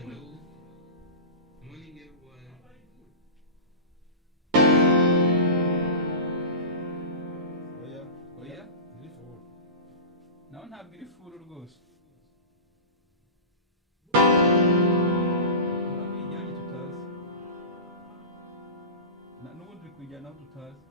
Hello, morning everyone. Oya, oya beautiful. nawe ntabwo iri furu rwose urabona ijyanye tutazi n'ubundi uri kujyana aho tutazi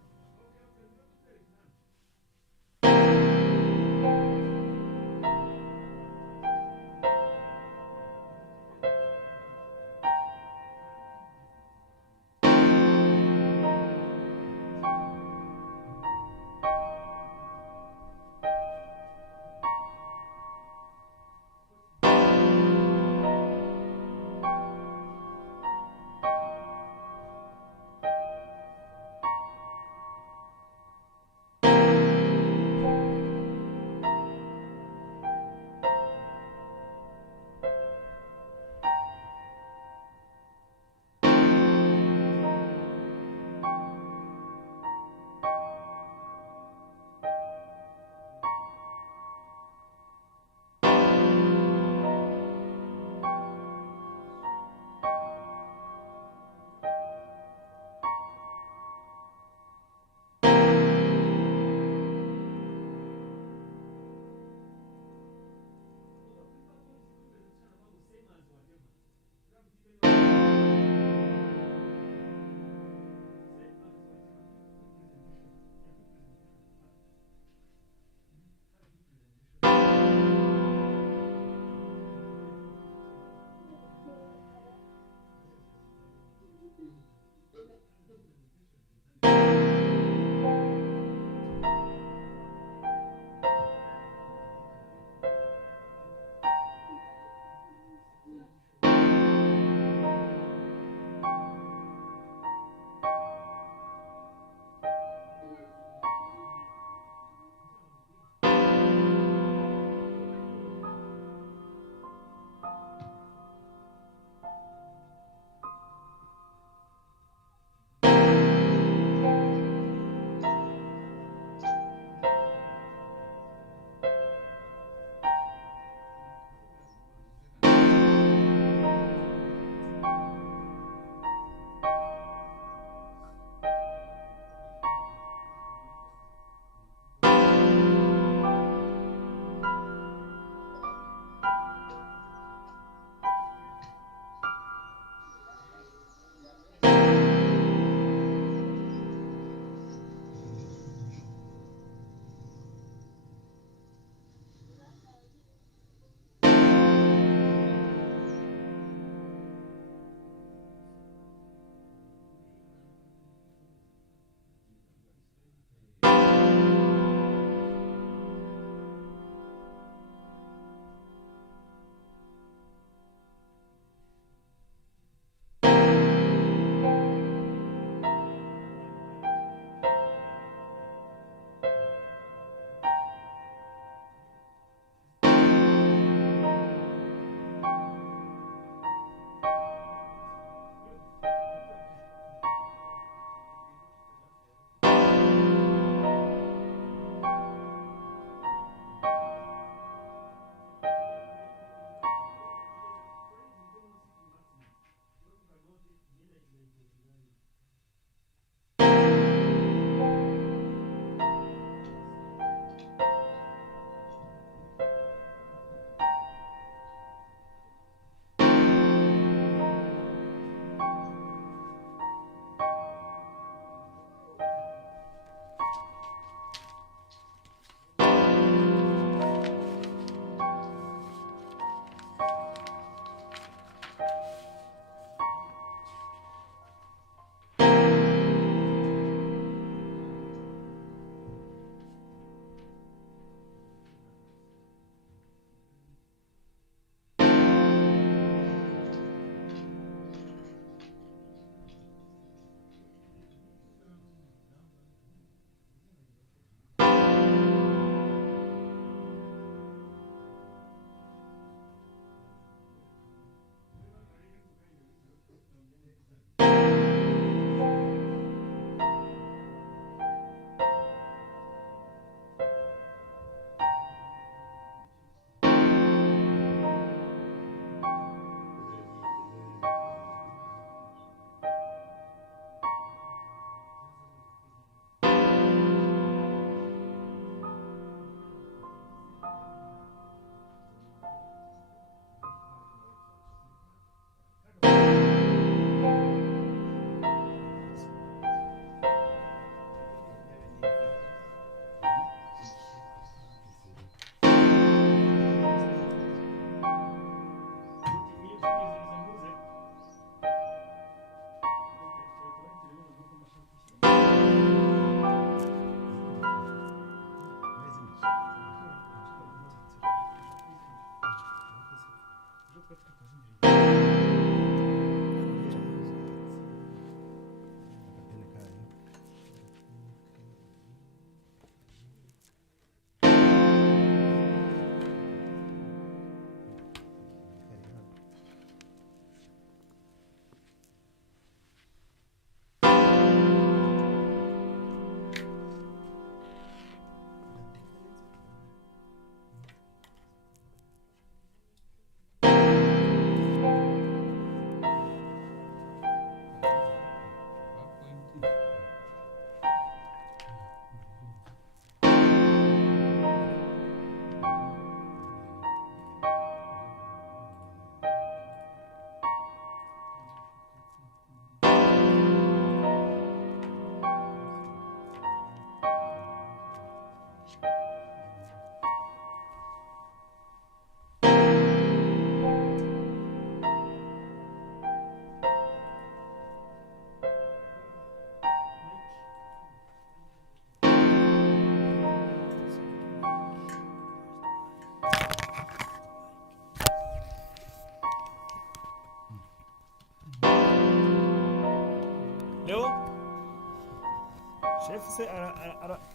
chef se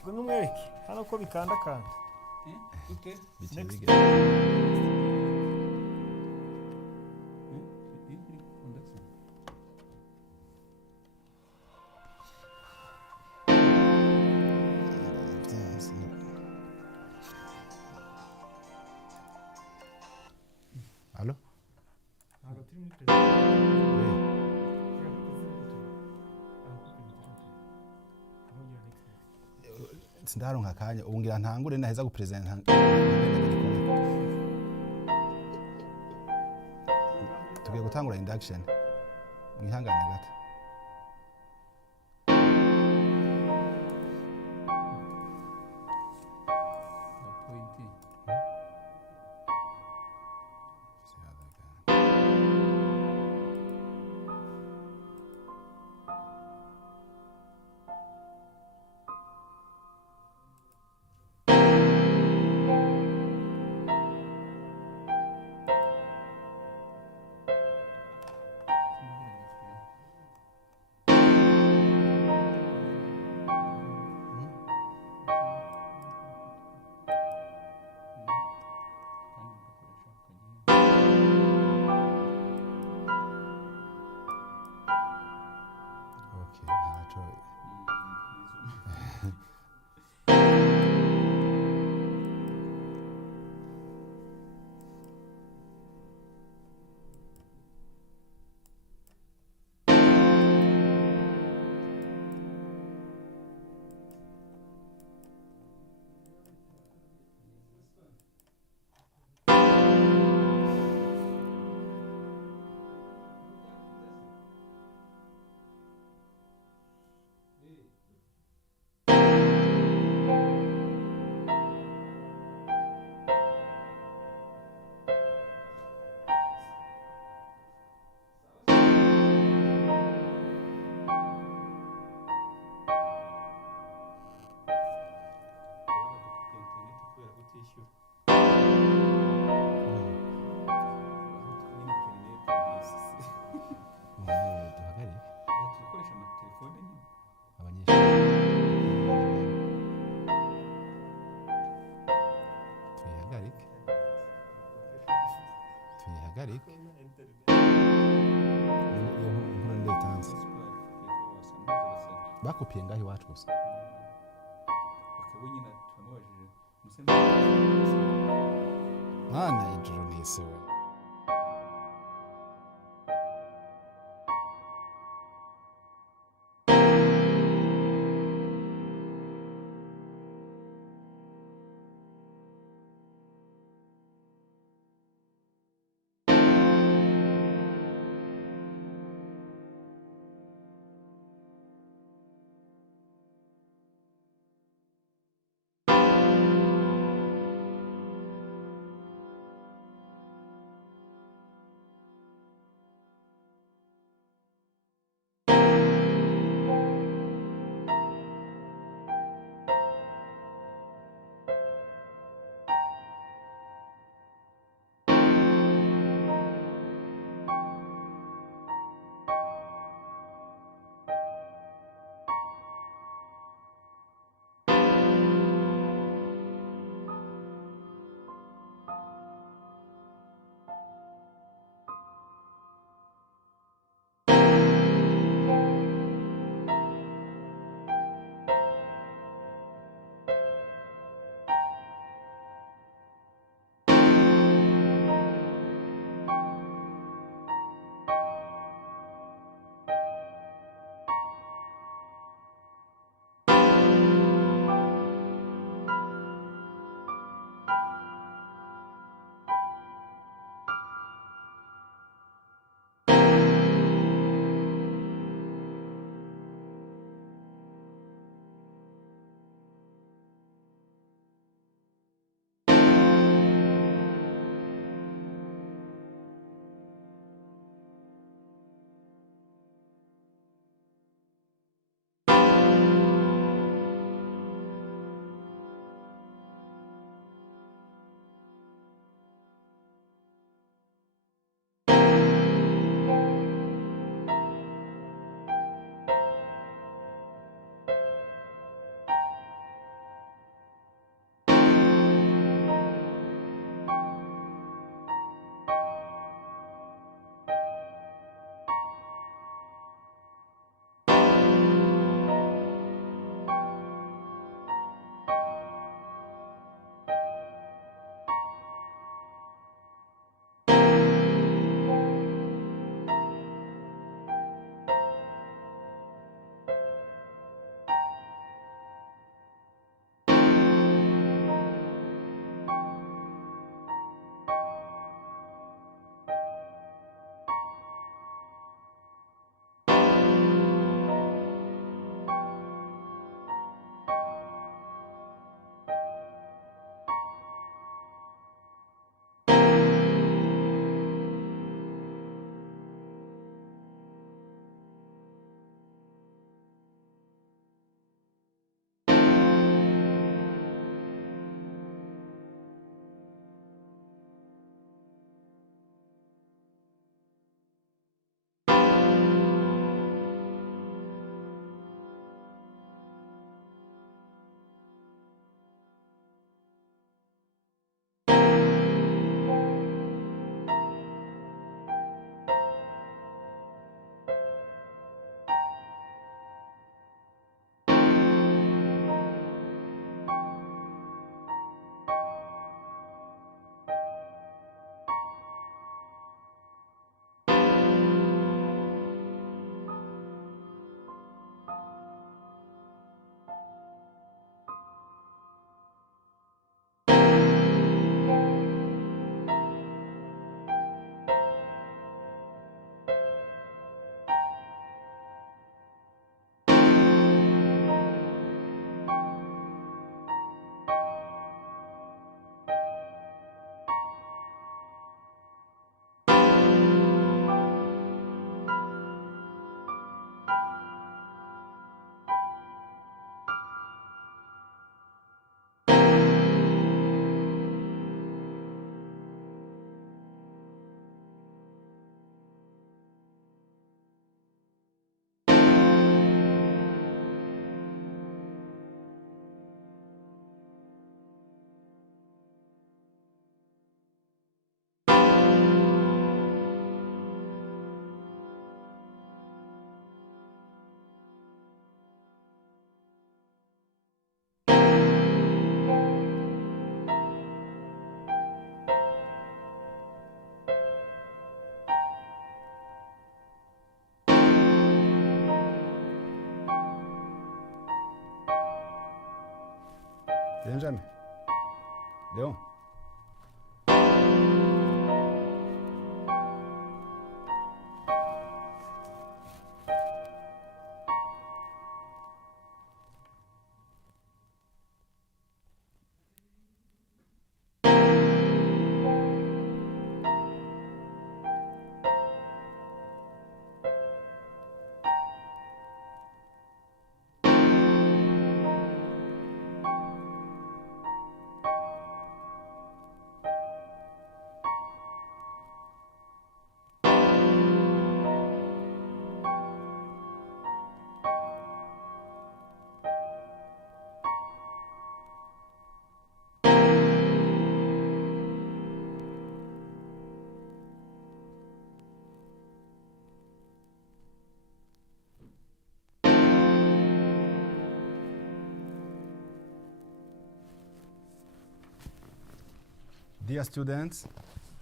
numwereke hano ko bikanda kanda Gute? Bice Next. bigera. Conduction. Allo? ntabwo turi muri presentation Oui. Sindaronka akanya ubu ngira ntangure naheza gupresenta tugiye gutangura induction mwihangane gato Pointi. Okay, ntacyo duhagarike Dukoresha amatelefone nyine. abanyeshuri tuyihagarike iyo nkuru ndayitanze bakopiye ngaho iwacu gusa Bakaba nyine turamubajije. mwana ijuru n'isi we Benjamin. Léon. Dear students,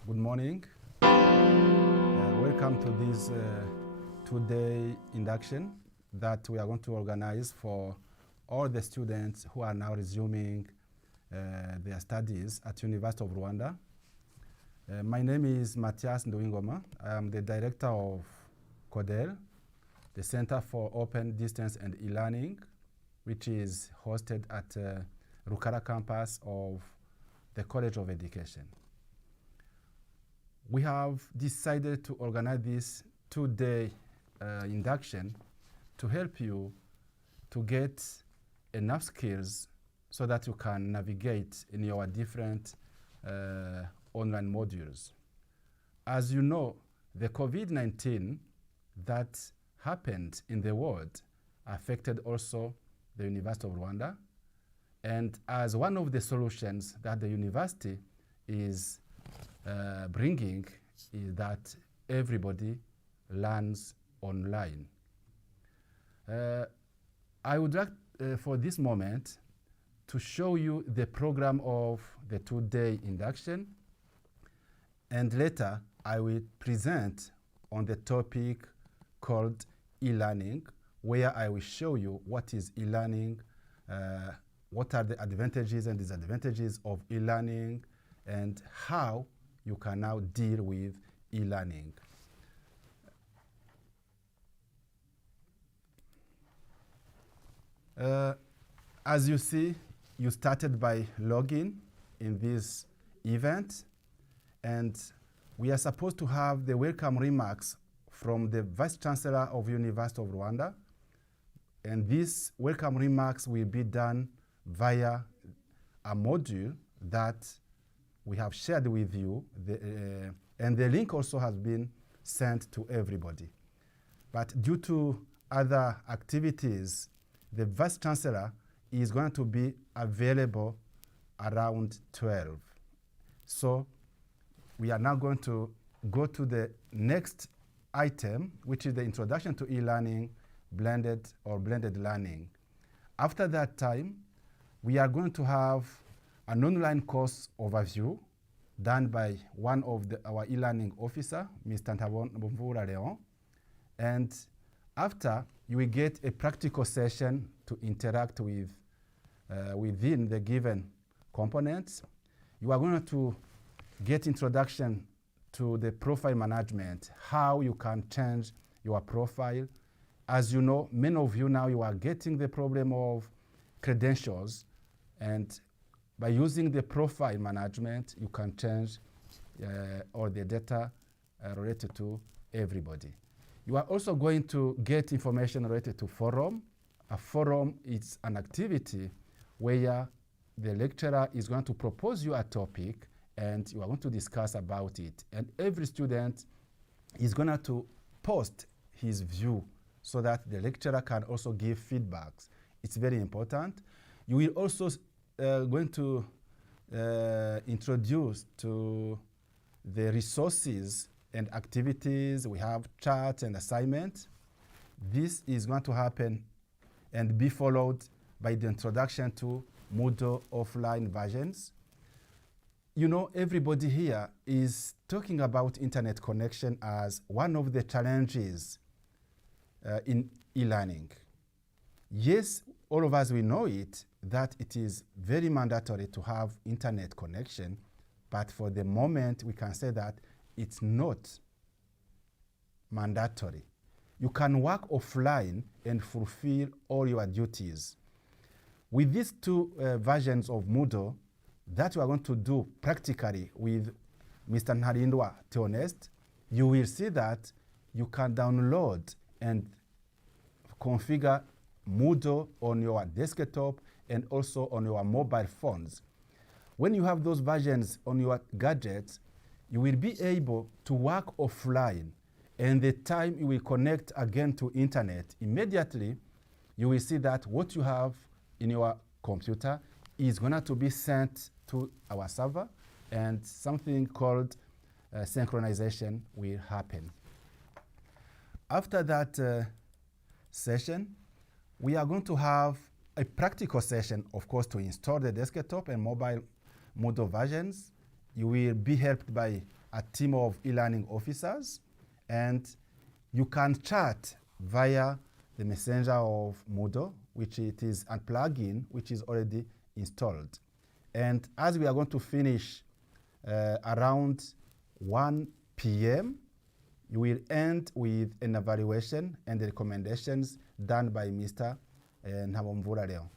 good morning. Welcome to this two-day induction that we are going to organize for all the students who are now resuming their studies at University of Rwanda. My name is Mathias Nduwingoma. I am the director of CODEL, the Center for Open Distance and E-Learning, which is hosted at Rukara campus of the College of Education. We have decided to organize this two-day induction to help you to get enough skills so that you can navigate in your different online modules. As you know, the COVID-19 that happened in the world affected also the University of Rwanda. And as one of the solutions that the university is bringing is that everybody learns online. I would like for this moment to show you the program of the two-day induction, and later I will present on the topic called e-learning, where I will show you what is e-learning, what are the advantages and disadvantages of e-learning, and how you can now deal with e-learning. As you see, you started by logging in this event, and we are supposed to have the welcome remarks from the Vice Chancellor of University of Rwanda, and these welcome remarks will be done via a module that we have shared with you, and the link also has been sent to everybody. But due to other activities, the Vice Chancellor is going to be available around 12. So we are now going to go to the next item, which is the introduction to e-learning, blended learning. After that time, we are going to have an online course overview done by one of our e-learning officer, Mr. Ntabomvura Leon. And after, you will get a practical session to interact with within the given components. You are going to get introduction to the profile management, how you can change your profile. As you know, many of you now, you are getting the problem of credentials, and by using the profile management, you can change all the data related to everybody. You are also going to get information related to forum. A forum is an activity where the lecturer is going to propose you a topic and you are going to discuss about it. And every student is going to post his view so that the lecturer can also give feedbacks. It's very important. You will also going to introduce to the resources and activities. We have charts and assignments. This is going to happen and be followed by the introduction to Moodle offline versions. You know, everybody here is talking about internet connection as one of the challenges in e-learning. Yes, all of us, we know it, that it is very mandatory to have internet connection, but for the moment we can say that it's not mandatory. You can work offline and fulfill all your duties. With these two versions of Moodle that we are going to do practically with Mr. Nharindwa Theonest, you will see that you can download and configure Moodle on your desktop and also on your mobile phones. When you have those versions on your gadgets, you will be able to work offline, and the time you will connect again to internet, immediately you will see that what you have in your computer is going to be sent to our server, and something called synchronization will happen. After that session, we are going to have a practical session, of course, to install the desktop and mobile Moodle versions. You will be helped by a team of e-learning officers, and you can chat via the messenger of Moodle, which it is a plugin which is already installed. And as we are going to finish around 1 p.m., you will end with an evaluation and the recommendations done by Mr. Nhabomvura Leon.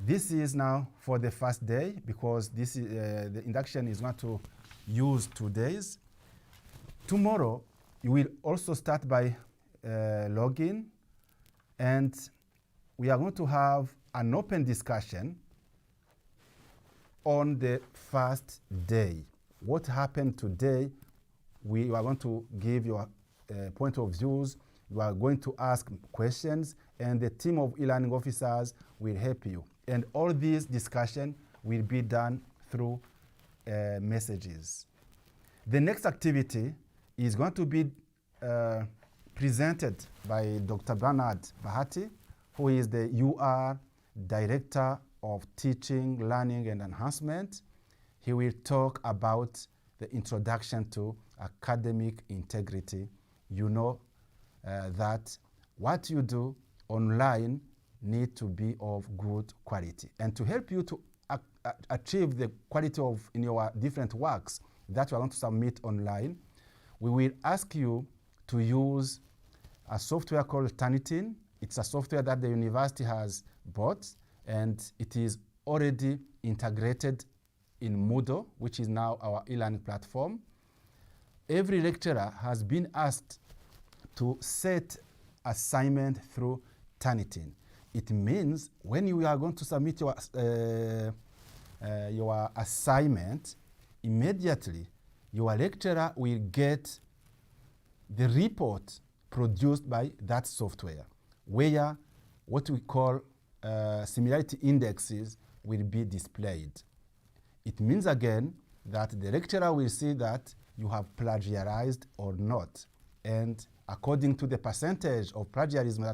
This is now for the first day, because this is, the induction is going to use 2 days. Tomorrow, you will also start by login, and we are going to have an open discussion on the first day. What happened today, we are going to give your point of views. You are going to ask questions, and the team of e-learning officers will help you. And all this discussion will be done through messages. The next activity is going to be presented by Dr. Bernard Bahati, who is the UR Director of Teaching, Learning and Enhancement. He will talk about the introduction to academic integrity. You know that what you do online need to be of good quality. And to help you to achieve the quality of in your different works that you are going to submit online, we will ask you to use a software called Turnitin. It's a software that the university has bought, and it is already integrated in Moodle, which is now our e-learning platform. Every lecturer has been asked to set assignment through Turnitin. It means when you are going to submit your assignment, immediately your lecturer will get the report produced by that software, where what we call similarity indexes will be displayed. It means again that the lecturer will see that you have plagiarized or not, and according to the percentage of plagiarism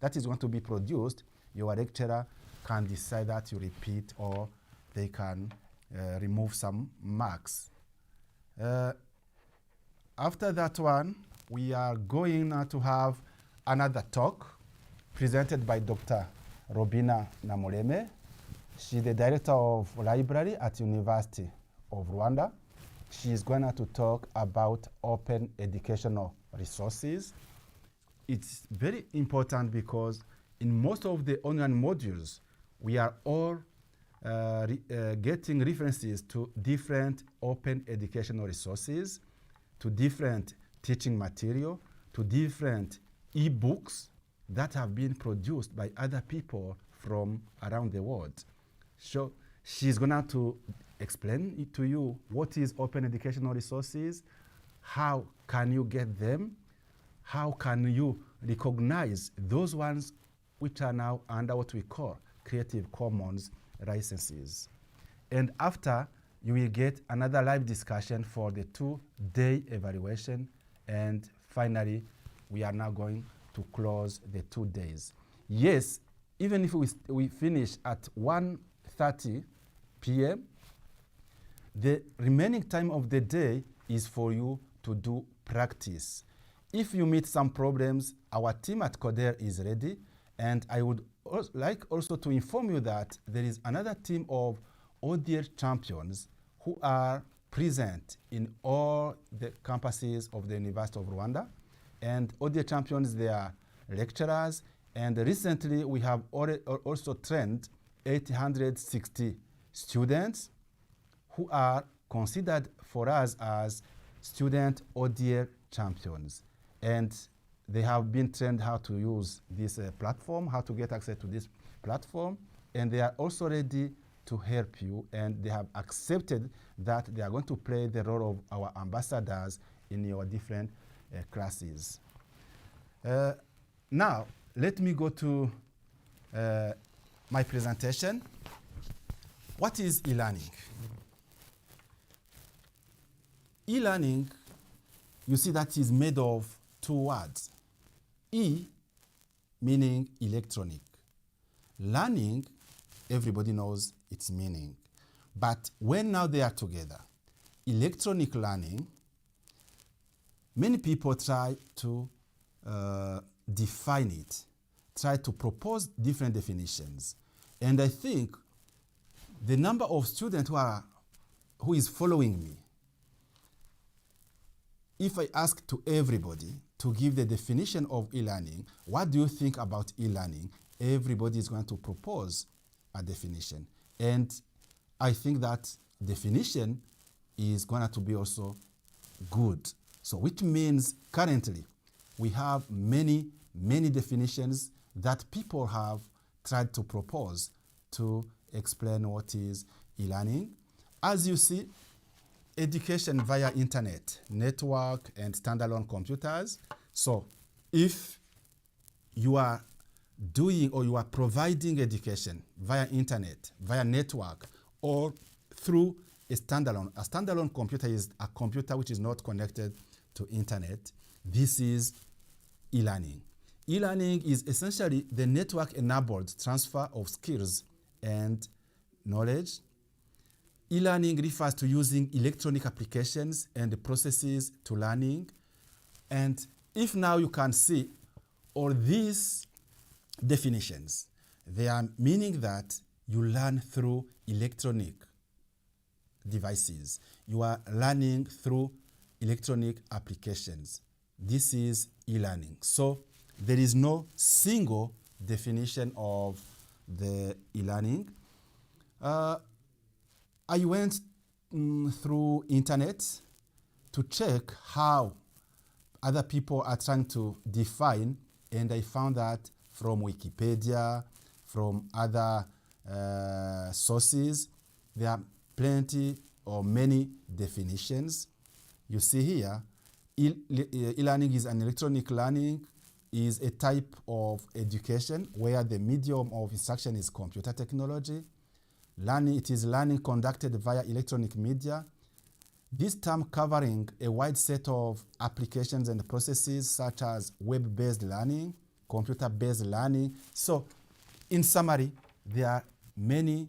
that is going to be produced, your lecturer can decide that you repeat, or they can remove some marks. After that one, we are going now to have another talk presented by Dr. Robina Namuleme. She's the director of library at University of Rwanda. She is going to talk about open educational resources. It's very important because in most of the online modules, we are all getting references to different open educational resources, to different teaching material, to different e-books that have been produced by other people from around the world. So she's going to explain it to you what is open educational resources, how can you get them, how can you recognize those ones which are now under what we call Creative Commons licenses. And after, you will get another live discussion for the 2-day evaluation. And finally, we are now going to close the 2 days. Yes, even if we finish at 1:30 p.m., the remaining time of the day is for you to do practice. If you meet some problems, our team at CODER is ready, And I would like also to inform you that there is another team of ODR champions who are present in all the campuses of the University of Rwanda. And ODR champions, they are lecturers. And recently we have also trained 860 students who are considered for us as student ODR champions. And they have been trained how to use this platform, how to get access to this platform, and they are also ready to help you, and they have accepted that they are going to play the role of our ambassadors in your different classes. Now, let me go to my presentation. What is e-learning? E-learning, you see that is made of two words. E, meaning electronic. Learning, everybody knows its meaning. But when now they are together, electronic learning, many people try to define it, try to propose different definitions. And I think the number of students who is following me, if I ask to everybody to give the definition of e-learning, what do you think about e-learning? Everybody is going to propose a definition. And I think that definition is going to be also good. So which means currently we have many definitions that people have tried to propose to explain what is e-learning. As you see, education via internet, network, and standalone computers. So if you are doing or you are providing education via internet, via network, or through a standalone computer is a computer which is not connected to internet. This is e-learning. E-learning is essentially the network-enabled transfer of skills and knowledge. E-learning refers to using electronic applications and processes to learning. And if now you can see all these definitions, they are meaning that you learn through electronic devices. You are learning through electronic applications. This is e-learning. So there is no single definition of the e-learning. I went through internet to check how other people are trying to define, and I found that from Wikipedia, from other sources, there are plenty or many definitions. You see here, e-learning is an electronic learning, is a type of education where the medium of instruction is computer technology. It is learning conducted via electronic media. This term covering a wide set of applications and processes such as web-based learning, computer-based learning. So, in summary, there are many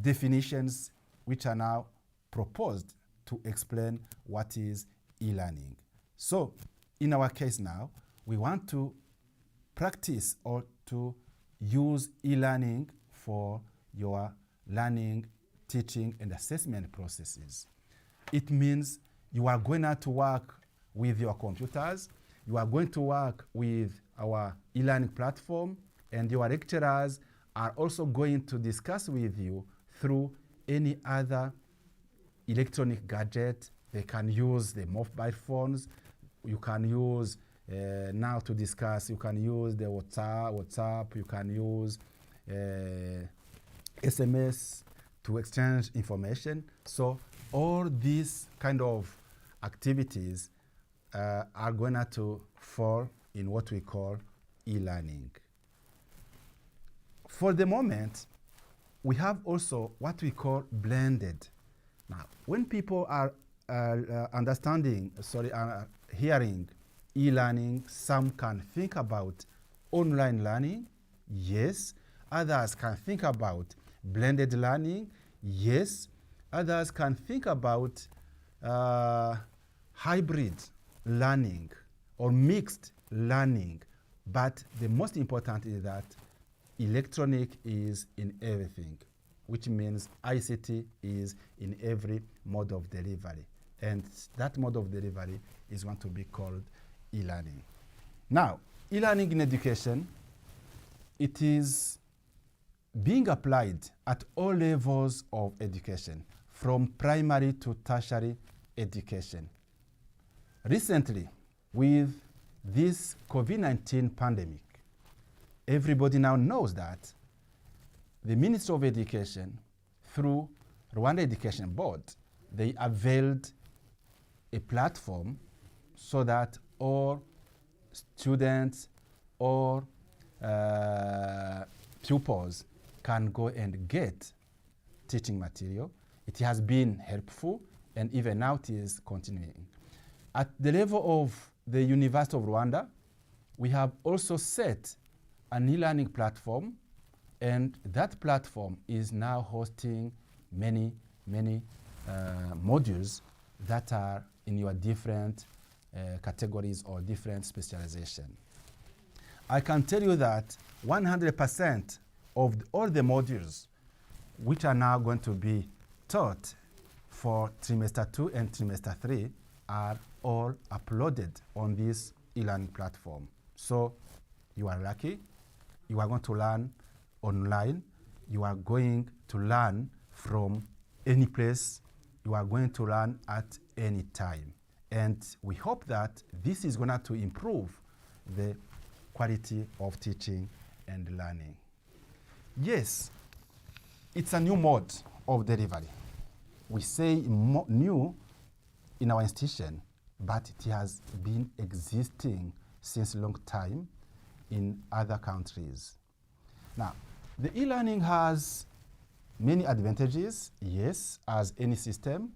definitions which are now proposed to explain what is e-learning. So, in our case now, we want to practice or to use e-learning for your learning, teaching, and assessment processes. It means you are going to work with your computers, you are going to work with our e-learning platform, and your lecturers are also going to discuss with you through any other electronic gadget. They can use the mobile phones. You can use now to discuss, you can use the WhatsApp, you can use SMS to exchange information. So all these kind of activities are going to fall in what we call e-learning. For the moment, we have also what we call blended. Now, when people are hearing e-learning, some can think about online learning, yes. Others can think about blended learning, yes. Others can think about hybrid learning or mixed learning. But the most important is that electronic is in everything, which means ICT is in every mode of delivery. And that mode of delivery is going to be called e-learning. Now, e-learning in education, it is being applied at all levels of education, from primary to tertiary education. Recently, with this COVID-19 pandemic, everybody now knows that the Ministry of Education, through Rwanda Education Board, they availed a platform so that all students or pupils can go and get teaching material. It has been helpful, and even now it is continuing. At the level of the University of Rwanda, we have also set an e-learning platform, and that platform is now hosting many modules that are in your different categories or different specialization. I can tell you that 100% of all the modules which are now going to be taught for trimester 2 and trimester 3 are all uploaded on this e-learning platform. So you are lucky, you are going to learn online, you are going to learn from any place, you are going to learn at any time. And we hope that this is going to improve the quality of teaching and learning. Yes, it's a new mode of delivery. We say new in our institution, but it has been existing since a long time in other countries. Now, the e-learning has many advantages, yes, as any system.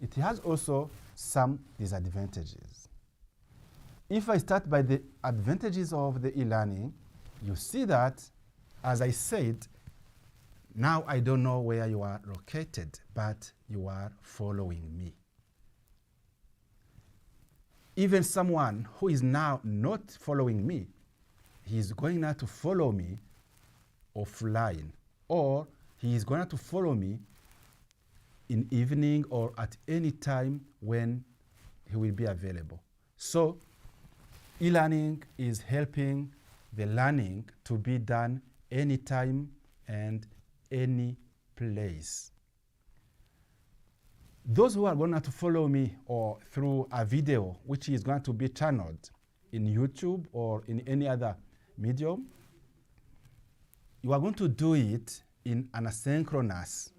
It has also some disadvantages. If I start by the advantages of the e-learning, you see that, as I said, now I don't know where you are located, but you are following me. Even someone who is now not following me, he is going now to follow me offline, or he is going to follow me in evening or at any time when he will be available. So e-learning is helping the learning to be done anytime and any place. Those who are going to follow me or through a video which is going to be channeled in YouTube or in any other medium, you are going to do it in an asynchronous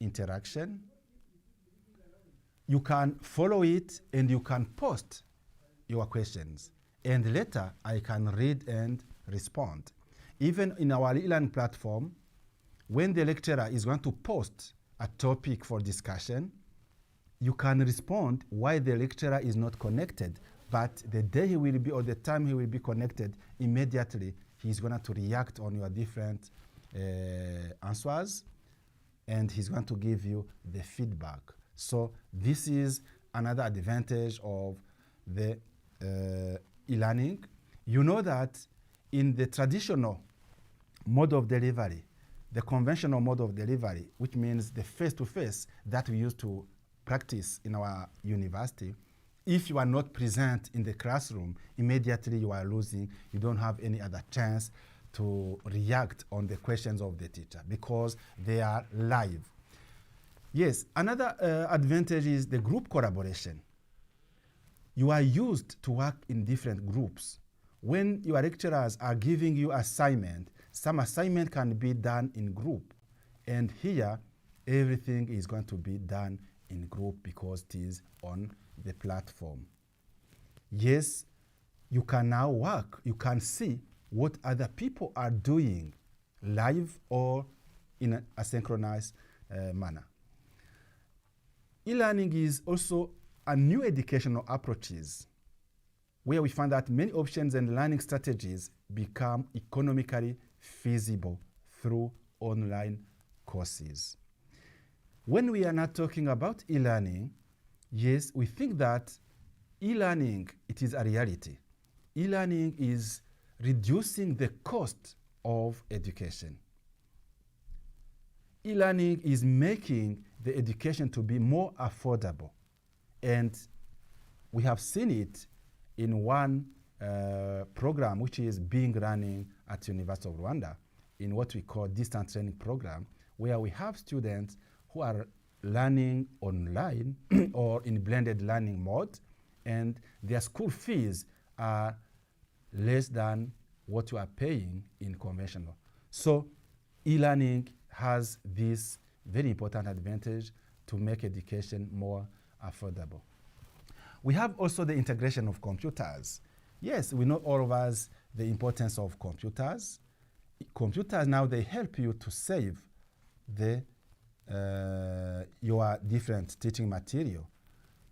interaction. You can follow it and you can post your questions, and later I can read and respond. Even in our e-learning platform, when the lecturer is going to post a topic for discussion, you can respond why the lecturer is not connected, but the day he will be or the time he will be connected, immediately he's going to react on your different answers, and he's going to give you the feedback. So this is another advantage of the e-learning. You know that in the traditional mode of delivery, the conventional mode of delivery, which means the face-to-face that we used to practice in our university, if you are not present in the classroom, immediately you are losing. You don't have any other chance to react on the questions of the teacher because they are live. Yes, another advantage is the group collaboration. You are used to work in different groups. When your lecturers are giving you assignment, some assignment can be done in group. And here, everything is going to be done in group because it is on the platform. Yes, you can now work. You can see what other people are doing live or in a synchronized manner. E-learning is also a new educational approaches where we find that many options and learning strategies become economically feasible through online courses. When we are not talking about e-learning, yes, we think that e-learning, it is a reality. E-learning is reducing the cost of education. E-learning is making the education to be more affordable. And we have seen it in one program which is being running at University of Rwanda in what we call distance training program, where we have students who are learning online or in blended learning mode, and their school fees are less than what you are paying in conventional. So e-learning has this very important advantage to make education more affordable. We have also the integration of computers. Yes, we know all of us the importance of computers. Computers now, they help you to save your different teaching material.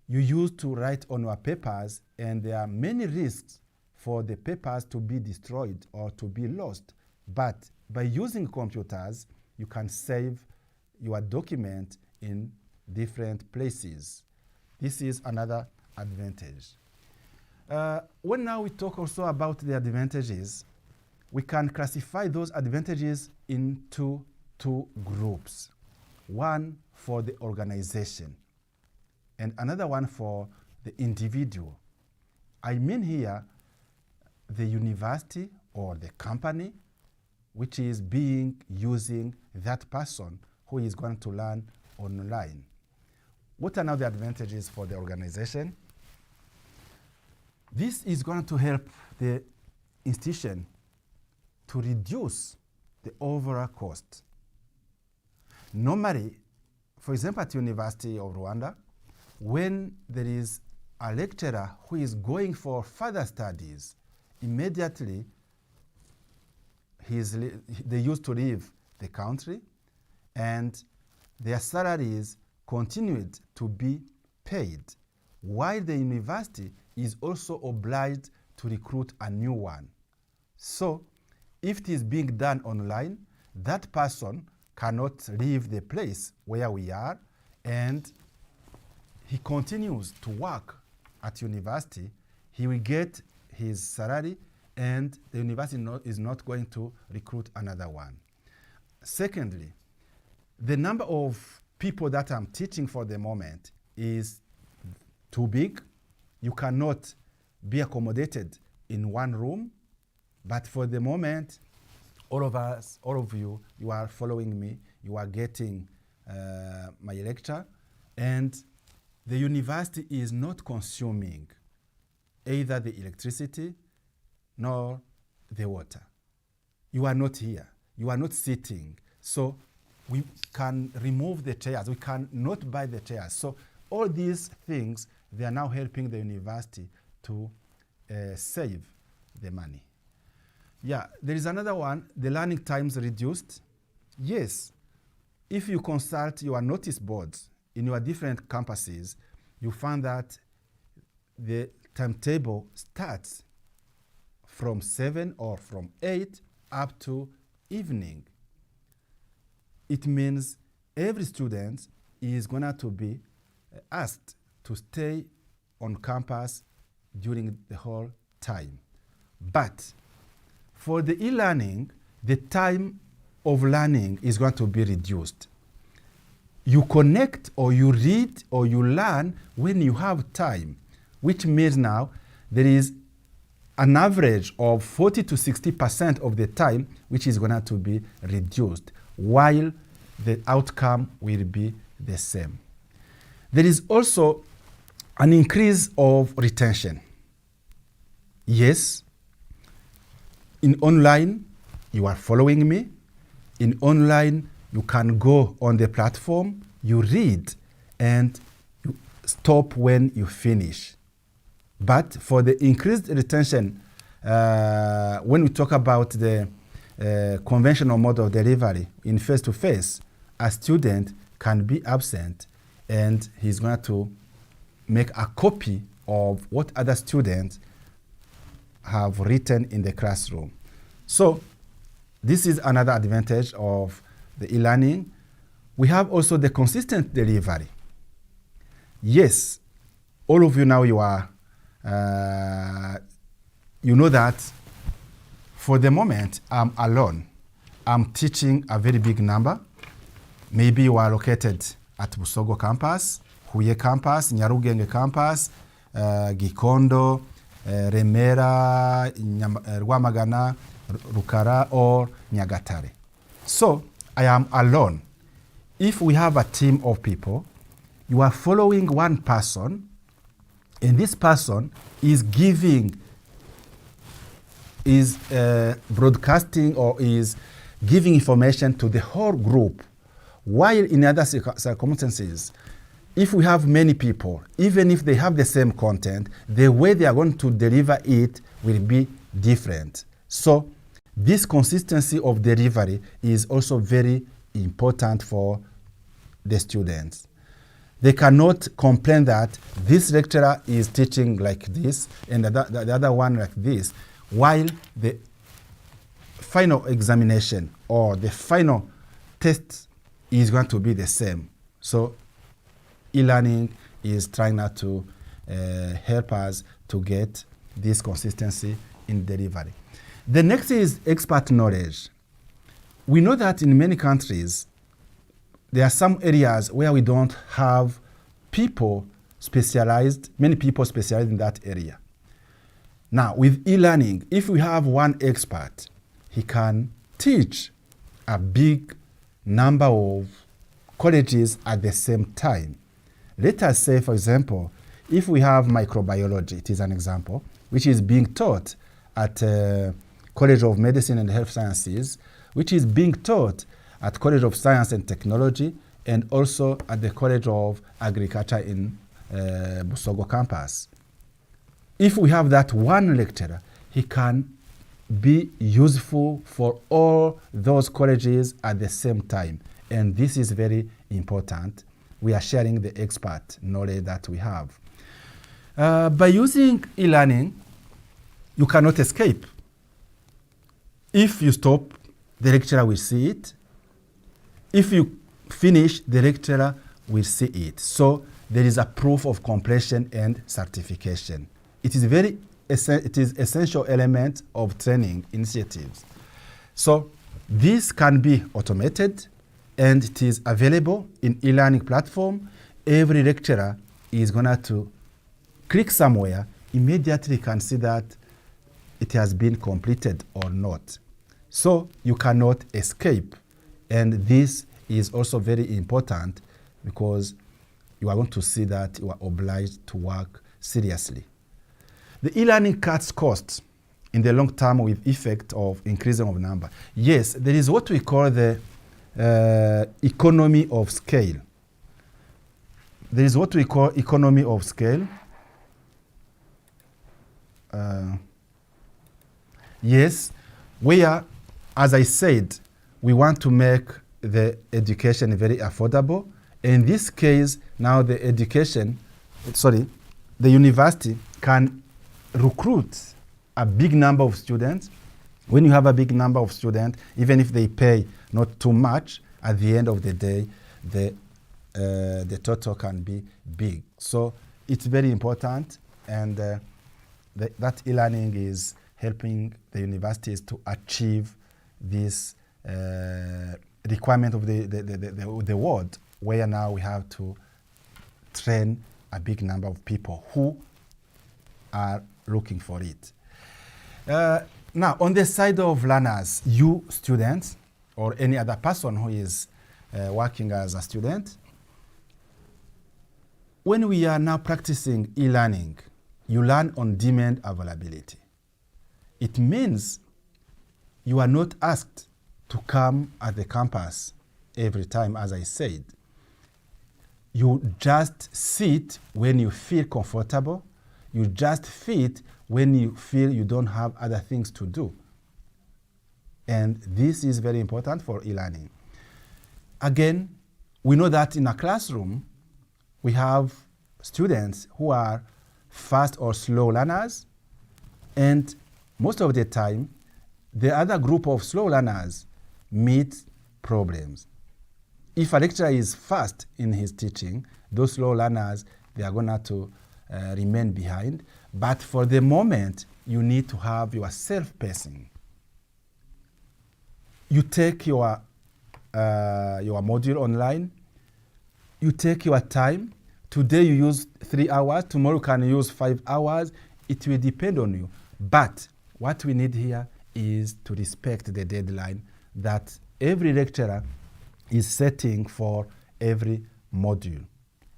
You used to write on your papers, and there are many risks for the papers to be destroyed or to be lost. But by using computers, you can save your document in different places. This is another advantage. When now we talk also about the advantages, we can classify those advantages into two groups. One for the organization and another one for the individual. I mean here the university or the company which is using that person who is going to learn online. What are now the advantages for the organization? This is going to help the institution to reduce the overall cost. Normally, for example, at University of Rwanda, when there is a lecturer who is going for further studies, immediately they used to leave the country, and their salaries continued to be paid, while the university is also obliged to recruit a new one. So if it is being done online, that person cannot leave the place where we are, and he continues to work at university. He will get his salary, and the university is not going to recruit another one. Secondly, the number of people that I'm teaching for the moment is too big. You cannot be accommodated in one room, but for the moment, all of us, all of you, you are following me, you are getting my lecture, and the university is not consuming either the electricity nor the water. You are not here, you are not sitting, so we can remove the chairs, we can not buy the chairs. So all these things, they are now helping the university to save the money. Yeah, there is another one, the learning times reduced. Yes, if you consult your notice boards in your different campuses, you find that the timetable starts from 7 or from 8 up to evening. It means every student is going to be asked to stay on campus during the whole time. But for the e-learning, the time of learning is going to be reduced. You connect or you read or you learn when you have time, which means now there is an average of 40 to 60% of the time which is going to be reduced, while the outcome will be the same. There is also an increase of retention. Yes, in online, you are following me. In online, you can go on the platform, you read, and you stop when you finish. But for the increased retention, when we talk about the conventional mode of delivery in face-to-face, a student can be absent, and he's going to make a copy of what other students have written in the classroom. So this is another advantage of the e-learning. We have also the consistent delivery. Yes, all of you now, you know that For the moment, I'm alone. I'm teaching a very big number. Maybe you are located at Busogo campus, Huye campus, Nyarugenge campus, Gikondo, Remera, Rwamagana, Rukara, or Nyagatare. So I am alone. If we have a team of people, you are following one person, and this person is broadcasting or is giving information to the whole group. While in other circumstances, if we have many people, even if they have the same content, the way they are going to deliver it will be different. So this consistency of delivery is also very important for the students. They cannot complain that this lecturer is teaching like this and the other one like this, while the final examination or the final test is going to be the same. So e-learning is trying now to help us to get this consistency in delivery. The next is expert knowledge. We know that in many countries, there are some areas where we don't have many people specialized in that area. Now, with e-learning, if we have one expert, he can teach a big number of colleges at the same time. Let us say, for example, if we have microbiology, it is an example, which is being taught at College of Medicine and Health Sciences, which is being taught at College of Science and Technology, and also at the College of Agriculture in Busogo campus. If we have that one lecturer, he can be useful for all those colleges at the same time. And this is very important. We are sharing the expert knowledge that we have. By using e-learning, you cannot escape. If you stop, the lecturer will see it. If you finish, the lecturer will see it. So there is a proof of completion and certification. It is essential element of training initiatives. So this can be automated, and it is available in e-learning platform. Every lecturer is going to click somewhere, immediately can see that it has been completed or not. So you cannot escape. And this is also very important because you are going to see that you are obliged to work seriously. The e-learning cuts costs in the long term with effect of increasing of number. Yes, there is what we call the economy of scale. There is what we call economy of scale. Yes, where, as I said, we want to make the education very affordable. In this case, now the university can recruit a big number of students. When you have a big number of students, even if they pay not too much, at the end of the day, the total can be big. So it's very important, and that e-learning is helping the universities to achieve this requirement of the world, where now we have to train a big number of people who are looking for it. Now, on the side of learners, you students or any other person who is working as a student, when we are now practicing e-learning, you learn on demand availability. It means you are not asked to come at the campus every time, as I said. You just sit when you feel comfortable. You just fit when you feel you don't have other things to do. And this is very important for e-learning. Again, we know that in a classroom, we have students who are fast or slow learners, and most of the time, the other group of slow learners meet problems. If a lecturer is fast in his teaching, those slow learners, they are going to remain behind. But for the moment, you need to have your self-pacing. you take your module online, you take your time. Today you use 3 hours, tomorrow you can use 5 hours. It will depend on you. But what we need here is to respect the deadline that every lecturer is setting for every module.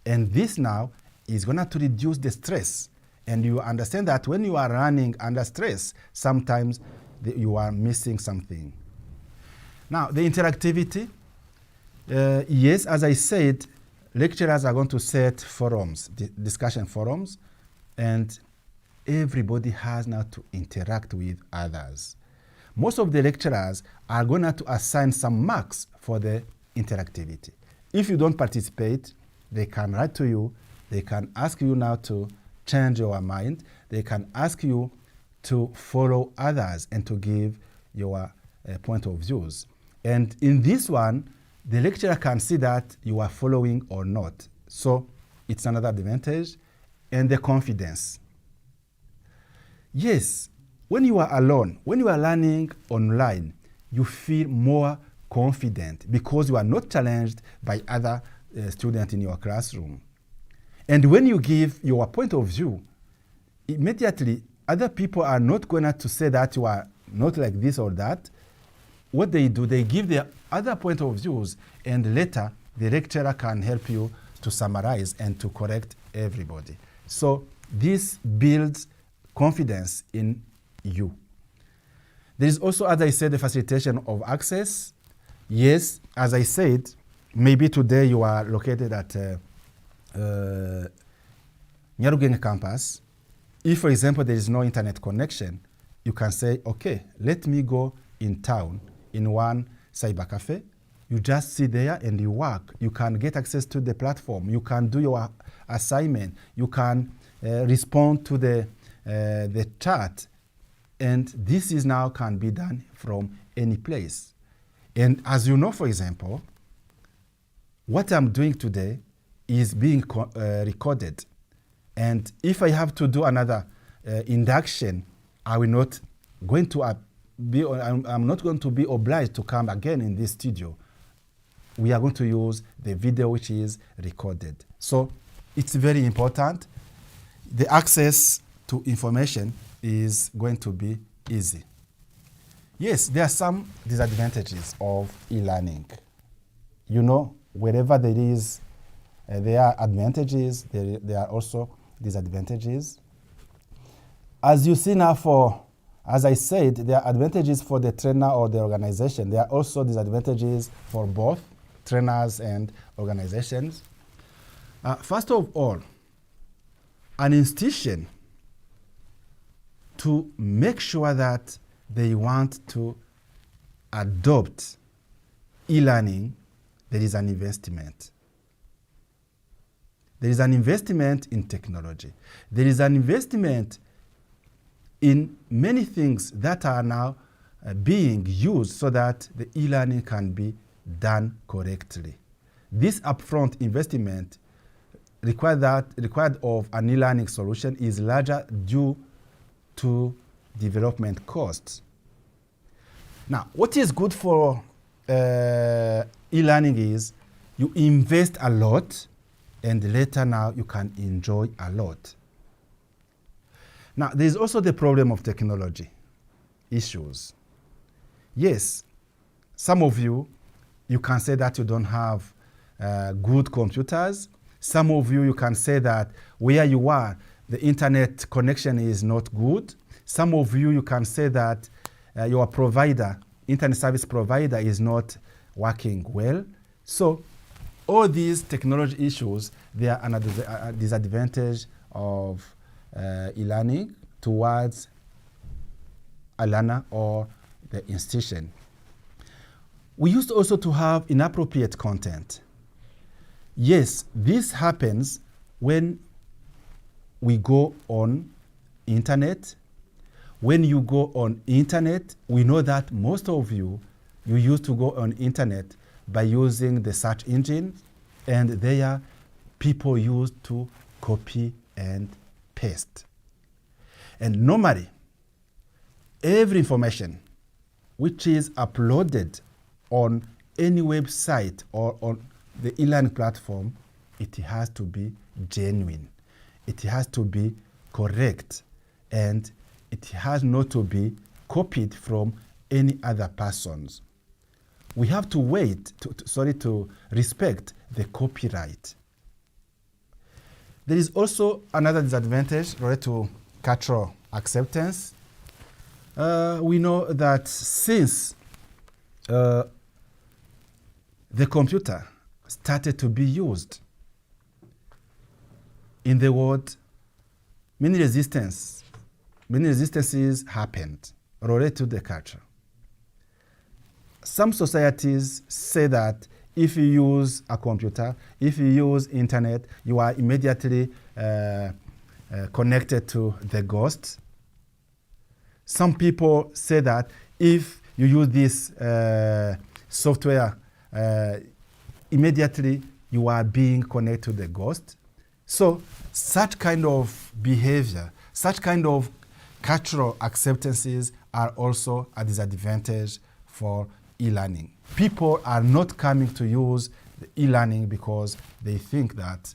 And this now is going to reduce the stress. And you understand that when you are running under stress, sometimes you are missing something. Now, the interactivity. Yes, as I said, lecturers are going to set forums, discussion forums, and everybody has now to interact with others. Most of the lecturers are going to assign some marks for the interactivity. If you don't participate, they can write to you, they can ask you now to change your mind, they can ask you to follow others and to give your point of views. And in this one, the lecturer can see that you are following or not. So it's another advantage. And the confidence. Yes, when you are alone, when you are learning online, you feel more confident because you are not challenged by other students in your classroom. And when you give your point of view, immediately other people are not going to say that you are not like this or that. What they do, they give their other point of views, and later the lecturer can help you to summarize and to correct everybody. So this builds confidence in you. There is also, as I said, the facilitation of access. Yes, as I said, maybe today you are located at Nyarugenge campus. If, for example, there is no internet connection, you can say, okay, let me go in town in one cyber cafe. You just sit there and you work. You can get access to the platform. You can do your assignment. You can respond to the chat. And this is now can be done from any place. And as you know, for example, what I'm doing today is being recorded. And if I have to do another induction, I will not going to I'm not going to be obliged to come again in this studio. We are going to use the video which is recorded. So it's very important. The access to information is going to be easy. Yes, there are some disadvantages of e-learning. You know, wherever there are advantages, there are also disadvantages. As you see now, as I said, there are advantages for the trainer or the organization. There are also disadvantages for both trainers and organizations. First of all, an institution, to make sure that they want to adopt e-learning, there is an investment. There is an investment in technology. There is an investment in many things that are now being used so that the e-learning can be done correctly. This upfront investment required of an e-learning solution is larger due to development costs. Now, what is good for e-learning is you invest a lot and later now you can enjoy a lot. Now, there is also the problem of technology issues. Yes, some of you can say that you don't have good computers. Some of you can say that where you are, the internet connection is not good. Some of you can say that your provider, internet service provider, is not working well. So all these technology issues, they are a disadvantage of e-learning towards a learner or the institution. We used also to have inappropriate content. Yes, this happens when we go on internet. When you go on internet, we know that most of you used to go on internet by using the search engine, and there people used to copy and paste. And normally, every information which is uploaded on any website or on the e-learning platform, it has to be genuine. It has to be correct, and it has not to be copied from any other persons. We have to to respect the copyright. There is also another disadvantage related to cultural acceptance. We know that since the computer started to be used in the world, many resistances happened related to the culture. Some societies say that if you use a computer, if you use internet, you are immediately connected to the ghost. Some people say that if you use this software, immediately you are being connected to the ghost. So such kind of behavior, such kind of cultural acceptances are also a disadvantage for e-learning. People are not coming to use the e-learning because they think that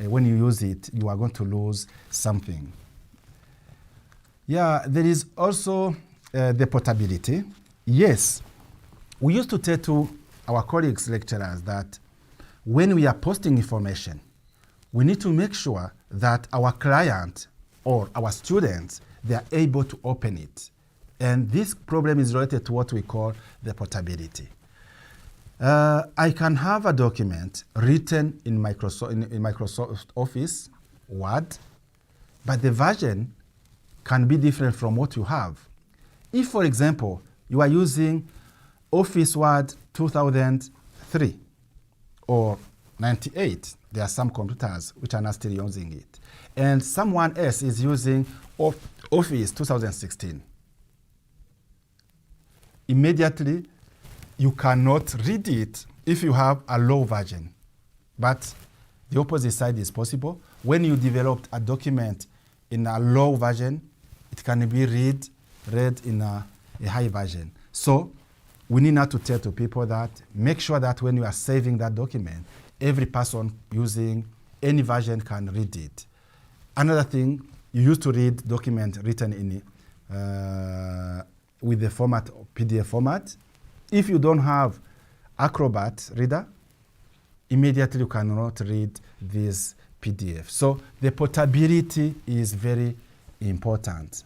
when you use it, you are going to lose something. Yeah, there is also the portability. Yes, we used to tell to our colleagues, lecturers, that when we are posting information, we need to make sure that our client or our students, they are able to open it. And this problem is related to what we call the portability. I can have a document written in Microsoft Office, Word, but the version can be different from what you have. If, for example, you are using Office Word 2003 or 98, there are some computers which are not still using it, and someone else is using Office 2016. Immediately, you cannot read it if you have a low version. But the opposite side is possible. When you developed a document in a low version, it can be read in a high version. So we need now to tell to people that make sure that when you are saving that document, every person using any version can read it. Another thing, you used to read document written in with the format PDF format. If you don't have Acrobat reader, immediately you cannot read this PDF. So the portability is very important.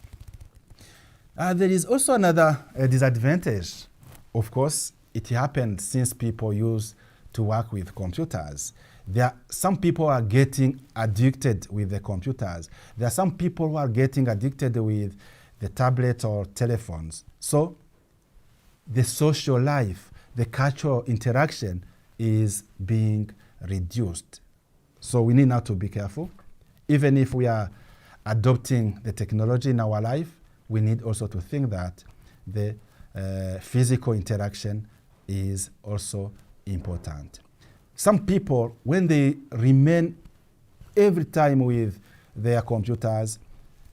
There is also another disadvantage. Of course, it happened since people used to work with computers. Some people are getting addicted with the computers. There are some people who are getting addicted with the tablets or telephones. So the social life, the cultural interaction is being reduced. So we need now to be careful. Even if we are adopting the technology in our life, we need also to think that the physical interaction is also important. Some people, when they remain every time with their computers,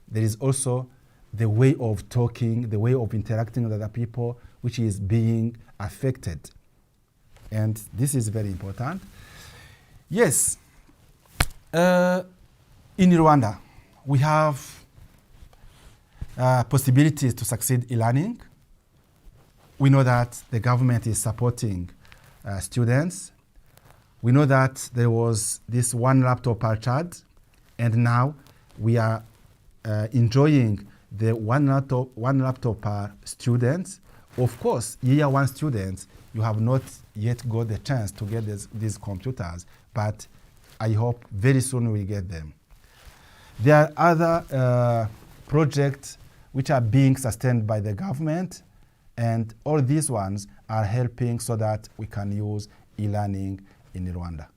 there is also the way of talking, the way of interacting with other people, which is being affected. And this is very important. Yes, in Rwanda, we have possibilities to succeed in learning. We know that the government is supporting students. We know that there was this one laptop per child, and now we are enjoying the one laptop per student. Of course, year one students, you have not yet got the chance to get these computers, but I hope very soon we'll get them. There are other projects which are being sustained by the government, and all these ones are helping so that we can use e-learning in Rwanda.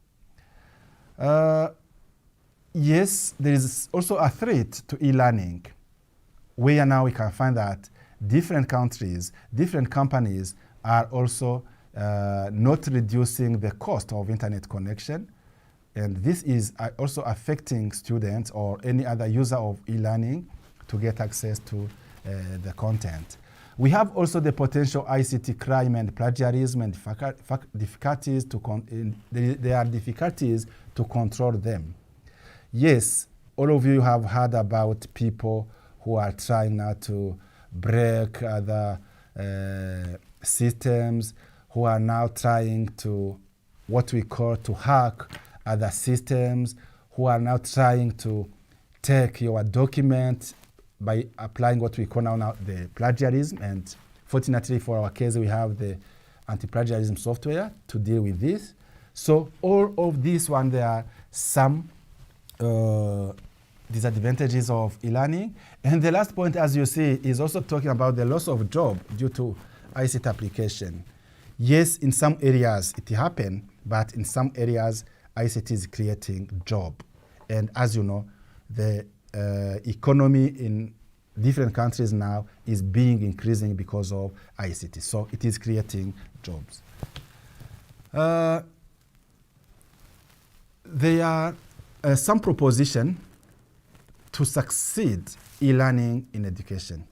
Yes, there is also a threat to e-learning, where now we can find that different countries, different companies are also not reducing the cost of internet connection. And this is also affecting students or any other user of e-learning to get access to the content. We have also the potential ICT crime and plagiarism and difficulties to there are difficulties to control them. Yes, all of you have heard about people who are trying now to break other systems, who are now trying to, what we call, to hack other systems, who are now trying to take your document by applying what we call now the plagiarism. And fortunately for our case, we have the anti-plagiarism software to deal with this. So all of these one, there are some disadvantages of e-learning. And the last point, as you see, is also talking about the loss of job due to ICT application. Yes, in some areas it happened, but in some areas ICT is creating job. And as you know, the economy in different countries now is increasing because of ICT. So it is creating jobs. There are some proposition to succeed e-learning in education.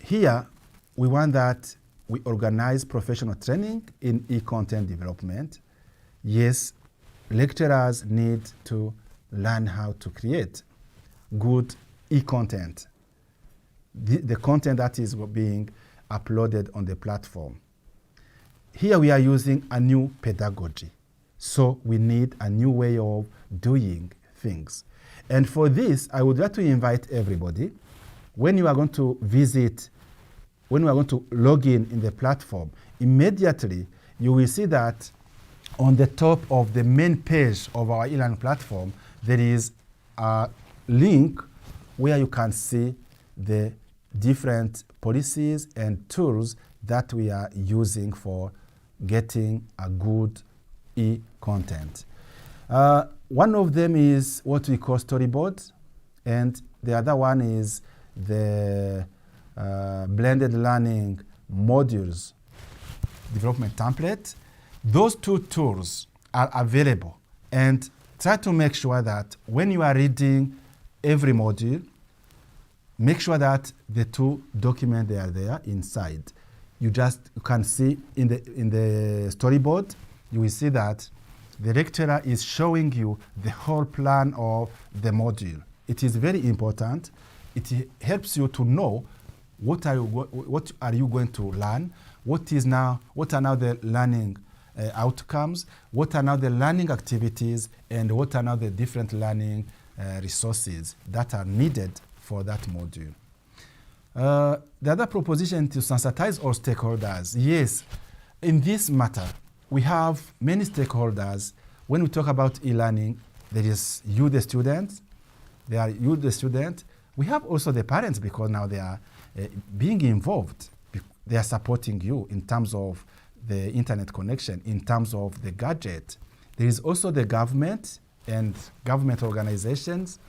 Here, we want that we organize professional training in e-content development. Yes, lecturers need to learn how to create good e-content, the content that is being uploaded on the platform. Here we are using a new pedagogy. So we need a new way of doing things. And for this, I would like to invite everybody, when you are going to visit, when you are going to log in the platform, immediately you will see that on the top of the main page of our e-learning platform, there is a link where you can see the different policies and tools that we are using for getting a good e-content. One of them is what we call storyboards, and the other one is the blended learning modules development template. Those two tools are available, and try to make sure that when you are reading every module, make sure that the two documents they are there inside. You can see in the storyboard, you will see that the lecturer is showing you the whole plan of the module. It is very important. It helps you to know what are you going to learn, what are now the learning outcomes, what are now the learning activities, and what are now the different learning resources that are needed for that module. The other proposition to sensitize all stakeholders. Yes, in this matter, we have many stakeholders. When we talk about e-learning, there is you, the students. There are you, the student. We have also the parents, because now they are being involved. They are supporting you in terms of the internet connection, in terms of the gadget. There is also the government and government organizations.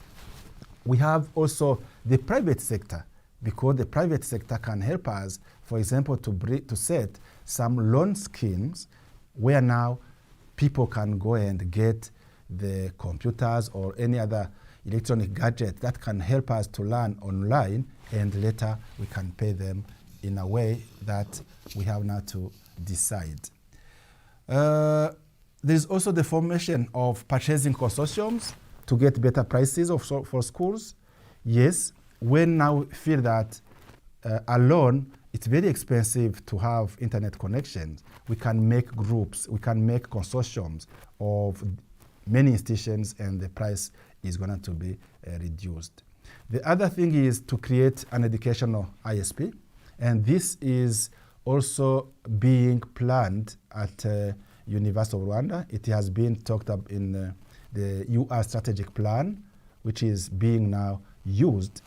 We have also the private sector, because the private sector can help us, for example, to set some loan schemes where now people can go and get the computers or any other electronic gadget that can help us to learn online, and later we can pay them in a way that we have now to decide. There's also the formation of purchasing consortiums to get better prices for schools. Yes, when now we feel that alone it's very expensive to have internet connections, we can make groups, we can make consortiums of many institutions, and the price is going to be reduced. The other thing is to create an educational ISP, and this is also being planned at University of Rwanda. It has been talked up in the UR strategic plan, which is being now used.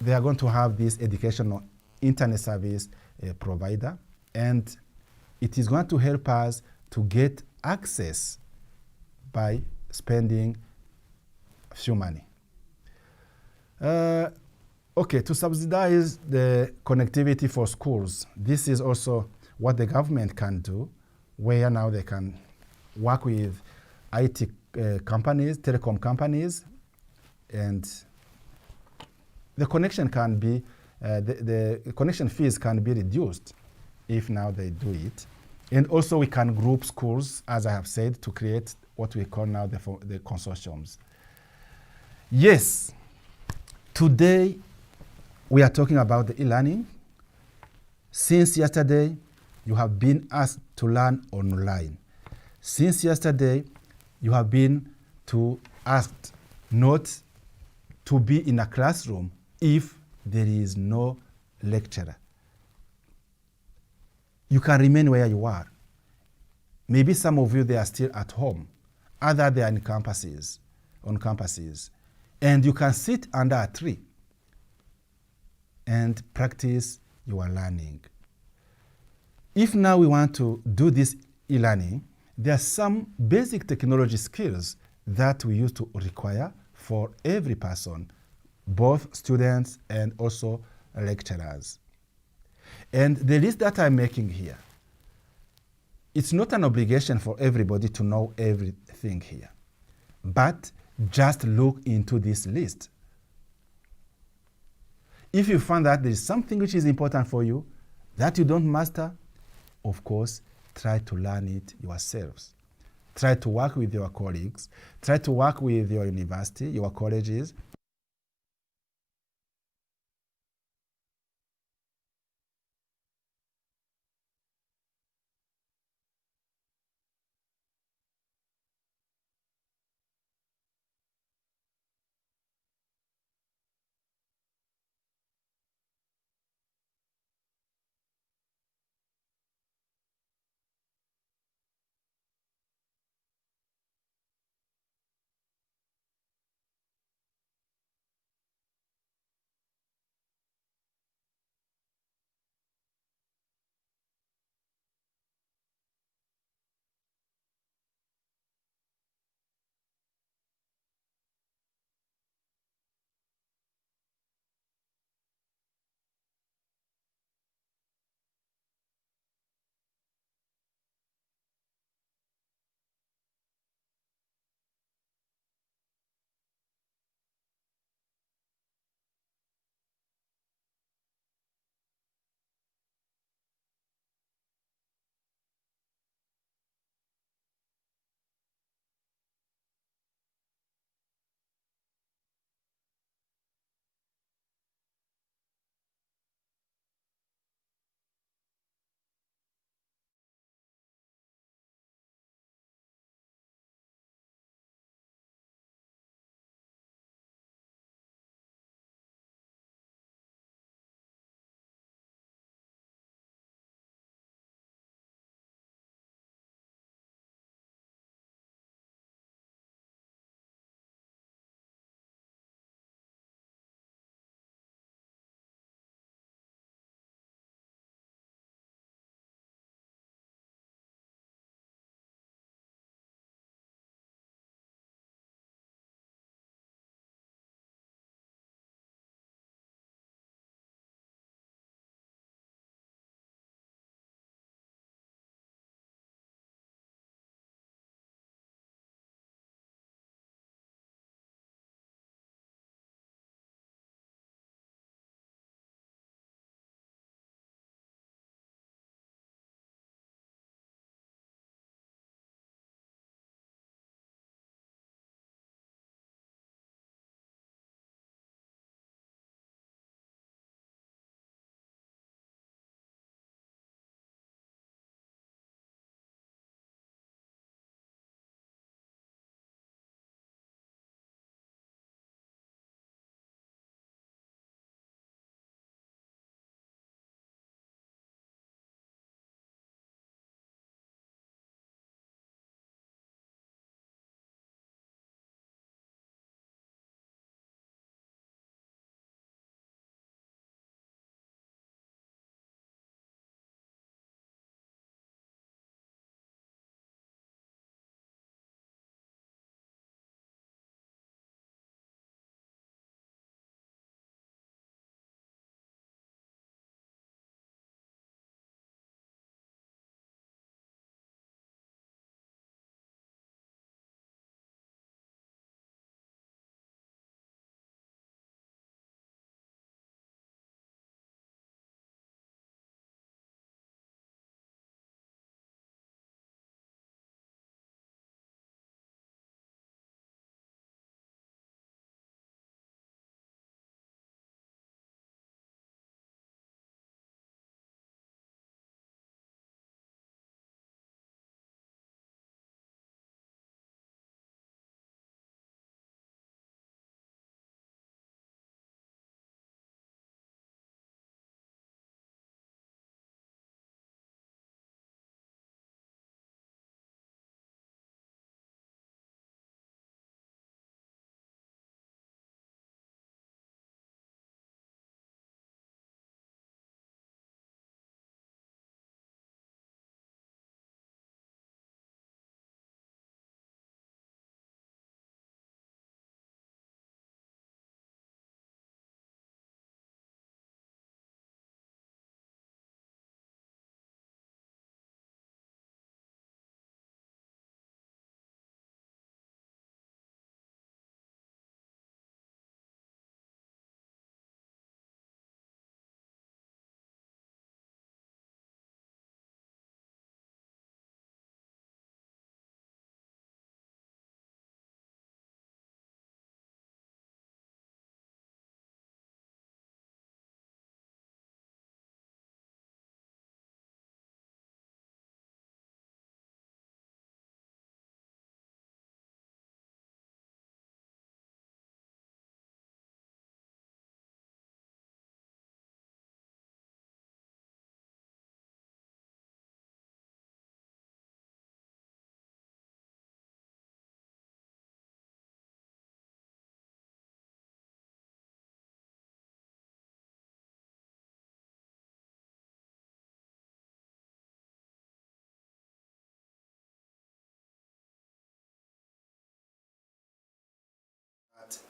They are going to have this educational internet service provider, and it is going to help us to get access by spending few money. Okay, to subsidize the connectivity for schools, this is also what the government can do, where now they can work with IT companies, telecom companies, and the connection can be, the connection fees can be reduced if now they do it. And also we can group schools, as I have said, to create what we call now the consortiums. Yes, today we are talking about the e-learning. Since yesterday, you have been asked to learn online. Since yesterday, you have been asked not to be in a classroom if there is no lecturer. You can remain where you are. Maybe some of you, they are still at home. Others, they are on campuses. And you can sit under a tree and practice your learning. If now we want to do this e-learning, there are some basic technology skills that we used to require for every person, both students and also lecturers. And the list that I'm making here, it's not an obligation for everybody to know everything here, but just look into this list. If you find that there is something which is important for you that you don't master, of course, try to learn it yourselves. Try to work with your colleagues. Try to work with your university, your colleges,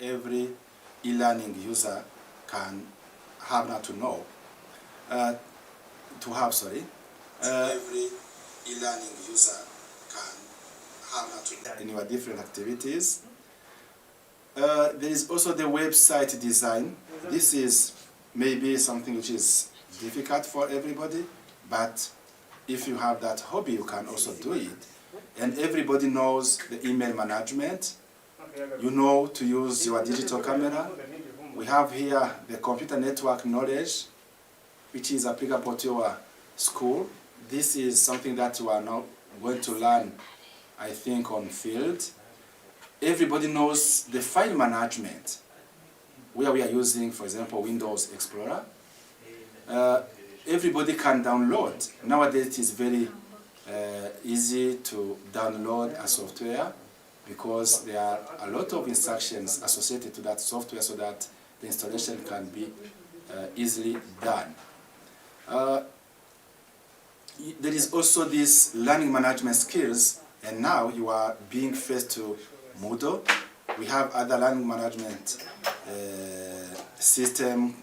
every e-learning user can have now to know, every e-learning user can have now to know in your different activities. There is also the website design. This is maybe something which is difficult for everybody, but if you have that hobby, you can also do it. And everybody knows the email management. You know to use your digital camera. We have here the computer network knowledge, which is applicable to your school. This is something that you are now going to learn, I think, on field. Everybody knows the file management, where we are using, for example, Windows Explorer. Everybody can download. Nowadays it is very easy to download a software because there are a lot of instructions associated to that software so that the installation can be easily done. There is also this learning management skills, and now you are being faced to Moodle. We have other learning management system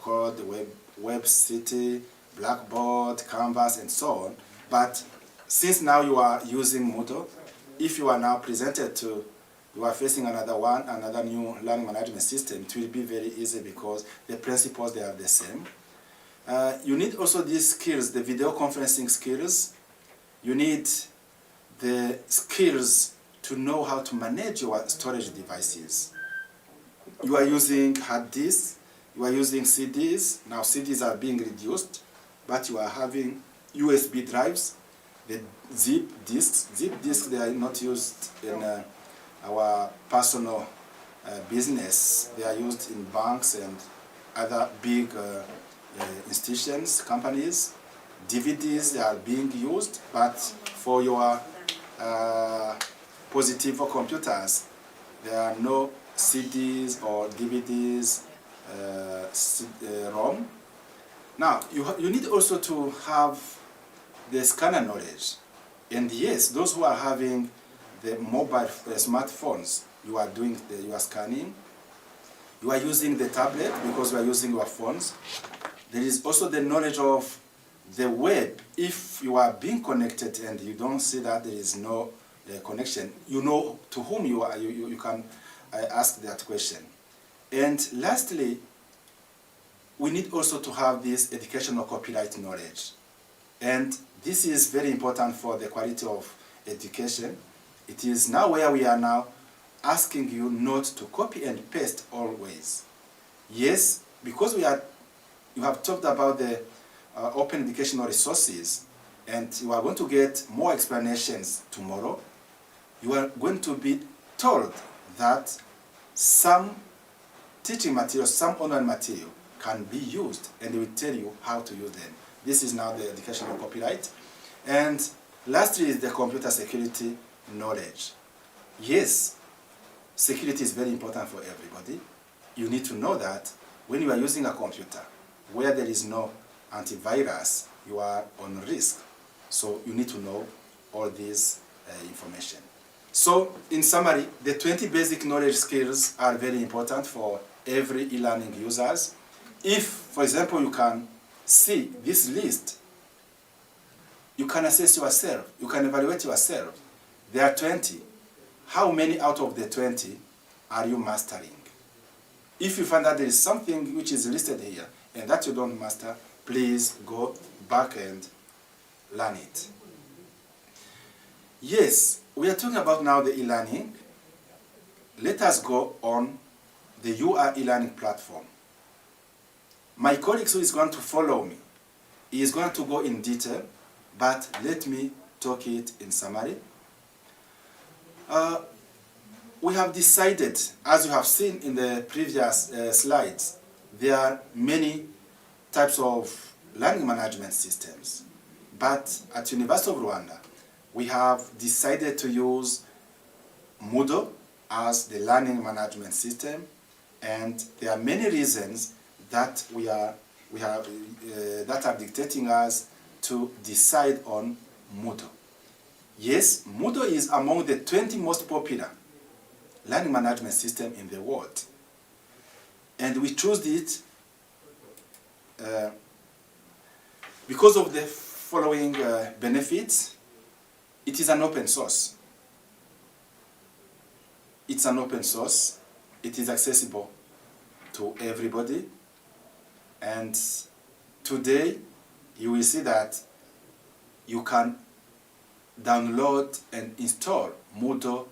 called the Web City, Blackboard, Canvas, and so on. But since now you are using Moodle, if you are now presented to, you are facing another new learning management system, it will be very easy because the principles, they are the same. You need also these skills, the video conferencing skills. You need the skills to know how to manage your storage devices. You are using hard disks, you are using CDs. Now CDs are being reduced, but you are having USB drives, the zip disks. Zip disks, they are not used in our personal business. They are used in banks and other big institutions, companies. DVDs, they are being used, but for your Positivo computers, there are no CDs or DVDs, ROM. Now, you need also to have the scanner knowledge. And yes, those who are having the mobile smartphones, you are scanning. You are using the tablet because you are using your phones. There is also the knowledge of the web. If you are being connected and you don't see that there is no connection, you know to whom you can ask that question. And lastly, we need also to have this educational copyright knowledge. And this is very important for the quality of education. It is now where we are now asking you not to copy and paste always. Yes, because you have talked about the open educational resources, and you are going to get more explanations tomorrow. You are going to be told that some teaching material, some online material can be used, and they will tell you how to use them. This is now the educational copyright. And lastly is the computer security knowledge. Yes, security is very important for everybody. You need to know that when you are using a computer where there is no antivirus, you are on risk. So you need to know all this information. So in summary, the 20 basic knowledge skills are very important for every e-learning users. If, for example, you can see this list, you can assess yourself, you can evaluate yourself. There are 20. How many out of the 20 are you mastering? If you find that there is something which is listed here and that you don't master, please go back and learn it. Yes, we are talking about now the e-learning. Let us go on the UR e-learning platform. My colleague who is going to follow me, he is going to go in detail, but let me talk it in summary. We have decided, as you have seen in the previous slides, there are many types of learning management systems. But at University of Rwanda, we have decided to use Moodle as the learning management system, and there are many reasons that that are dictating us to decide on Moodle. Yes, Moodle is among the 20 most popular learning management system in the world. And we chose it because of the following benefits. It is an open source. It's an open source. It is accessible to everybody. And today, you will see that you can download and install Moodle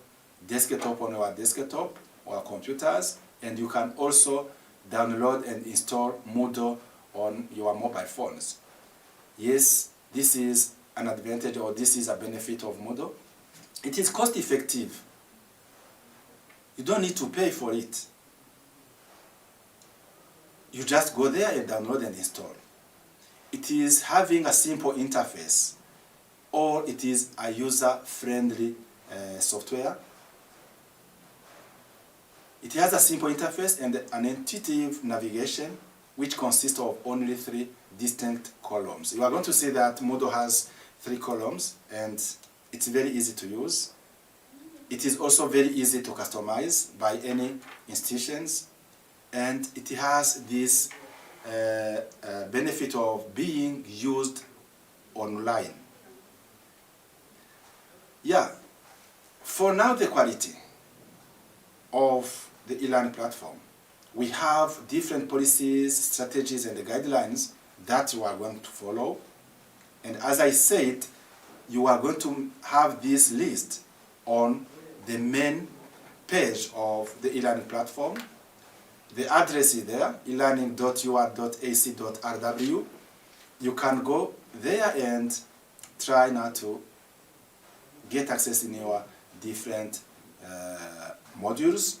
desktop on your desktop or computers, and you can also download and install Moodle on your mobile phones. Yes, this is an advantage, or this is a benefit of Moodle. It is cost effective. You don't need to pay for it. You just go there and download and install. It is having a simple interface, or it is a user-friendly software. It has a simple interface and an intuitive navigation, which consists of only 3 distinct columns. You are going to see that Moodle has 3 columns, and it's very easy to use. It is also very easy to customize by any institutions, and it has this benefit of being used online. Yeah, for now the quality of the e-learning platform. We have different policies, strategies, and the guidelines that you are going to follow. And as I said, you are going to have this list on the main page of the e-learning platform. The address is there, elearning.ur.ac.rw. You can go there and try now to get access in your different modules.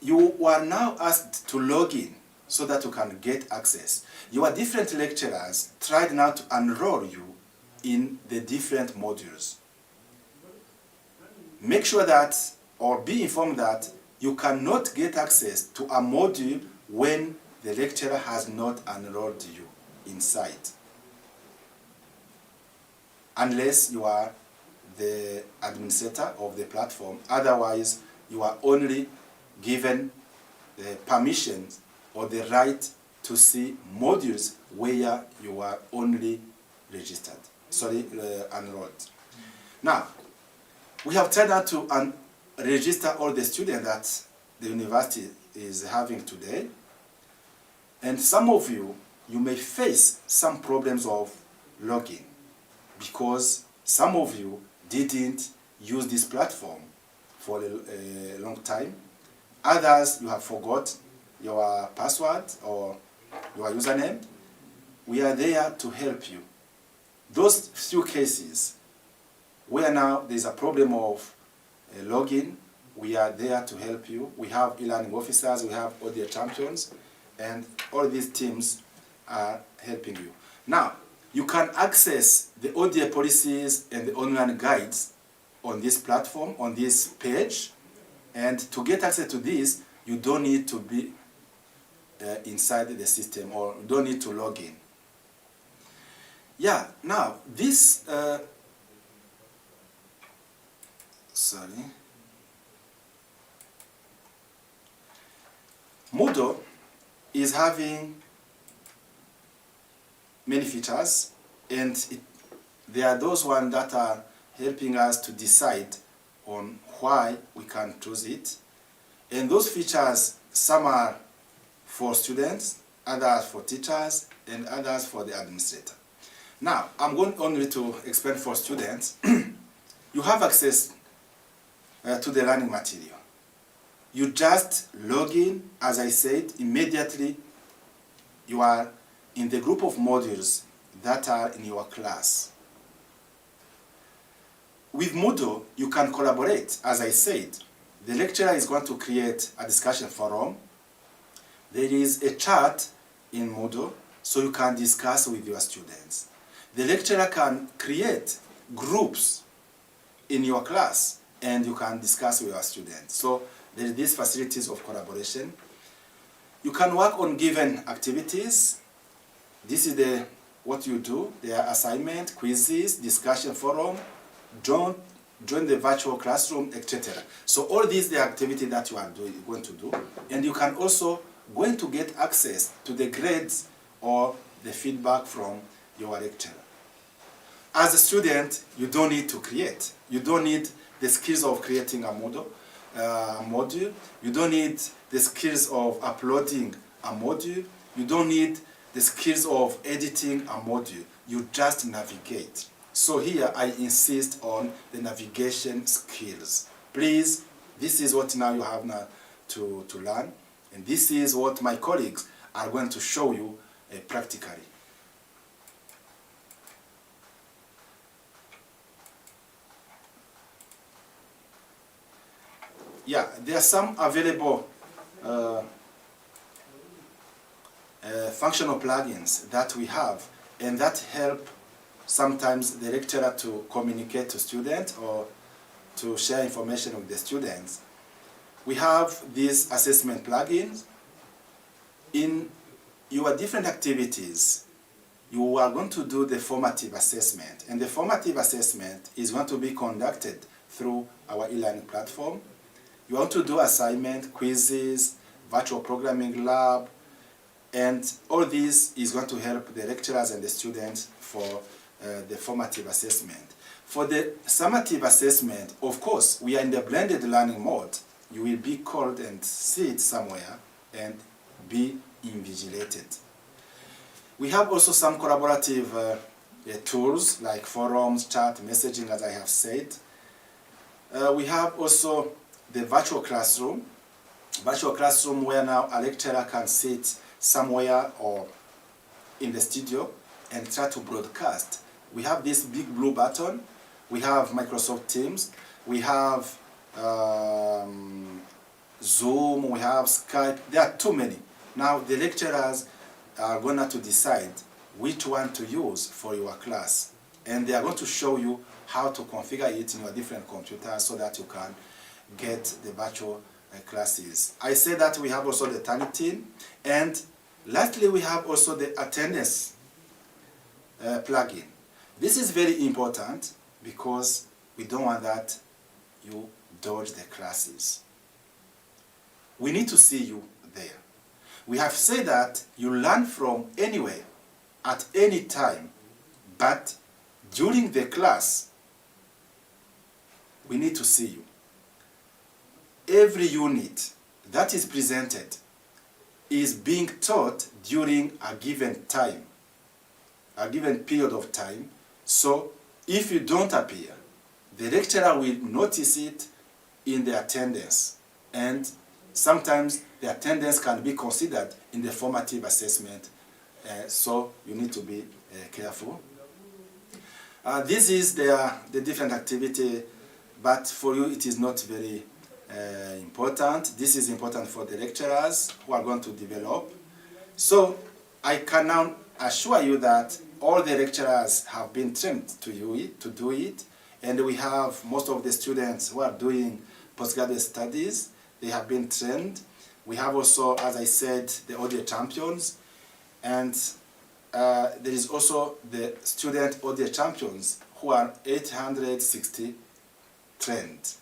You are now asked to log in so that you can get access. Your different lecturers tried now to enroll you in the different modules. Make sure that, or be informed that, you cannot get access to a module when the lecturer has not enrolled you inside, unless you are the administrator of the platform. Otherwise, you are only given the permission or the right to see modules where you are only enrolled. Now, we have tried out to register all the students that the university is having today. And some of you may face some problems of login because some of you didn't use this platform for a long time. Others, you have forgot your password or your username. We are there to help you. Those few cases where now there's a problem of login, we are there to help you. We have e-learning officers, we have audio champions, and all these teams are helping you. Now, you can access the audio policies and the online guides on this platform, on this page. And to get access to this, you don't need to be inside the system, or you don't need to log in. Yeah, now this, Moodle is having many features, and there are those ones that are helping us to decide on why we can choose it. And those features, some are for students, others for teachers, and others for the administrator. Now, I'm going only to explain for students. You have access to the learning material. You just log in, as I said, immediately you are in the group of modules that are in your class. With Moodle, you can collaborate. As I said, the lecturer is going to create a discussion forum. There is a chat in Moodle, so you can discuss with your students. The lecturer can create groups in your class, and you can discuss with your students. So there are these facilities of collaboration. You can work on given activities. This is what you do. There are assignment, quizzes, discussion forum, joint join the virtual classroom, etc. So all these the activity that you are going to do, and you can also going to get access to the grades or the feedback from your lecturer. As a student, you don't need to create. You don't need the skills of creating a module. You don't need the skills of uploading a module. You don't need the skills of editing a module. You just navigate. So here I insist on the navigation skills. Please, this is what now you have now to learn. And this is what my colleagues are going to show you practically. Yeah, there are some available functional plugins that we have, and that help sometimes the lecturer to communicate to students or to share information with the students. We have these assessment plugins. In your different activities, you are going to do the formative assessment, and the formative assessment is going to be conducted through our e-learning platform. You want to do assignment, quizzes, virtual programming lab, and all this is going to help the lecturers and the students for the formative assessment. For the summative assessment, of course, we are in the blended learning mode. You will be called and sit somewhere and be invigilated. We have also some collaborative tools like forums, chat, messaging, as I have said. We have also the virtual classroom where now a lecturer can sit somewhere or in the studio and try to broadcast. We have this big blue button. We have Microsoft Teams. We have Zoom. We have Skype. There are too many. Now the lecturers are going to decide which one to use for your class. And they are going to show you how to configure it in your different computers so that you can get the virtual classes. I say that we have also the Turnitin, and lastly we have also the attendance plugin. This is very important because we don't want that you dodge the classes. We need to see you there. We have said that you learn from anywhere, at any time, but during the class, we need to see you. Every unit that is presented is being taught during a given time, a given period of time. So if you don't appear, the lecturer will notice it in the attendance, and sometimes the attendance can be considered in the formative assessment, so you need to be careful. This is the different activity, but for you it is not very important. This is important for the lecturers who are going to develop. So I can now assure you that all the lecturers have been trained to do it, and we have most of the students who are doing postgraduate studies. They have been trained. We have also, as I said, the audio champions, and there is also the student audio champions who are 860 trained.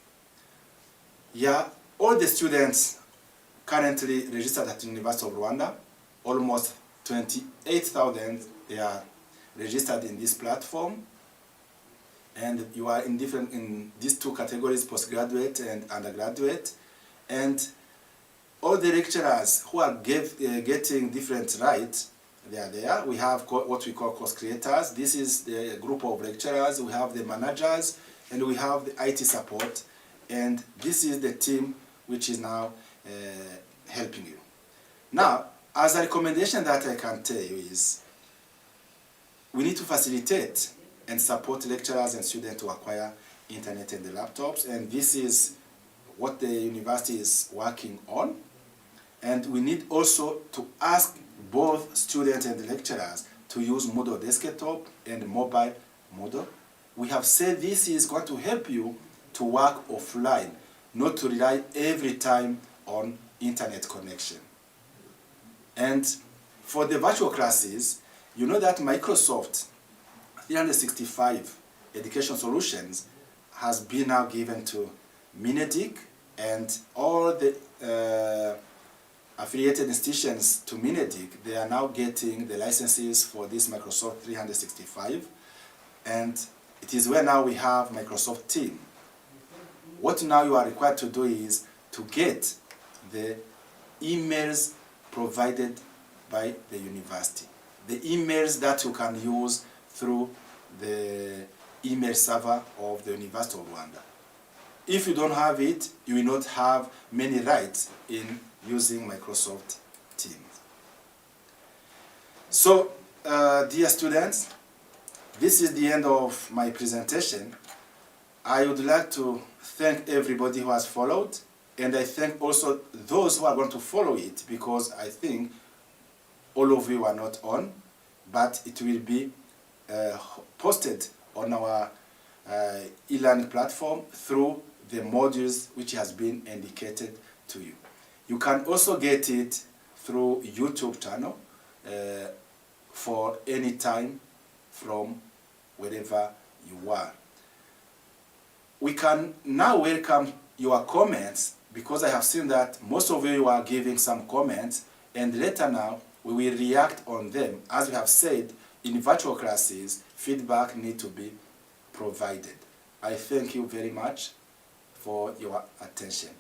Yeah, all the students currently registered at the University of Rwanda, almost 28,000, they are registered in this platform, and you are in these two categories, postgraduate and undergraduate, and all the lecturers who are getting different rights, they are there. We have what we call course creators. This is the group of lecturers. We have the managers, and we have the IT support, and this is the team which is now helping you. Now, as a recommendation that I can tell you is, we need to facilitate and support lecturers and students to acquire internet and the laptops, and this is what the university is working on. And we need also to ask both students and lecturers to use Moodle Desktop and Mobile Moodle. We have said this is going to help you to work offline, not to rely every time on internet connection. And for the virtual classes, you know that Microsoft 365 Education Solutions has been now given to Minetic, and all the affiliated institutions to Minetic, they are now getting the licenses for this Microsoft 365, and it is where now we have Microsoft Teams. What now you are required to do is to get the emails provided by the university, the emails that you can use through the email server of the University of Rwanda. If you don't have it, you will not have many rights in using Microsoft Teams. So, dear students, this is the end of my presentation. I would like to thank everybody who has followed, and I thank also those who are going to follow it, because I think all of you are not on, but it will be posted on our e-learning platform through the modules which has been indicated to you. You can also get it through YouTube channel for any time from wherever you are. We can now welcome your comments, because I have seen that most of you are giving some comments, and later now we will react on them. As we have said, in virtual classes, feedback need to be provided. I thank you very much for your attention.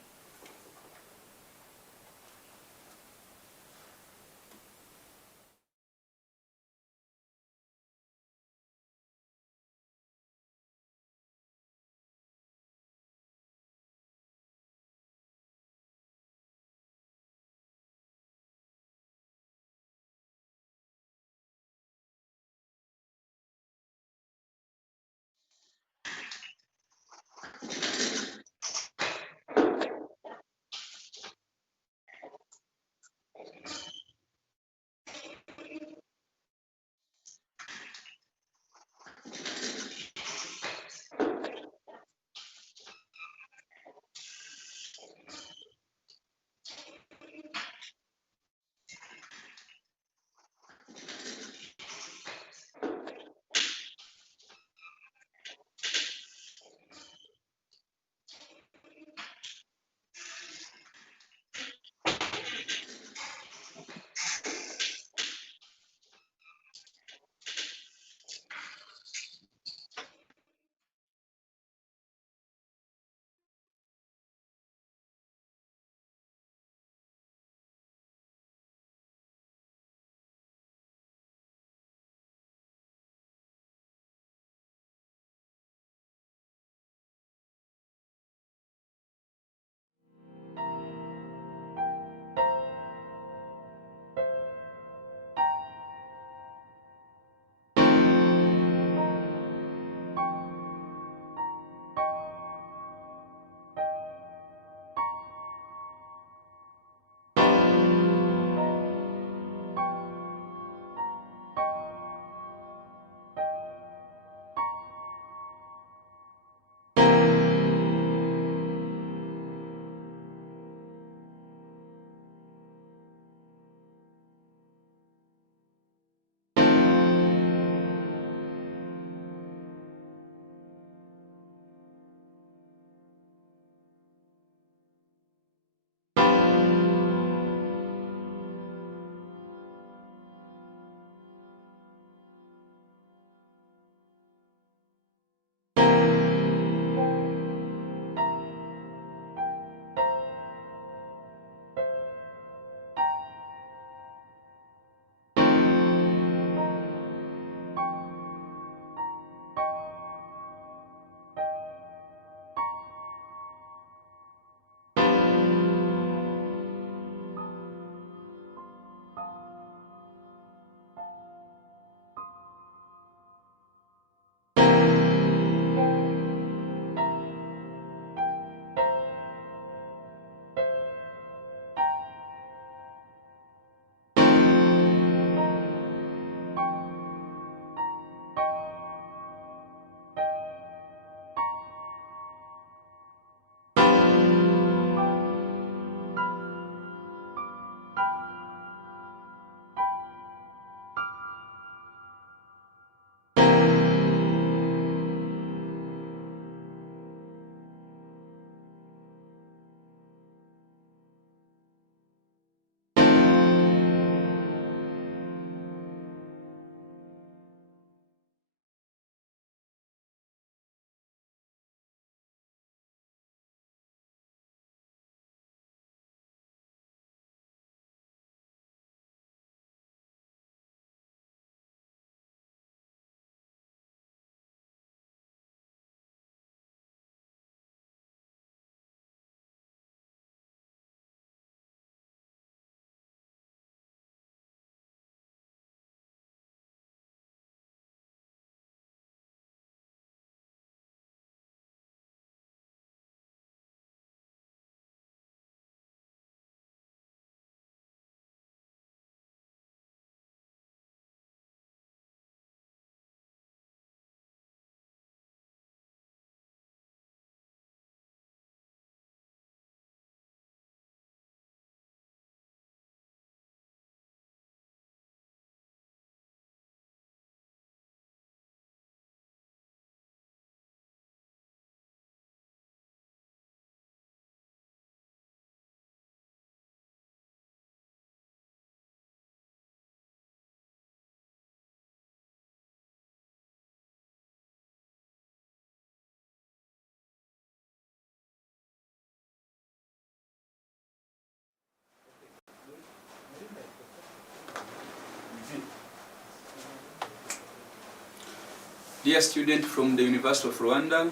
Dear student from the University of Rwanda,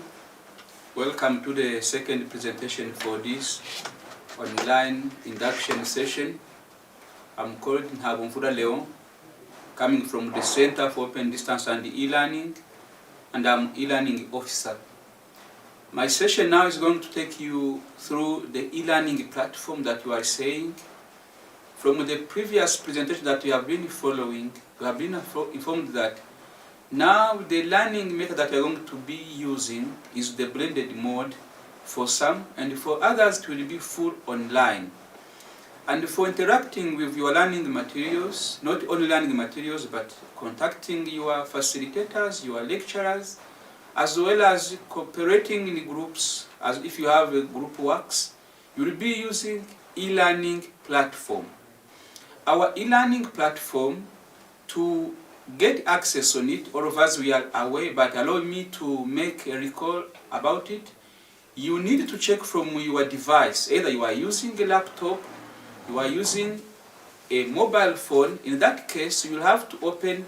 welcome to the second presentation for this online induction session. I'm called Nhabumfura Leon, coming from the Center for Open Distance and E-Learning, and I'm e-learning officer. My session now is going to take you through the e-learning platform that you are saying. From the previous presentation that you have been following, you have been informed that now the learning method that we are going to be using is the blended mode for some, and for others it will be full online. And for interacting with your learning materials, not only learning materials, but contacting your facilitators, your lecturers, as well as cooperating in groups, as if you have a group works, you will be using e-learning platform. Our e-learning platform, to get access on it, all of us we are away, but allow me to make a recall about it. You need to check from your device, either you are using a laptop, you are using a mobile phone. In that case, you will have to open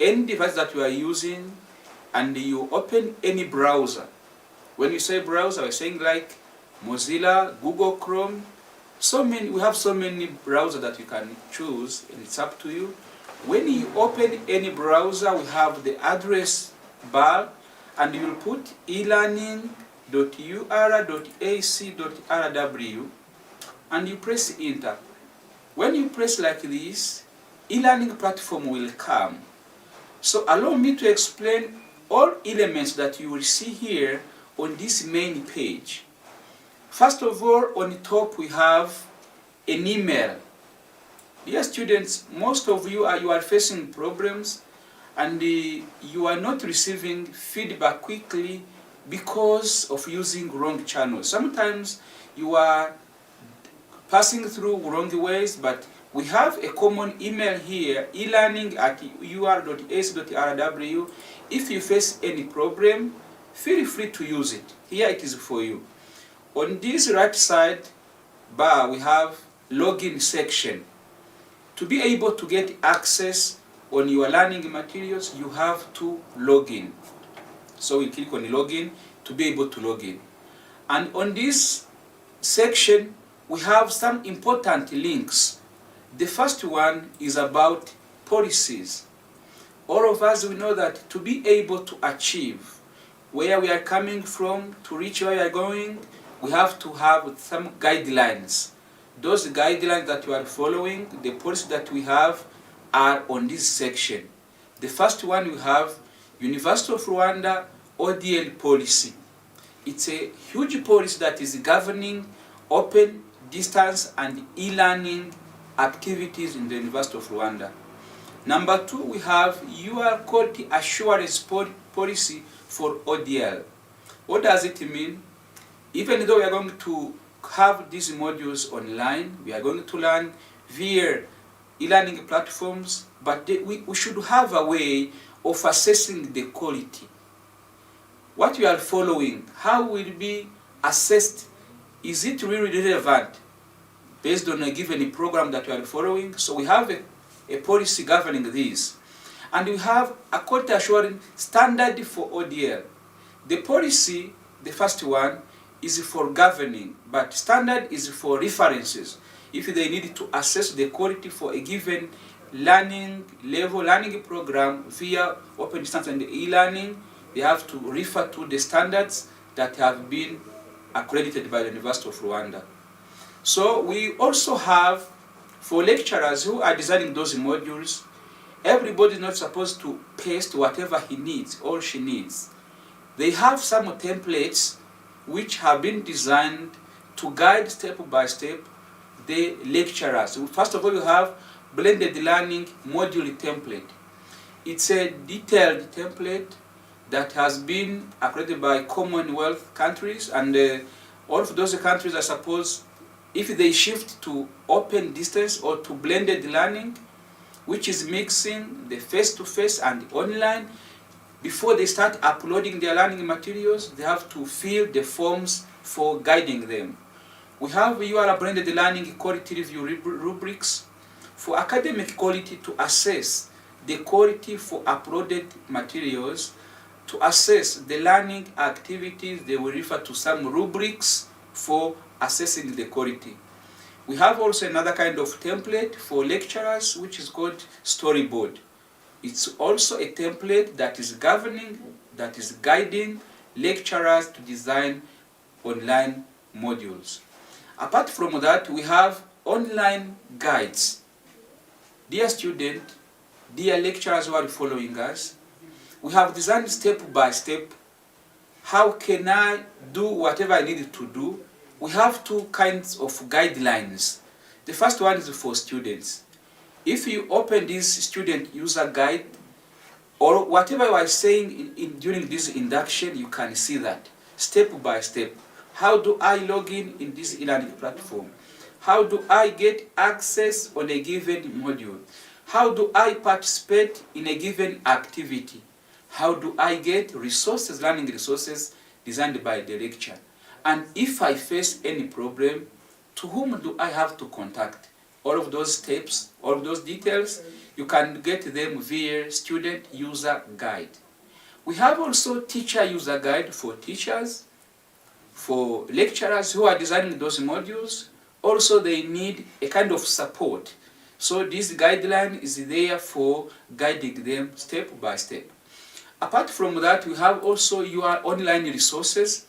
any device that you are using, and you open any browser. When you say browser, we're saying like Mozilla, Google Chrome. We have so many browsers that you can choose, and it's up to you. When you open any browser, we have the address bar, and you will put elearning.ur.ac.rw, and you press enter. When you press like this, e-learning platform will come. So allow me to explain all elements that you will see here on this main page. First of all, on the top we have an email. Dear students, most of you are facing problems, and you are not receiving feedback quickly because of using wrong channels. Sometimes you are passing through wrong ways, but we have a common email here, elearning@ur.ac.rw. If you face any problem, feel free to use it. Here it is for you. On this right side bar, we have login section. To be able to get access on your learning materials, you have to log in. So we click on login to be able to log in. And on this section, we have some important links. The first one is about policies. All of us, we know that to be able to achieve where we are coming from, to reach where we are going, we have to have some guidelines. Those guidelines that you are following, the policies that we have, are on this section. The first one we have University of Rwanda ODL policy. It's a huge policy that is governing open, distance, and e-learning activities in the University of Rwanda. Number two, we have your quality assurance policy for ODL. What does it mean? Even though we are going to have these modules online, we are going to learn via e-learning platforms, but we should have a way of assessing the quality. What we are following, how will it be assessed? Is it really relevant based on a given program that we are following? So we have a policy governing this. And we have a quality assurance standard for ODL. The policy, the first one, is for governing, but standard is for references. If they need to assess the quality for a given learning level, learning program via open distance and e-learning, they have to refer to the standards that have been accredited by the University of Rwanda. So we also have, for lecturers who are designing those modules, everybody is not supposed to paste whatever he needs or she needs. They have some templates which have been designed to guide step by step the lecturers. First of all, you have blended learning module template. It's a detailed template that has been accredited by Commonwealth countries, and all of those countries, I suppose, if they shift to open distance or to blended learning, which is mixing the face-to-face and online, before they start uploading their learning materials, they have to fill the forms for guiding them. We have your blended learning quality review rubrics for academic quality to assess the quality for uploaded materials to assess the learning activities. They will refer to some rubrics for assessing the quality. We have also another kind of template for lecturers, which is called storyboard. It's also a template that is governing, that is guiding lecturers to design online modules. Apart from that, we have online guides. Dear student, dear lecturers who are following us, we have designed step by step how can I do whatever I need to do. We have two kinds of guidelines. The first one is for students. If you open this student user guide, or whatever I was saying during this induction, you can see that step by step. How do I log in this e-learning platform? How do I get access on a given module? How do I participate in a given activity? How do I get resources, learning resources designed by the lecturer? And if I face any problem, to whom do I have to contact? All of those steps, all of those details, you can get them via student user guide. We have also teacher user guide for teachers, for lecturers who are designing those modules. Also, they need a kind of support. So this guideline is there for guiding them step by step. Apart from that, we have also your online resources.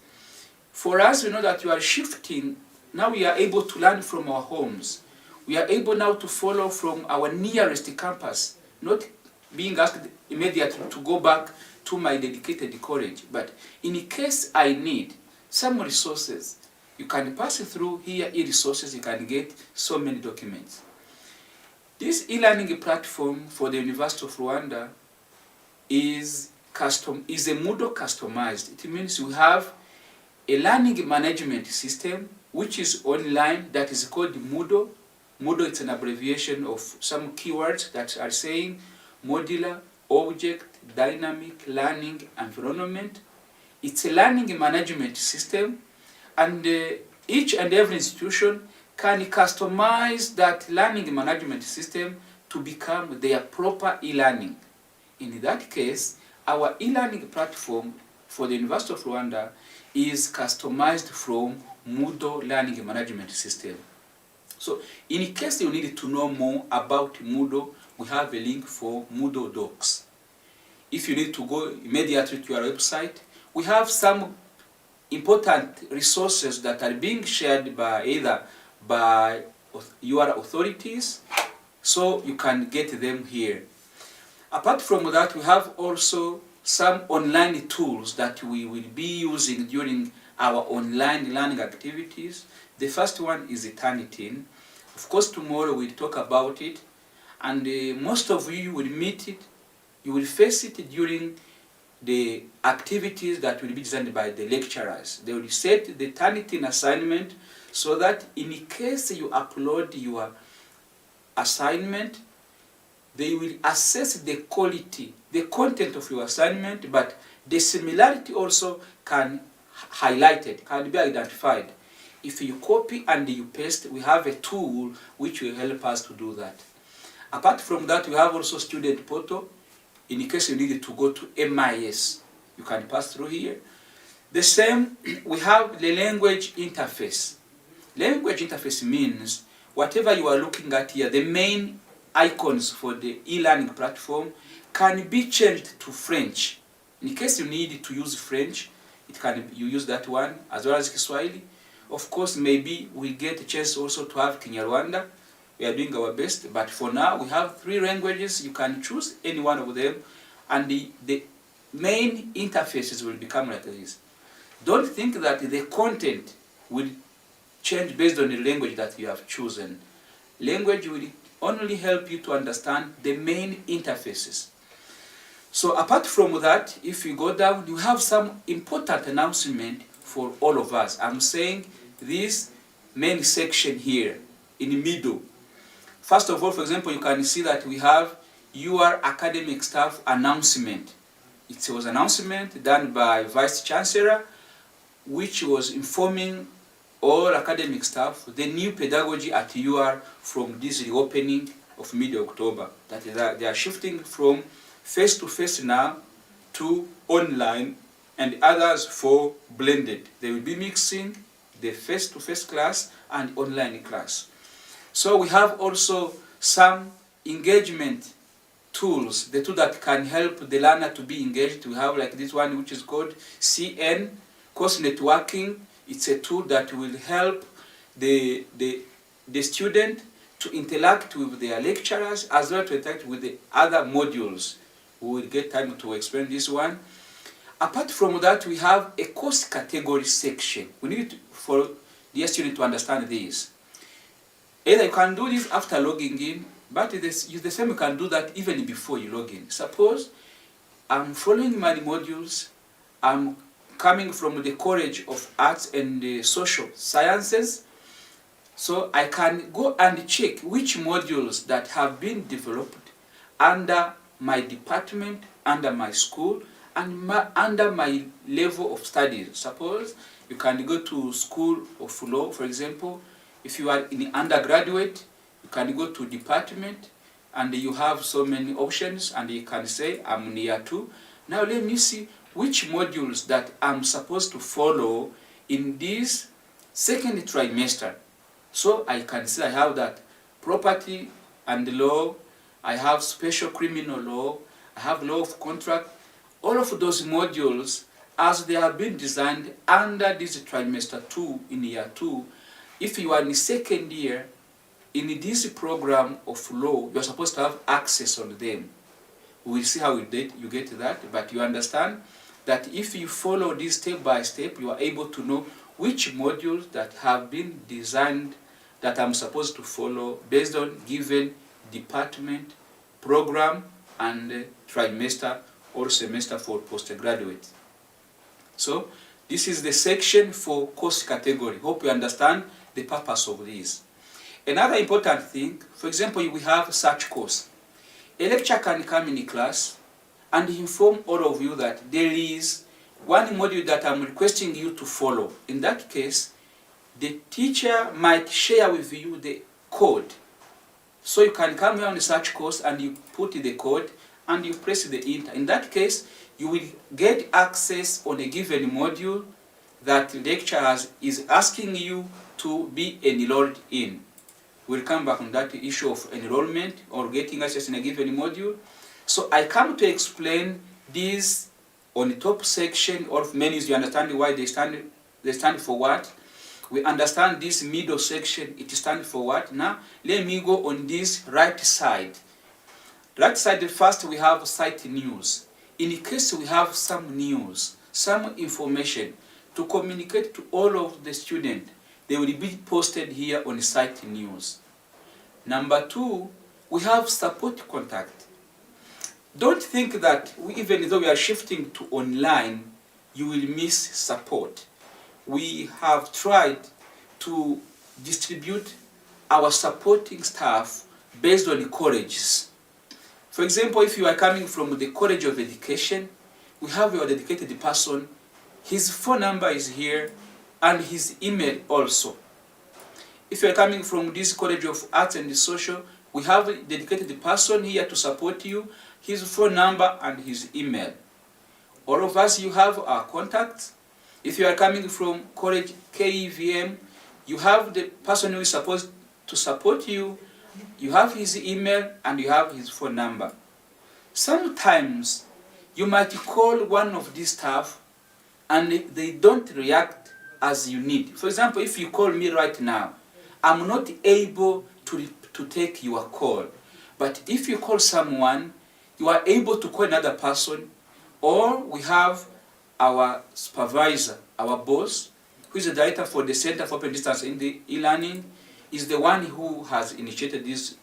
For us, we know that you are shifting. Now we are able to learn from our homes. We are able now to follow from our nearest campus, not being asked immediately to go back to my dedicated college. But in case I need some resources, you can pass it through here, e-resources, you can get so many documents. This e-learning platform for the University of Rwanda is a Moodle customized. It means we have a learning management system which is online that is called Moodle. Moodle is an abbreviation of some keywords that are saying modular, object, dynamic, learning, environment. It's a learning management system, and each and every institution can customize that learning management system to become their proper e-learning. In that case, our e-learning platform for the University of Rwanda is customized from Moodle learning management system. So in case you need to know more about Moodle, we have a link for Moodle Docs. If you need to go immediately to our website, we have some important resources that are being shared by either by your authorities, so you can get them here. Apart from that, we have also some online tools that we will be using during our online learning activities. The first one is Turnitin. Of course, tomorrow we'll talk about it, and most of you will meet it. You will face it during the activities that will be designed by the lecturers. They will set the Turnitin assignment so that in case you upload your assignment, they will assess the quality, the content of your assignment, but the similarity also can highlighted, can be identified. If you copy and you paste, we have a tool which will help us to do that. Apart from that, we have also student portal. In case you need to go to MIS, you can pass through here. The same, we have the language interface. Language interface means whatever you are looking at here, the main icons for the e-learning platform can be changed to French. In case you need to use French, you use that one, as well as Kiswahili. Of course, maybe we get a chance also to have Kinyarwanda. We are doing our best, but for now we have 3 languages. You can choose any one of them, and the main interfaces will become like this. Don't think that the content will change based on the language that you have chosen. Language will only help you to understand the main interfaces. So apart from that, if you go down, you have some important announcement for all of us. I'm saying this main section here in the middle. First of all, for example, you can see that we have your academic staff announcement. It was an announcement done by Vice Chancellor, which was informing all academic staff the new pedagogy at UR from this reopening of mid-October. That is, they are shifting from face-to-face now to online and others for blended. They will be mixing the face-to-face class and online class. So we have also some engagement tools, the tool that can help the learner to be engaged. We have like this one, which is called CN, Course Networking. It's a tool that will help the student to interact with their lecturers as well to interact with the other modules. We will get time to explain this one. Apart from that, we have a course category section. We need for the student to understand this. Either you can do this after logging in, but the same you can do that even before you log in. Suppose I'm following my modules, I'm coming from the College of Arts and Social Sciences, so I can go and check which modules that have been developed under my department, under my school, and under my level of studies. Suppose you can go to School of Law, for example. If you are in undergraduate, you can go to department, and you have so many options, and you can say, I'm in year 2. Now let me see which modules that I'm supposed to follow in this second trimester. So I can say I have that property and law, I have special criminal law, I have law of contract. All of those modules, as they have been designed under this trimester 2 in year 2, if you are in the second year, in this program of law, you are supposed to have access on them. We'll see how you get that, but you understand that if you follow this step by step, you are able to know which modules that have been designed that I'm supposed to follow based on given department, program, and trimester or semester for postgraduate. So this is the section for course category. Hope you understand the purpose of this. Another important thing, for example, we have such course. A lecturer can come in class and inform all of you that there is one module that I'm requesting you to follow. In that case, the teacher might share with you the code. So you can come here on the search course and you put the code and you press the enter. In that case, you will get access on a given module that the lecturer is asking you to be enrolled in. We'll come back on that issue of enrollment or getting access in a given module. So I come to explain these on the top section of menus. You understand why they stand for what? We understand this middle section, it stands for what? Now, let me go on this right side. Right side, first we have site news. In case we have some news, some information to communicate to all of the students, they will be posted here on site news. Number 2, we have support contact. Don't think that even though we are shifting to online, you will miss support. We have tried to distribute our supporting staff based on the colleges. For example, if you are coming from the College of Education, we have your dedicated person. His phone number is here and his email also. If you are coming from this College of Arts and Social, we have a dedicated person here to support you, his phone number and his email. All of us, you have our contacts. If you are coming from College KEVM, you have the person who is supposed to support you, you have his email and you have his phone number. Sometimes you might call one of these staff and they don't react as you need. For example, if you call me right now, I'm not able to take your call. But if you call someone, you are able to call another person, or we have our supervisor, our boss, who is the director for the Center for Open Distance in the e-learning, is the one who has initiated this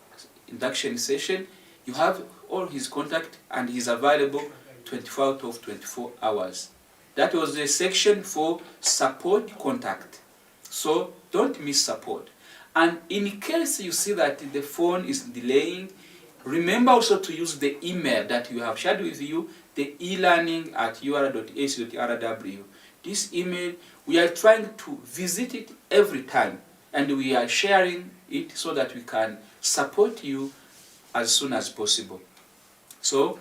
induction session. You have all his contact and he's available 24 out of 24 hours. That was the section for support contact. So don't miss support. And in case you see that the phone is delaying, remember also to use the email that you have shared with you, the elearning@ur.ac.rw. This email, we are trying to visit it every time, and we are sharing it so that we can support you as soon as possible. So,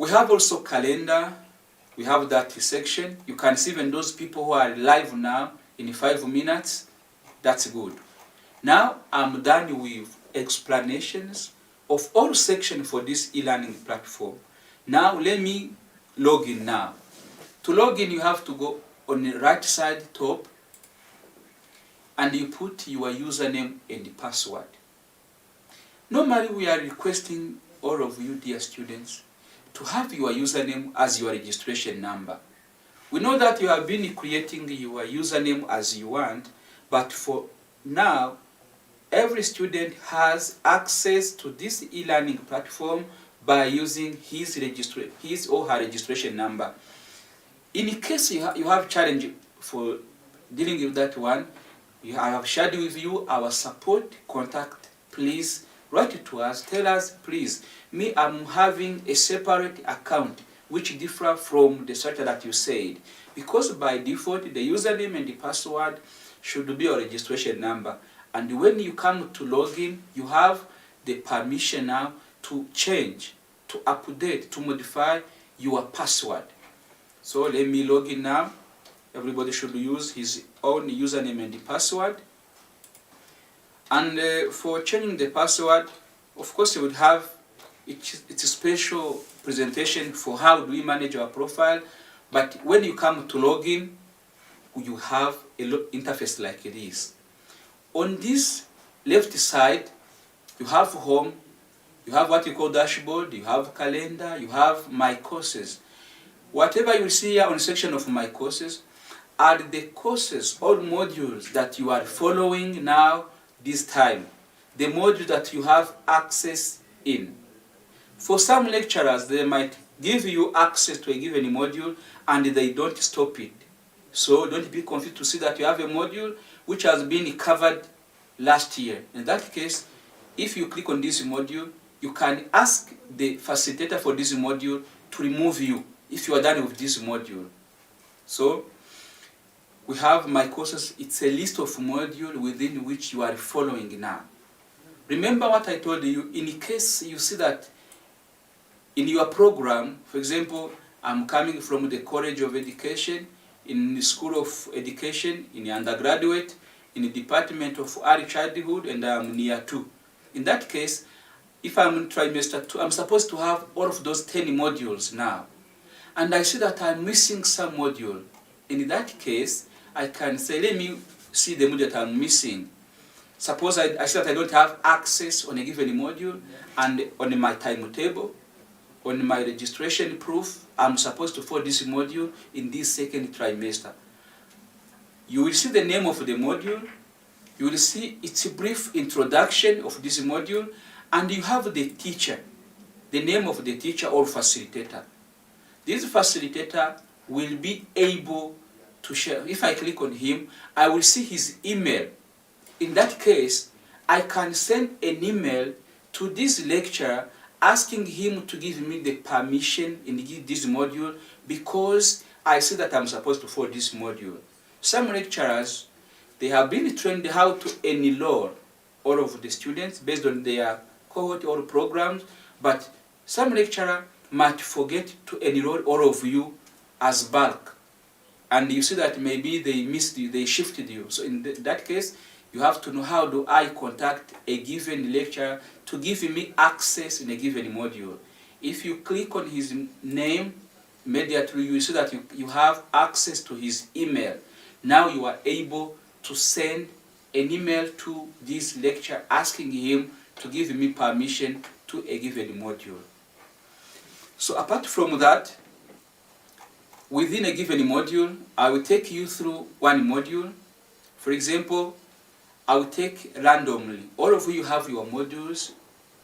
We have also calendar. We have that section. You can see even those people who are live now in 5 minutes. That's good. Now I'm done with explanations of all sections for this e-learning platform. Now let me log in now. To log in, you have to go on the right side top and you put your username and password. Normally we are requesting all of you, dear students, to have your username as your registration number. We know that you have been creating your username as you want, but for now, every student has access to this e-learning platform by using his or her registration number. In case you have challenge for dealing with that one, I have shared with you our support contact. Please write it to us. Tell us, please, me, I'm having a separate account which differ from the structure that you said. Because by default, the username and the password should be your registration number. And when you come to login, you have the permission now to change, to update, to modify your password. So let me log in now. Everybody should use his own username and the password. And for changing the password, of course, you would have it's a special presentation for how do we manage our profile. But when you come to login, you have a interface like this. On this left side, you have home, you have what you call dashboard, you have calendar, you have my courses. Whatever you see here on the section of my courses are the courses or modules that you are following now this time. The module that you have access in. For some lecturers, they might give you access to a given module and they don't stop it. So don't be confused to see that you have a module which has been covered last year. In that case, if you click on this module, you can ask the facilitator for this module to remove you if you are done with this module. So we have my courses. It's a list of modules within which you are following now. Remember what I told you, in case you see that in your program, for example, I'm coming from the College of Education, in the School of Education, in the undergraduate, in the Department of Early Childhood, and I'm in year 2. In that case, if I'm in trimester 2, I'm supposed to have all of those 10 modules now. And I see that I'm missing some module. In that case, I can say, let me see the module that I'm missing. Suppose I see that I don't have access on a given module, and on my timetable, on my registration proof, I'm supposed to follow this module in this second trimester. You will see the name of the module, you will see its a brief introduction of this module, and you have the teacher, the name of the teacher or facilitator. This facilitator will be able to share. If I click on him, I will see his email. In that case, I can send an email to this lecturer asking him to give me the permission in this module because I see that I'm supposed to follow this module. Some lecturers, they have been trained how to enroll all of the students based on their cohort or programs, but some lecturer might forget to enroll all of you as bulk. And you see that maybe they missed you, they shifted you. So in that case, you have to know how do I contact a given lecturer to give me access in a given module. If you click on his name, immediately you will see that you have access to his email. Now you are able to send an email to this lecturer asking him to give me permission to a given module. So apart from that, within a given module, I will take you through one module. For example, I will take randomly. All of you have your modules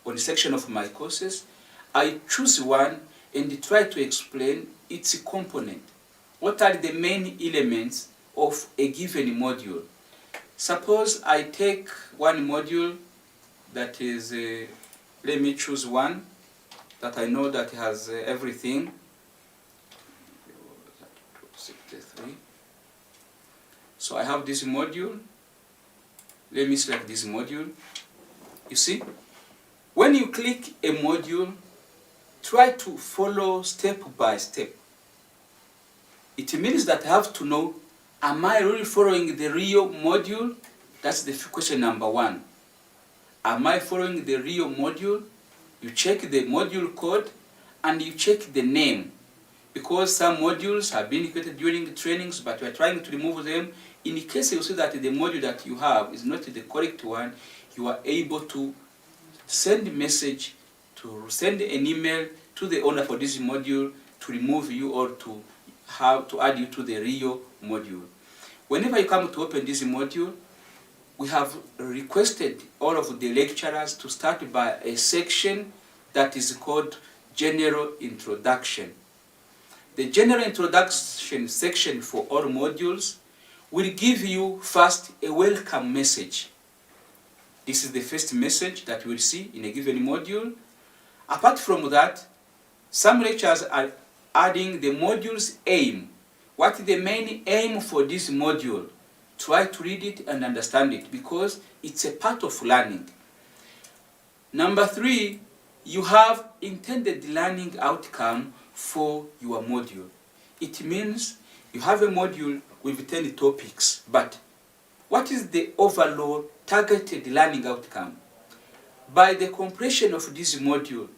on the section of my courses. I choose one and try to explain its component. What are the main elements of a given module? Suppose I take one module that is, let me choose one that I know that has everything. 63. So I have this module. Let me select this module. You see, when you click a module try to follow step by step. It means that I have to know, am I really following the real module? That's the question number one. Am I following the real module? You check the module code and you check the name. Because some modules have been created during the trainings, but we are trying to remove them. In case you see that the module that you have is not the correct one, you are able to send a message, to send an email to the owner for this module to remove you or to add you to the real module. Whenever you come to open this module, we have requested all of the lecturers to start by a section that is called General Introduction. The General Introduction section for all modules will give you first a welcome message. This is the first message that you will see in a given module. Apart from that, some lecturers are adding the module's aim. What is the main aim for this module? Try to read it and understand it because it's a part of learning. Number 3, you have intended learning outcome for your module. It means you have a module with 10 topics, but what is the overall targeted learning outcome? By the completion of this module,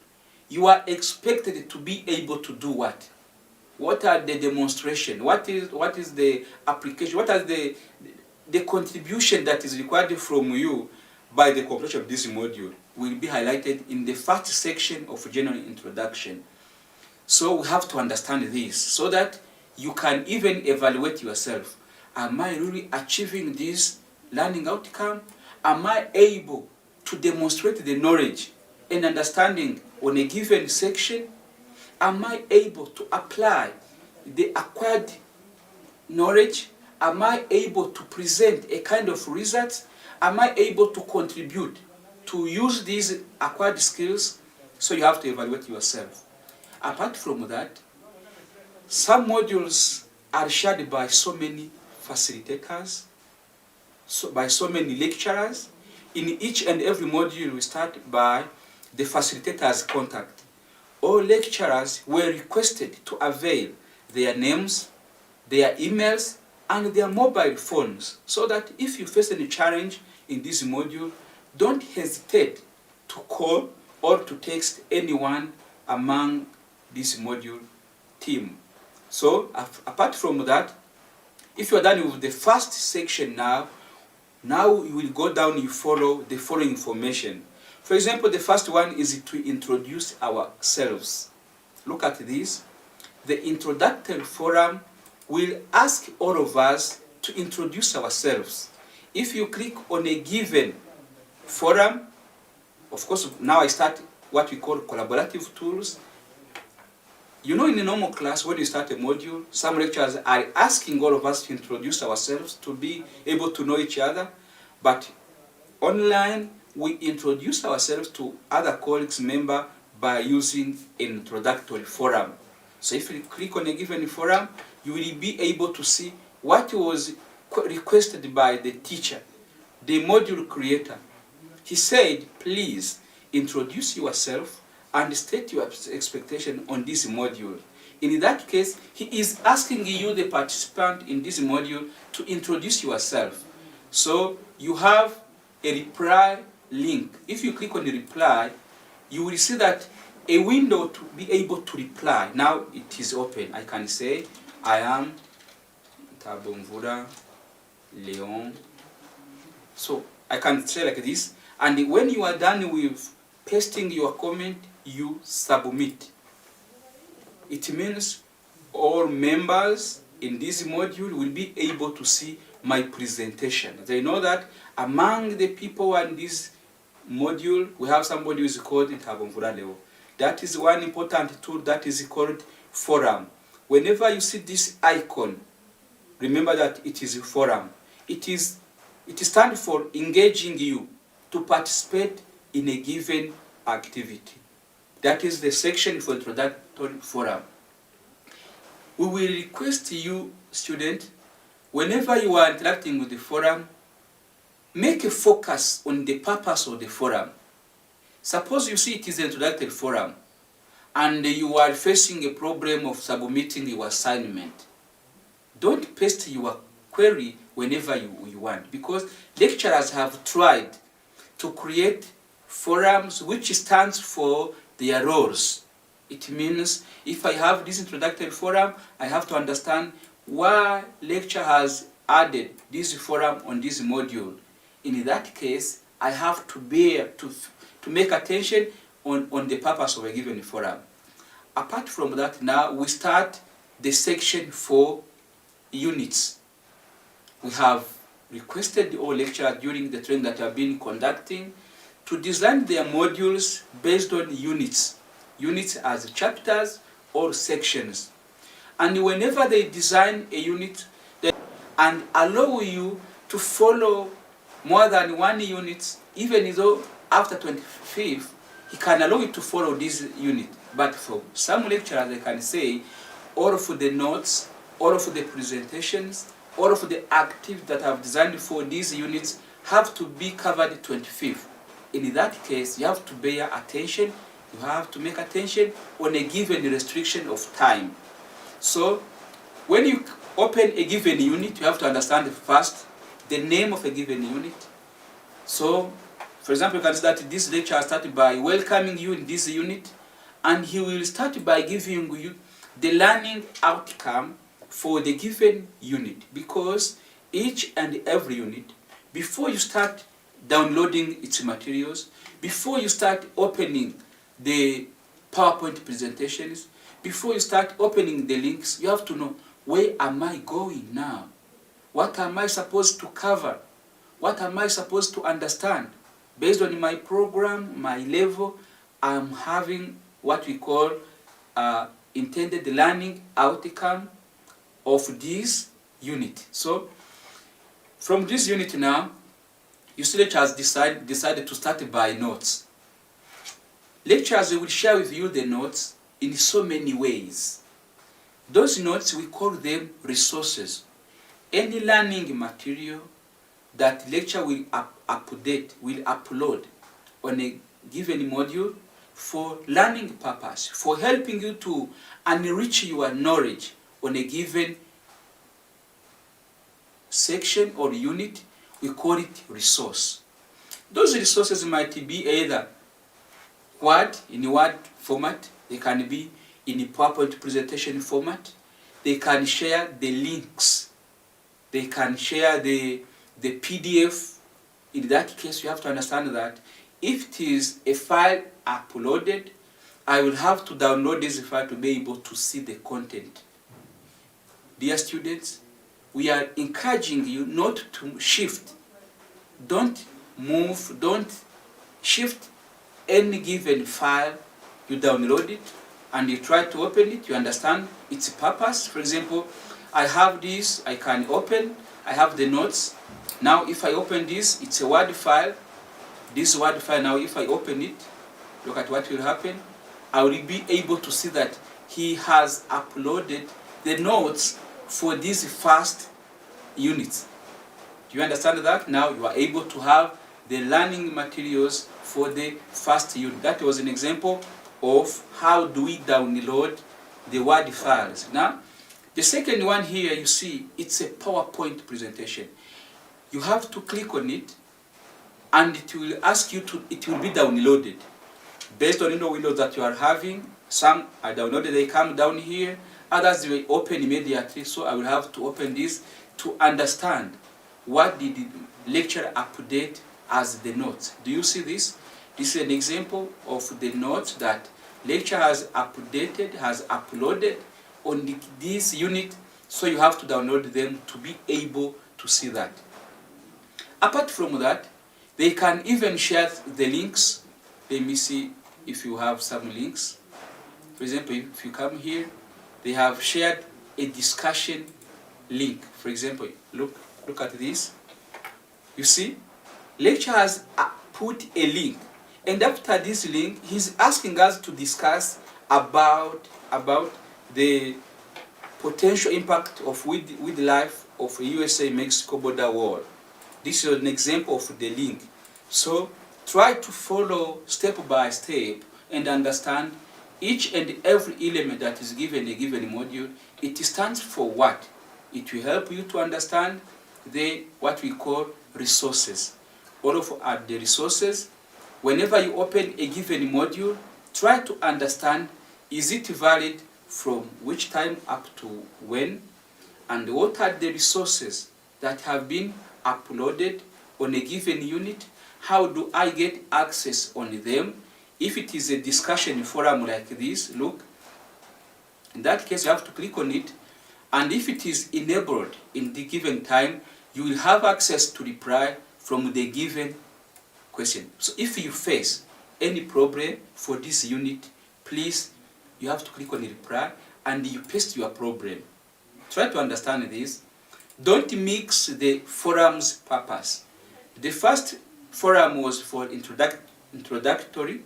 you are expected to be able to do what? What are the demonstration? What is the application? What are the contribution that is required from you by the completion of this module will be highlighted in the first section of General Introduction. So we have to understand this so that you can even evaluate yourself. Am I really achieving this learning outcome? Am I able to demonstrate the knowledge and understanding on a given section? Am I able to apply the acquired knowledge? Am I able to present a kind of results? Am I able to contribute to use these acquired skills? So you have to evaluate yourself. Apart from that, some modules are shared by so many facilitators, by so many lecturers. In each and every module, we start by the facilitator's contact. All lecturers were requested to avail their names, their emails, and their mobile phones, so that if you face any challenge in this module, don't hesitate to call or to text anyone among this module team. So apart from that, if you are done with the first section now you will go down, you follow the following information. For example, the first one is to introduce ourselves. Look at this. The introductory forum will ask all of us to introduce ourselves. If you click on a given forum, of course, now I start what we call collaborative tools. You know, in a normal class, when you start a module, some lecturers are asking all of us to introduce ourselves to be able to know each other. But online, we introduce ourselves to other colleagues, members, by using an introductory forum. So if you click on a given forum, you will be able to see what was requested by the teacher, the module creator. He said, please introduce yourself and state your expectation on this module. In that case, he is asking you, the participant in this module, to introduce yourself. So you have a reply link. If you click on the reply, you will see that a window to be able to reply. Now it is open. I can say, I am Tabomvura Leon. So I can say like this. And when you are done with pasting your comment, you submit. It means all members in this module will be able to see my presentation. They know that among the people in this module, we have somebody who is called Tabomvura Leon. That is one important tool that is called forum. Whenever you see this icon, remember that it is a forum. It stands for engaging you to participate in a given activity. That is the section for introductory forum. We will request you, student, whenever you are interacting with the forum, make a focus on the purpose of the forum. Suppose you see it is an introductory forum, and you are facing a problem of submitting your assignment, don't paste your query whenever you want, because lecturers have tried to create forums which stands for their roles. It means if I have this introductory forum, I have to understand why lecture has added this forum on this module. In that case, I have to bear to make attention on the purpose of a given forum. Apart from that, now we start the section for units. We have requested all lecturers during the training that have been conducting to design their modules based on units. Units as chapters or sections. And whenever they design a unit and allow you to follow more than one unit, even though after 25th, he can allow you to follow this unit. But for some lecturers, they can say all of the notes, all of the presentations, all of the activities that I've designed for these units have to be covered 25th. In that case, you have to bear attention, you have to make attention on a given restriction of time. So, when you open a given unit, you have to understand first the name of a given unit. So, for example, you can start this lecture started by welcoming you in this unit, and he will start by giving you the learning outcome for the given unit, because each and every unit, before you start downloading its materials, before you start opening the PowerPoint presentations, before you start opening the links, you have to know, where am I going now? What am I supposed to cover? What am I supposed to understand? Based on my program, my level, I'm having what we call intended learning outcome of this unit. So, from this unit now, your lecturers decided to start by notes. Lecturers will share with you the notes in so many ways. Those notes, we call them resources. Any learning material that lecturer will upload on a given module for learning purpose, for helping you to enrich your knowledge on a given section or unit, we call it resource. Those resources might be either in Word format, they can be in a PowerPoint presentation format, they can share the links, they can share the PDF. In that case, you have to understand that if it is a file uploaded, I will have to download this file to be able to see the content. Dear students, we are encouraging you not to shift. Don't move, don't shift any given file. You download it and you try to open it, you understand its purpose. For example, I have this, I can open, I have the notes. Now if I open this, it's a Word file. This Word file, now if I open it, look at what will happen. I will be able to see that he has uploaded the notes for this first unit. Do you understand that? Now you are able to have the learning materials for the first unit. That was an example of how do we download the Word files. Now, the second one here, you see, it's a PowerPoint presentation. You have to click on it, and it will ask you to, it will be downloaded. Based on the windows that you are having, some are downloaded, they come down here, others will open immediately, so I will have to open this to understand what did the lecturer update as the notes. Do you see this? This is an example of the notes that lecturer has updated, has uploaded on this unit, so you have to download them to be able to see that. Apart from that, they can even share the links. Let me see if you have some links. For example, if you come here, they have shared a discussion link. For example, look at this. You see, lecturer has put a link, and after this link, he's asking us to discuss about the potential impact of wildlife of a USA-Mexico border wall. This is an example of the link. So try to follow step by step and understand each and every element that is given in a given module, it stands for what? It will help you to understand what we call resources. All of are the resources. Whenever you open a given module, try to understand, is it valid from which time up to when, and what are the resources that have been uploaded on a given unit? How do I get access on them? If it is a discussion forum like this, look, in that case you have to click on it, and if it is enabled in the given time, you will have access to reply from the given question. So if you face any problem for this unit, please, you have to click on the reply and you paste your problem. Try to understand this. Don't mix the forum's purpose. The first forum was for introductory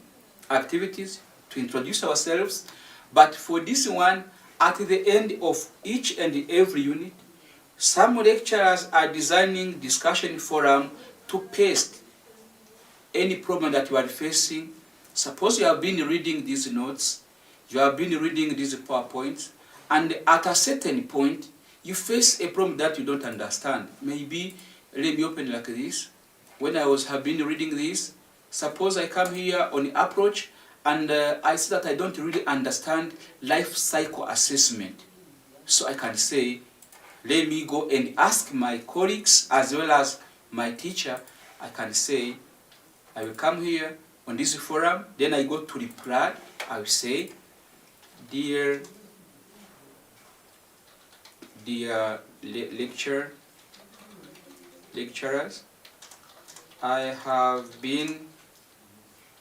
activities to introduce ourselves, but for this one, at the end of each and every unit, some lecturers are designing discussion forum to paste any problem that you are facing. Suppose you have been reading these notes, you have been reading these PowerPoints, and at a certain point, you face a problem that you don't understand. Maybe, let me open like this. When I have been reading this, suppose I come here on approach, and I see that I don't really understand life cycle assessment. So I can say, let me go and ask my colleagues as well as my teacher. I can say, I will come here on this forum, then I go to reply. I will say, dear lecturers, I have been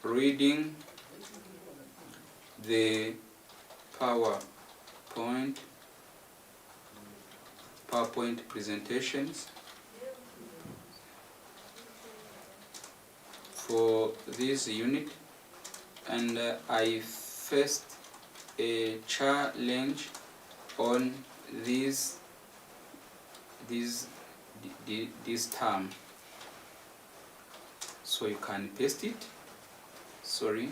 reading the PowerPoint presentations for this unit, and I faced a challenge on this term. So you can paste it. Sorry.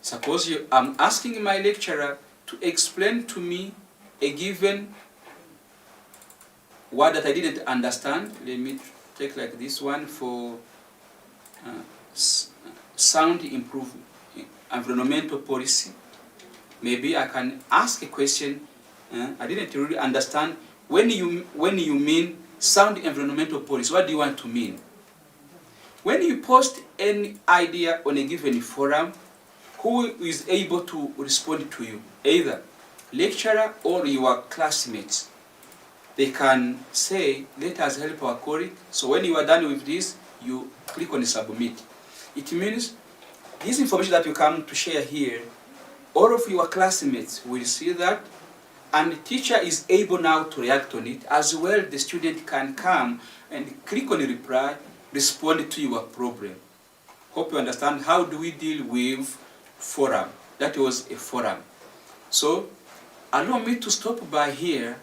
Suppose I'm asking my lecturer to explain to me a given word that I didn't understand. Let me take like this one for sound improvement, environmental policy. Maybe I can ask a question. I didn't really understand. When you mean sound environmental policy, what do you want to mean? When you post any idea on a given forum, who is able to respond to you? Either lecturer or your classmates. They can say, let us help our colleague. So when you are done with this, you click on submit. It means this information that you come to share here, all of your classmates will see that, and the teacher is able now to react on it. As well, the student can come and click on the reply, respond to your problem. Hope you understand how do we deal with forum. That was a forum. So allow me to stop by here,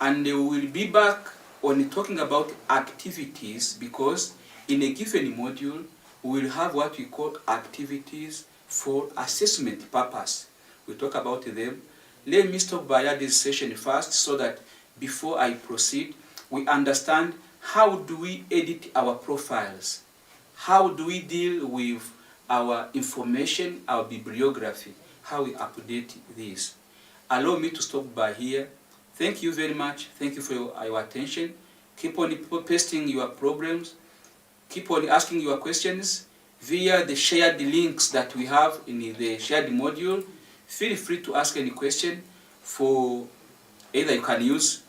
and we will be back on talking about activities, because in a given module we will have what we call activities for assessment purpose. We'll talk about them. Let me stop by at this session first, so that before I proceed, we understand how do we edit our profiles, how do we deal with our information, our bibliography, how we update this. Allow me to stop by here. Thank you very much. Thank you for your attention. Keep on pasting your problems. Keep on asking your questions via the shared links that we have in the shared module. Feel free to ask any question. For either you can use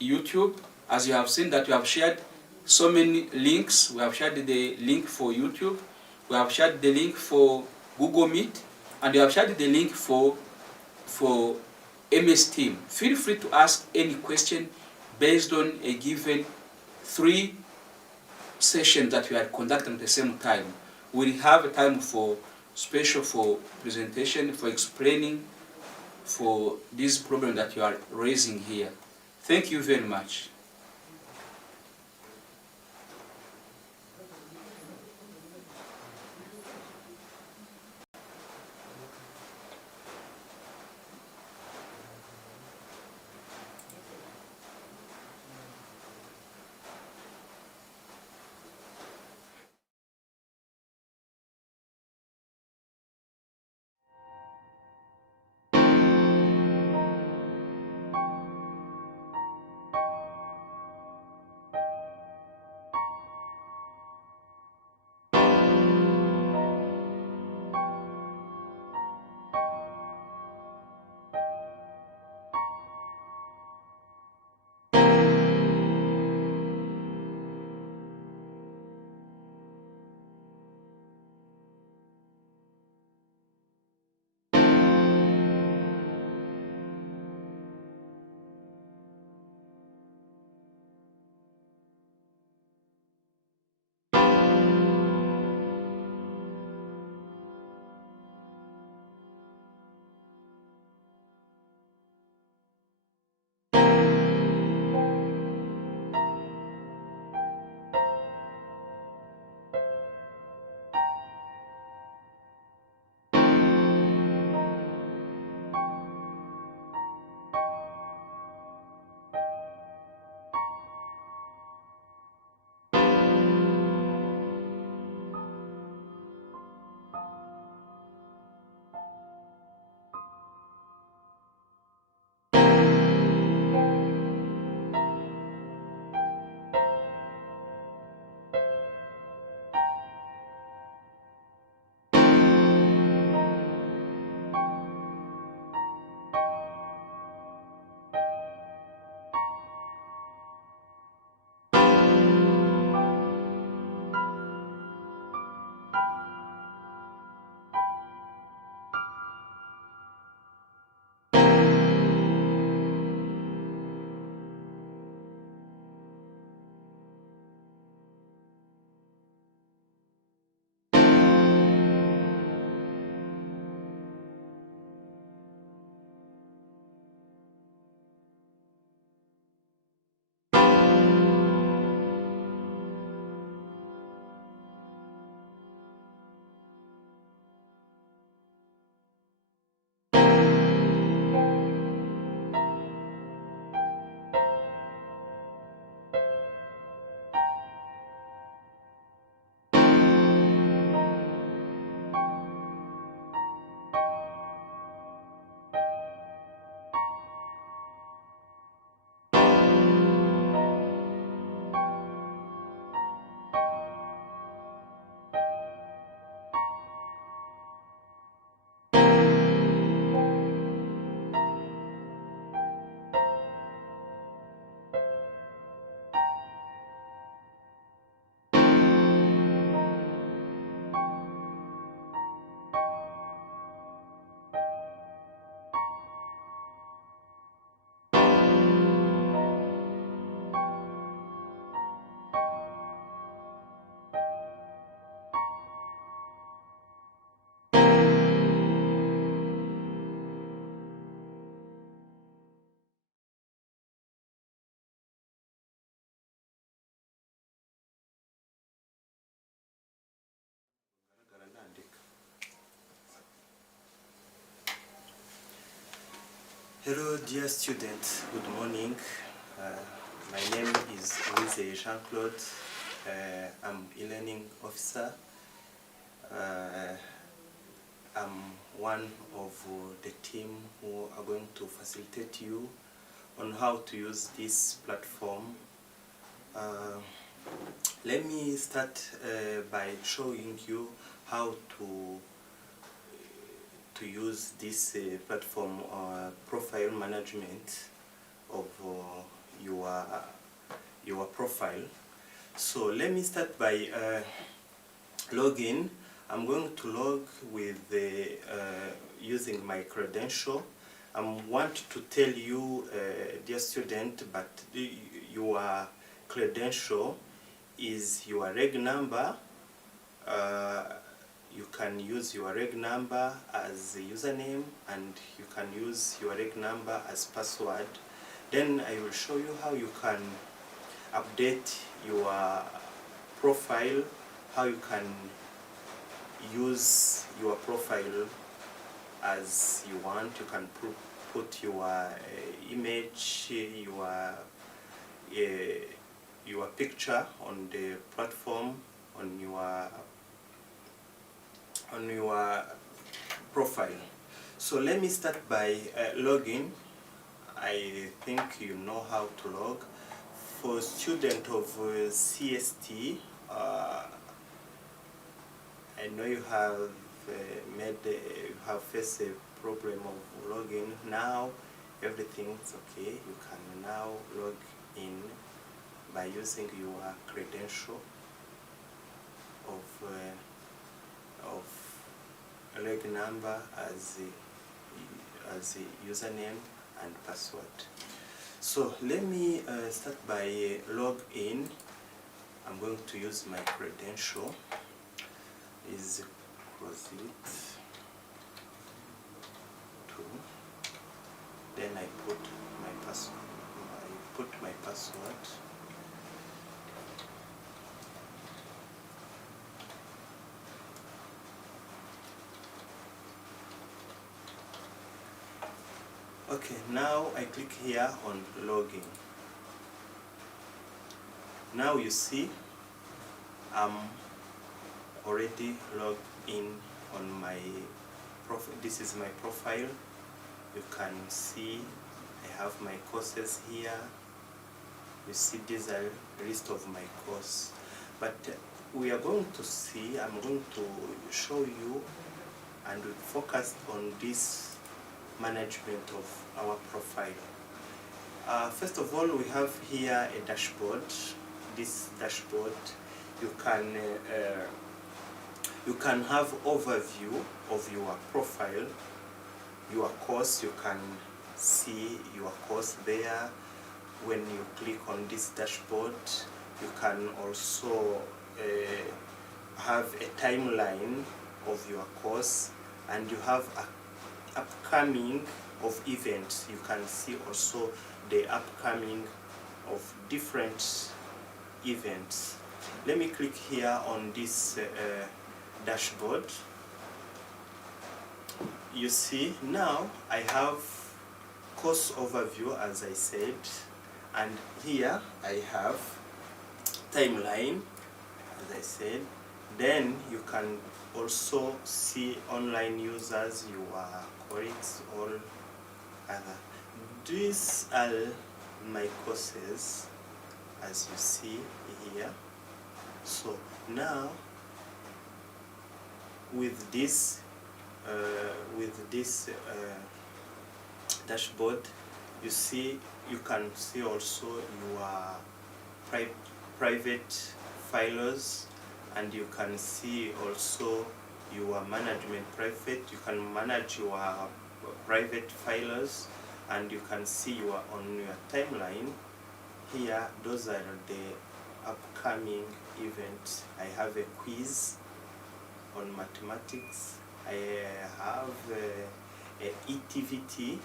YouTube, as you have seen that we have shared so many links. We have shared the link for YouTube, we have shared the link for Google Meet, and we have shared the link for MS Team. Feel free to ask any question based on a given 3 sessions that we are conducting at the same time. We have a time for special for presentation, for explaining for this problem that you are raising here. Thank you very much. Hello, dear students. Good morning. My name is Jean-Claude. I'm e-learning officer. I'm one of the team who are going to facilitate you on how to use this platform. Let me start by showing you how to use this platform profile management of your profile. So let me start by login. I'm going to log with using my credential. I want to tell you, dear student, but your credential is your reg number. You can use your reg number as a username, and you can use your reg number as password. Then I will show you how you can update your profile, how you can use your profile as you want. You can put your image, your picture on the platform, on your profile. So let me start by login. I think you know how to log. For student of CST, I know you have faced a problem of logging. Now everything's okay. You can now log in by using your credential of reg number as a username and password. So let me start by log in. I'm going to use my credential. Is close it to. Then I put my password. Okay, now I click here on login. Now you see I'm already logged in on my profile. This is my profile. You can see I have my courses here. You see these are a list of my course. But we are going to see, I'm going to show you and focus on this management of our profile. First of all, we have here a dashboard. This dashboard, you can have overview of your profile, your course. You can see your course there. When you click on this dashboard, you can also have a timeline of your course, and you have a upcoming of events. You can see also the upcoming of different events. Let me click here on this dashboard. You see now I have course overview, as I said, and here I have timeline, as I said. Then you can also see online users, your colleagues, all other. These are my courses, as you see here. So now with this dashboard, you can see also your private files, and you can see also your management private. You can manage your private files, and you can see on your timeline here. Those are the upcoming events. I have a quiz on mathematics. I have a ETVT.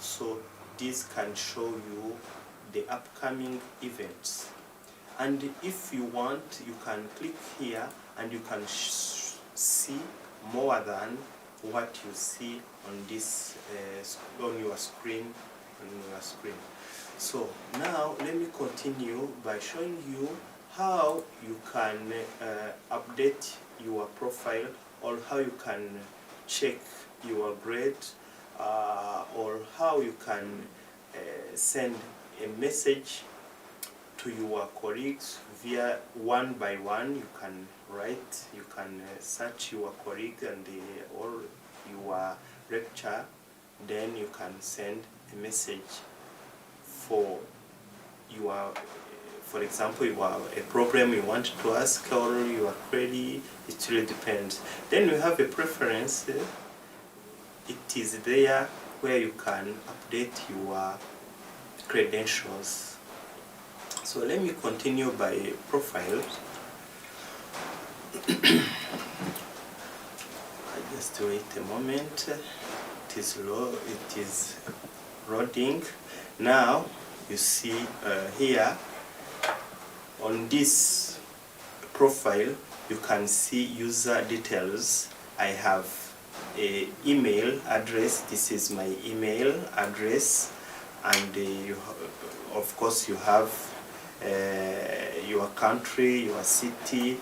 So this can show you the upcoming events. And if you want, you can click here and you can see more than what you see on this on your screen. So now let me continue by showing you how you can update your profile, or how you can check your grade, or how you can send a message to your colleagues via one by one. You can write, you can search your colleague and or your lecture, then you can send a message for your, for example, you have a problem you want to ask, or your query. It really depends. Then you have a preference. It is there where you can update your credentials. So let me continue by profile. I just wait a moment. It is low. It is loading. Now you see here on this profile you can see user details. I have a email address. This is my email address, and of course you have your country, your city.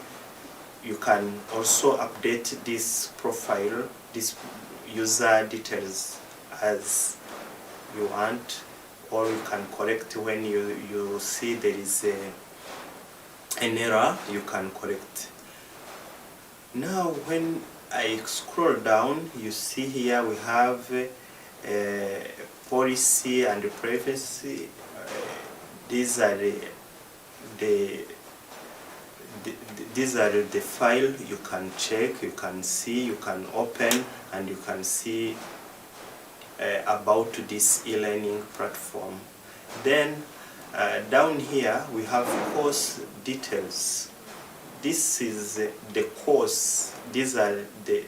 You can also update this profile, this user details as you want, or you can correct when you see there is an error, you can correct. Now when I scroll down, you see here we have policy and privacy. These are these are the file you can check, you can see, you can open, and you can see about this e-learning platform. Then down here we have course details. This is the course. These are the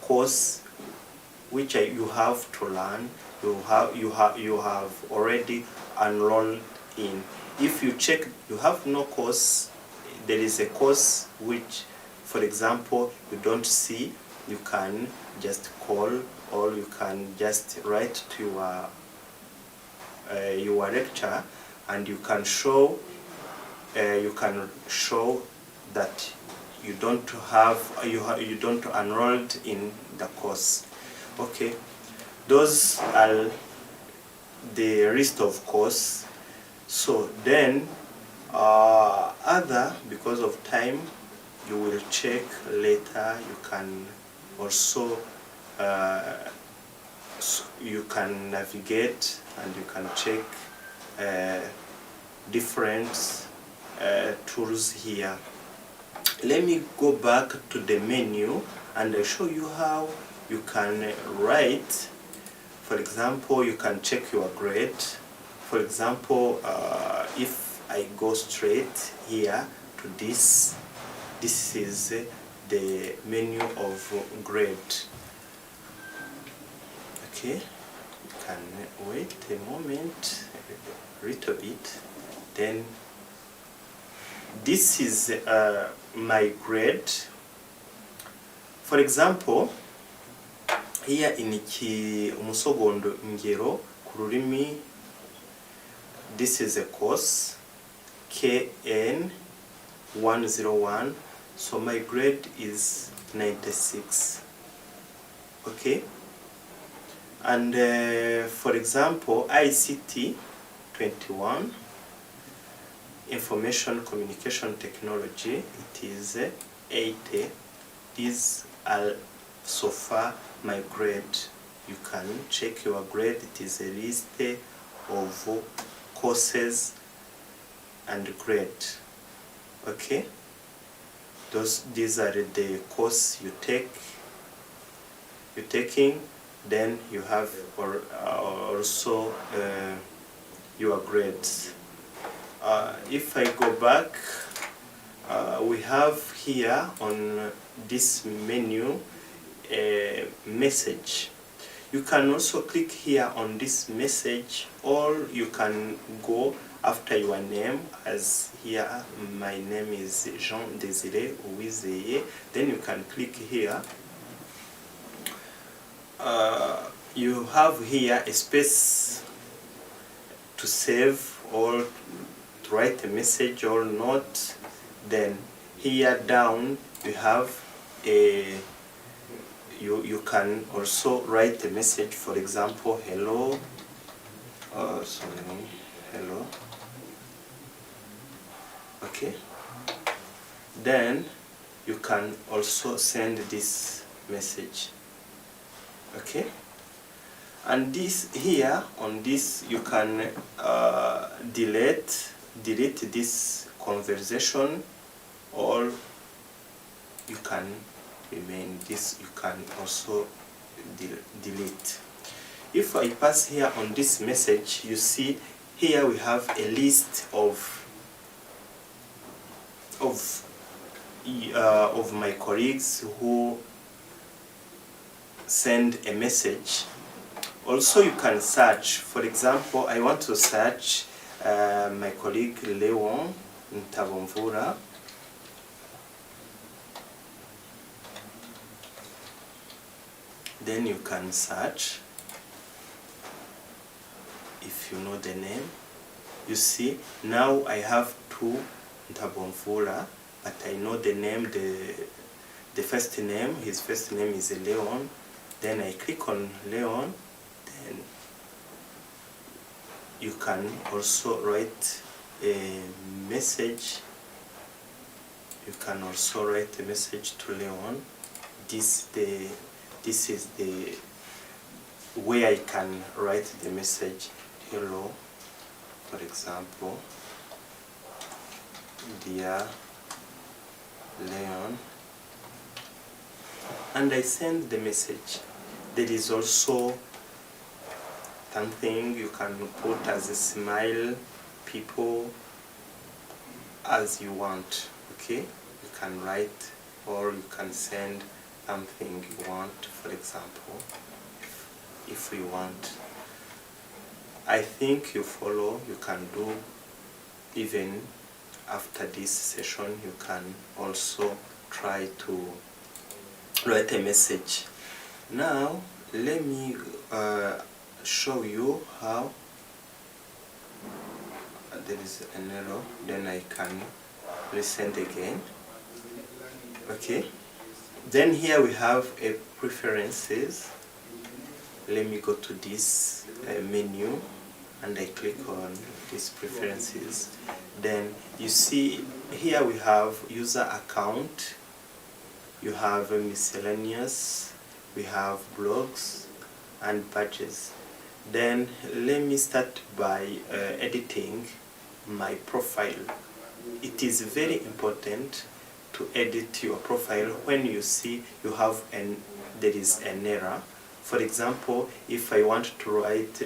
course which you have to learn. You have already enrolled in. If you check you have no course, there is a course which, for example, you don't see, you can just call, or you can just write to your lecture, and you can show that you don't have you don't enrolled in the course. Okay, those are the list of course. So then other, because of time, you will check later. You can also you can navigate and you can check different tools here. Let me go back to the menu and I'll show you how you can write. For example, you can check your grade. For example, if I go straight here to this is the menu of grade. Okay, you can wait a moment, a little bit. Then this is my grade. For example, here in umusogondo ngero ku rurimi, this is a course KN 101, so my grade is 96. Okay, and for example, ICT 21, Information Communication Technology, it is 80. These are so far my grade. You can check your grade. It is a list of courses and grade. Okay, these are the course you're taking. Then you have also your grades. If I go back, we have here on this menu a message. You can also click here on this message, or you can go after your name, as here my name is Jean Désiré Uwizeye. Then you can click here you have here a space to save or to write a message or not. Then here down you have a you can also write a message, for example, hello, hello, okay. Then you can also send this message, okay. And this here on this you can delete this conversation, or you can remain this, you can also delete. If I pass here on this message, you see here we have a list of my colleagues who send a message. Also you can search. For example, I want to search my colleague Leon Ntabomvura. Then you can search if you know the name. You see now I have two Ntabomvura, but I know the name, the first name, his first name is Leon. Then I click on Leon. Then you can also write a message. You can also write a message to Leon. This is the way I can write the message. Hello, for example, dear Leon, and I send the message. There is also something you can put as a smile, people, as you want, okay. You can write or you can send something you want, for example, if you want. I think you follow, you can do even after this session. You can also try to write a message. Now let me show you how. There is an error, then I can resend again, okay. Then here we have a preferences. Let me go to this menu and I click on these preferences. Then you see here we have user account, you have miscellaneous, we have blogs and badges. Then let me start by editing my profile. It is very important to edit your profile when you see you have there is an error. For example, if I want to write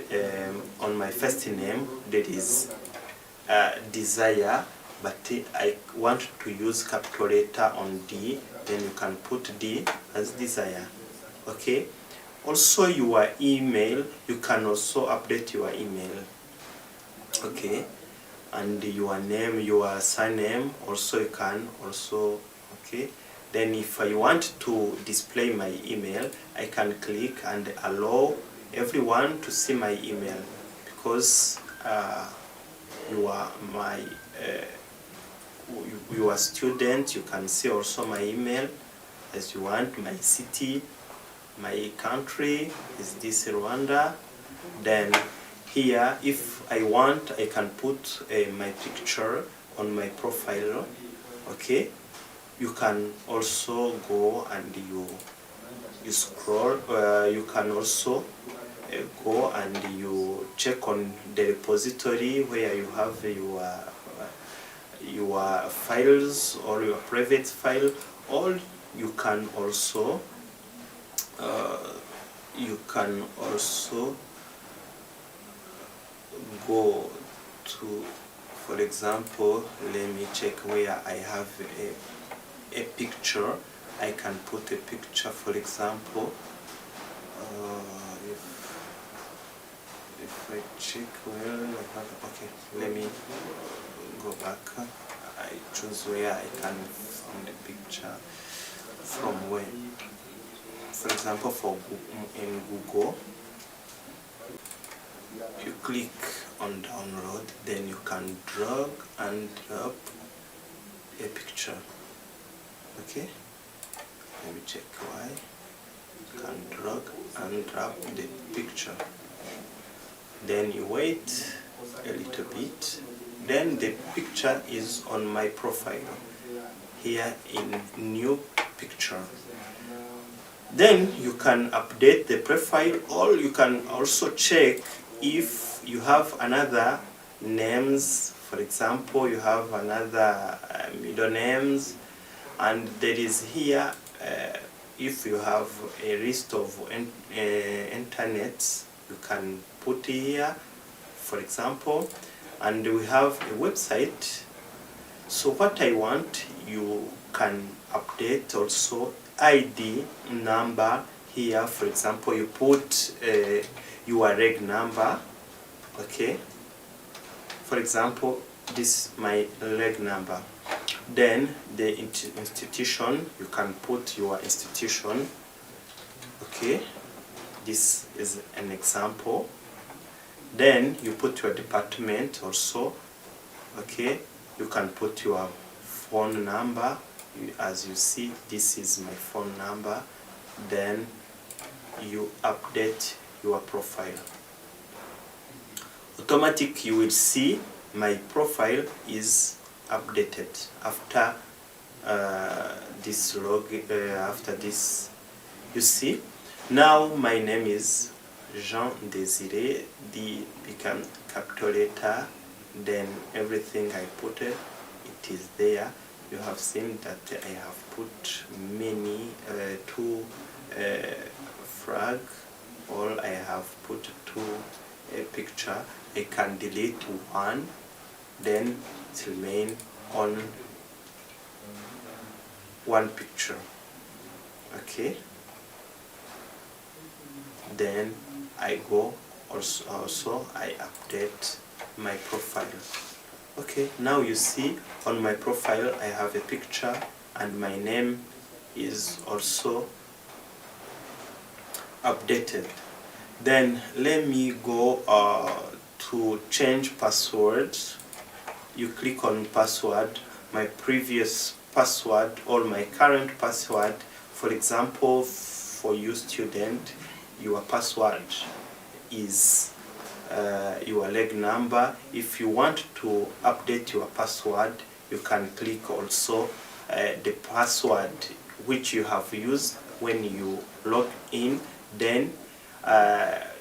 on my first name there is desire, but I want to use capital letter on D, then you can put D as desire, okay. Also your email, you can also update your email, okay. And your name, your surname also you can also, okay. Then if I want to display my email, I can click and allow everyone to see my email, because you are my you are a student. You can see also my email as you want. My city, my country is this Rwanda. Then here, if I want, I can put my picture on my profile, okay. You can also go and you scroll. You can also go and you check on the repository where you have your files or your private file. Or you can also go to, for example, let me check where I have a picture. I can put a picture, for example, if I check where I have, okay, let me go back. I choose where I can find a picture from when. for example, in Google, you click on download, then you can drag and drop a picture. Okay, let me check why. You can drag and drop the picture. Then you wait a little bit. Then the picture is on my profile here in new picture. Then you can update the profile, or you can also check if you have another names. For example, you have another middle names, and there is here if you have a list of internets, you can put here, for example, and we have a website. So what I want, you can update also ID number here. For example, you put your reg number. Okay, for example, this is my reg number. Then the institution, you can put your institution. Okay, this is an example. Then you put your department also. Okay, you can put your phone number. As you see, this is my phone number. Then you update your profile. Automatic, you will see my profile is updated after this log. After this, you see now my name is Jean Desire. The become capital letter. Then everything I put it is there. You have seen that I have put many two flag, or I have put two picture. I can delete one, then it remain on one picture. Okay, then I go also I update my profile. Okay, now you see on my profile I have a picture and my name is also updated. Then let me go to change passwords. You click on password, my previous password or my current password. For example, for you student, your password is your leg number. If you want to update your password, you can click also the password which you have used when you log in. Then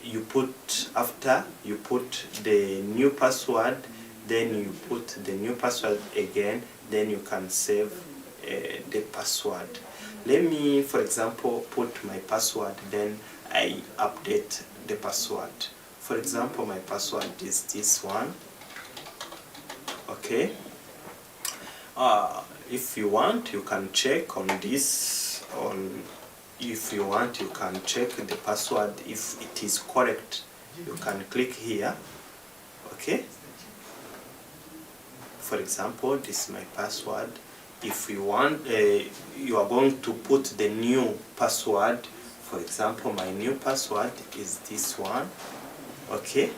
you put, after you put the new password, then you put the new password again, then you can save the password. Let me, for example, put my password, then I update the password. For example, my password is this one. Okay. If you want, you can check on this. If you want, you can check the password if it is correct. You can click here. Okay. For example, this is my password. If you want, you are going to put the new password. For example, my new password is this one. Okay,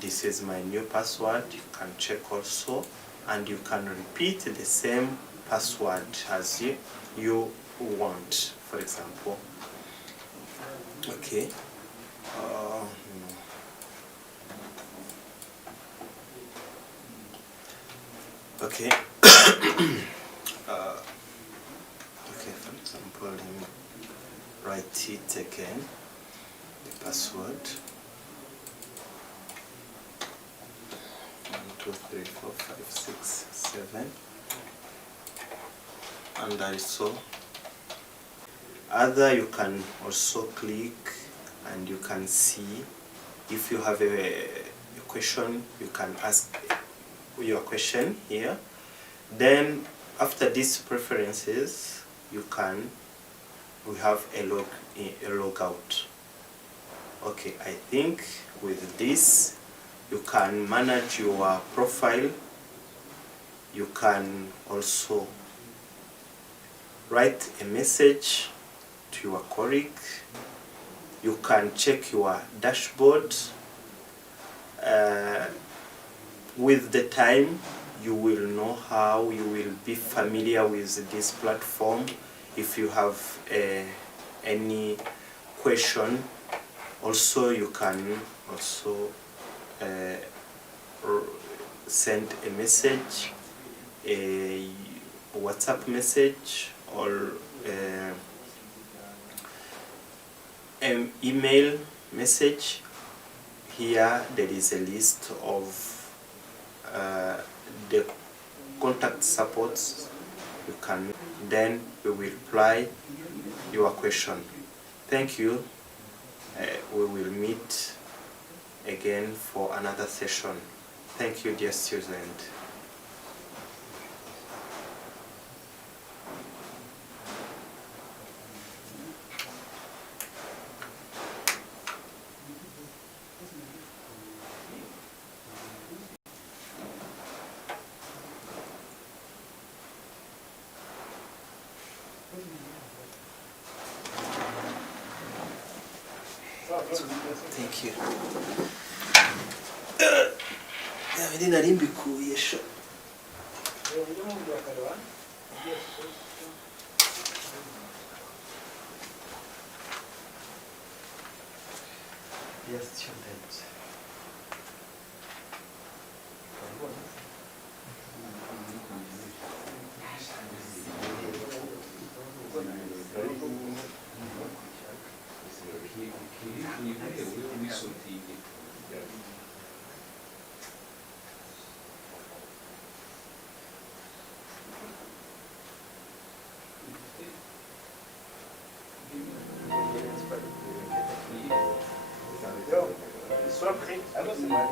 this is my new password. You can check also, and you can repeat the same password as you want, for example. Okay. Okay. Okay, for example, let me write it again. The password 1, 2, 3, 4, 5, 6, 7, and also other you can also click and you can see. If you have a question, you can ask your question here. Then after these preferences, we have a logout. Okay, I think with this you can manage your profile. You can also write a message to your colleague. You can check your dashboard. With the time, you will know how you will be familiar with this platform. If you have any question, also you can also send a message, a WhatsApp message, or an email message. Here there is a list of the contact supports. You can, then we will reply your question. Thank you. We will meet again for another session. Thank you, dear student. Thank you. Nabindi nari mbikuye sho. Yes, student. Sois prêt. Ah non, c'est moi.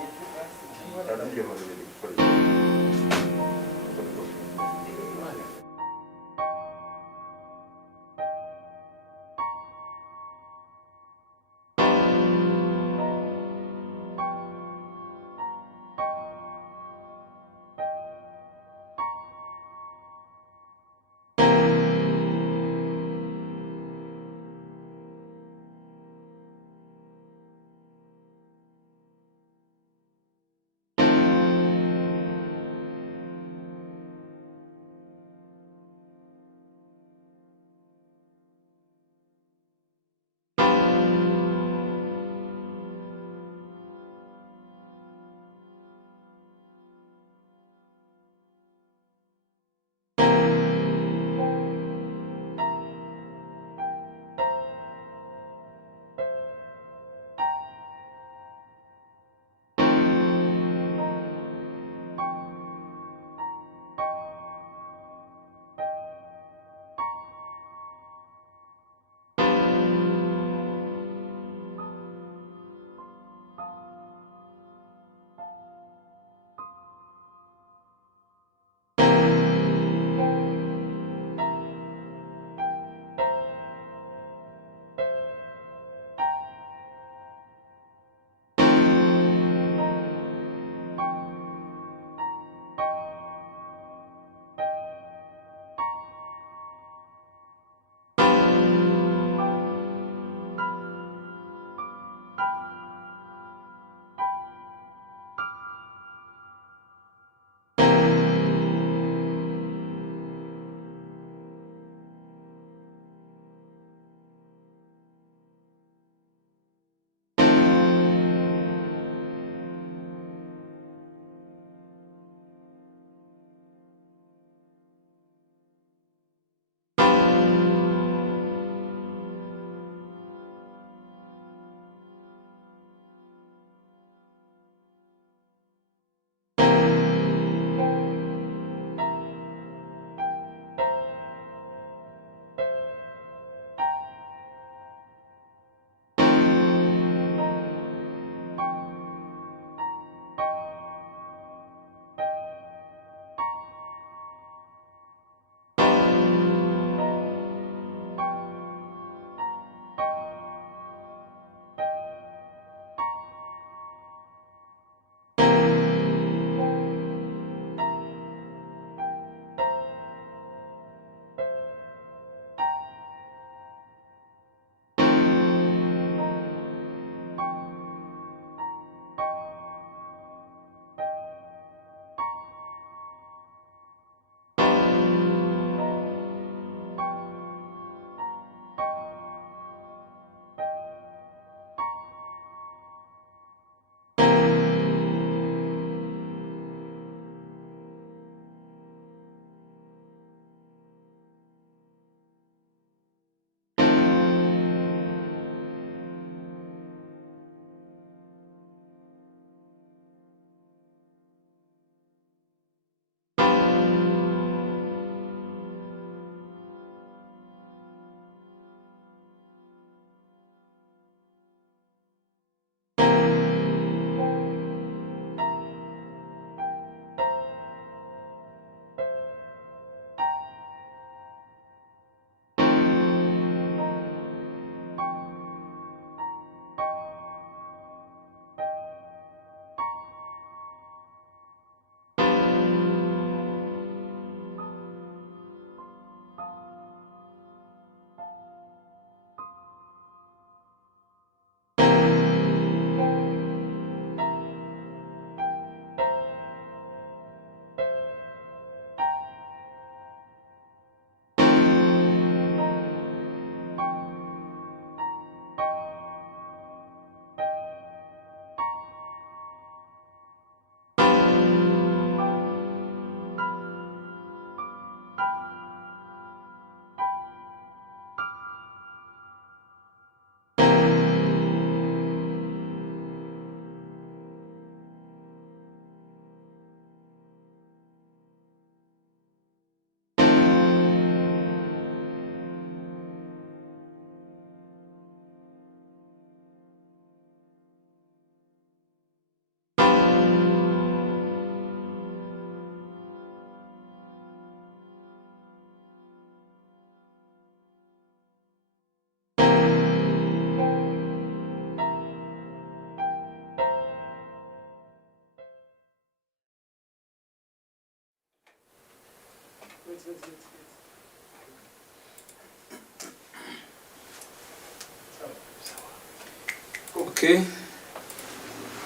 Okay,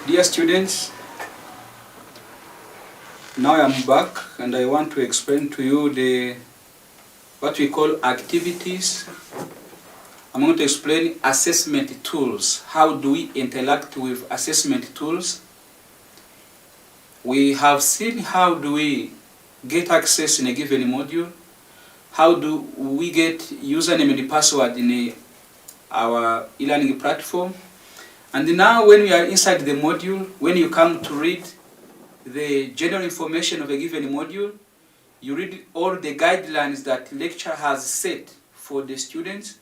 dear students, now I'm back and I want to explain to you what we call activities. I'm going to explain assessment tools. How do we interact with assessment tools? We have seen how do we get access in a given module. How do we get username and password in our e-learning platform. And now when we are inside the module, when you come to read the general information of a given module, you read all the guidelines that lecturer has set for the students.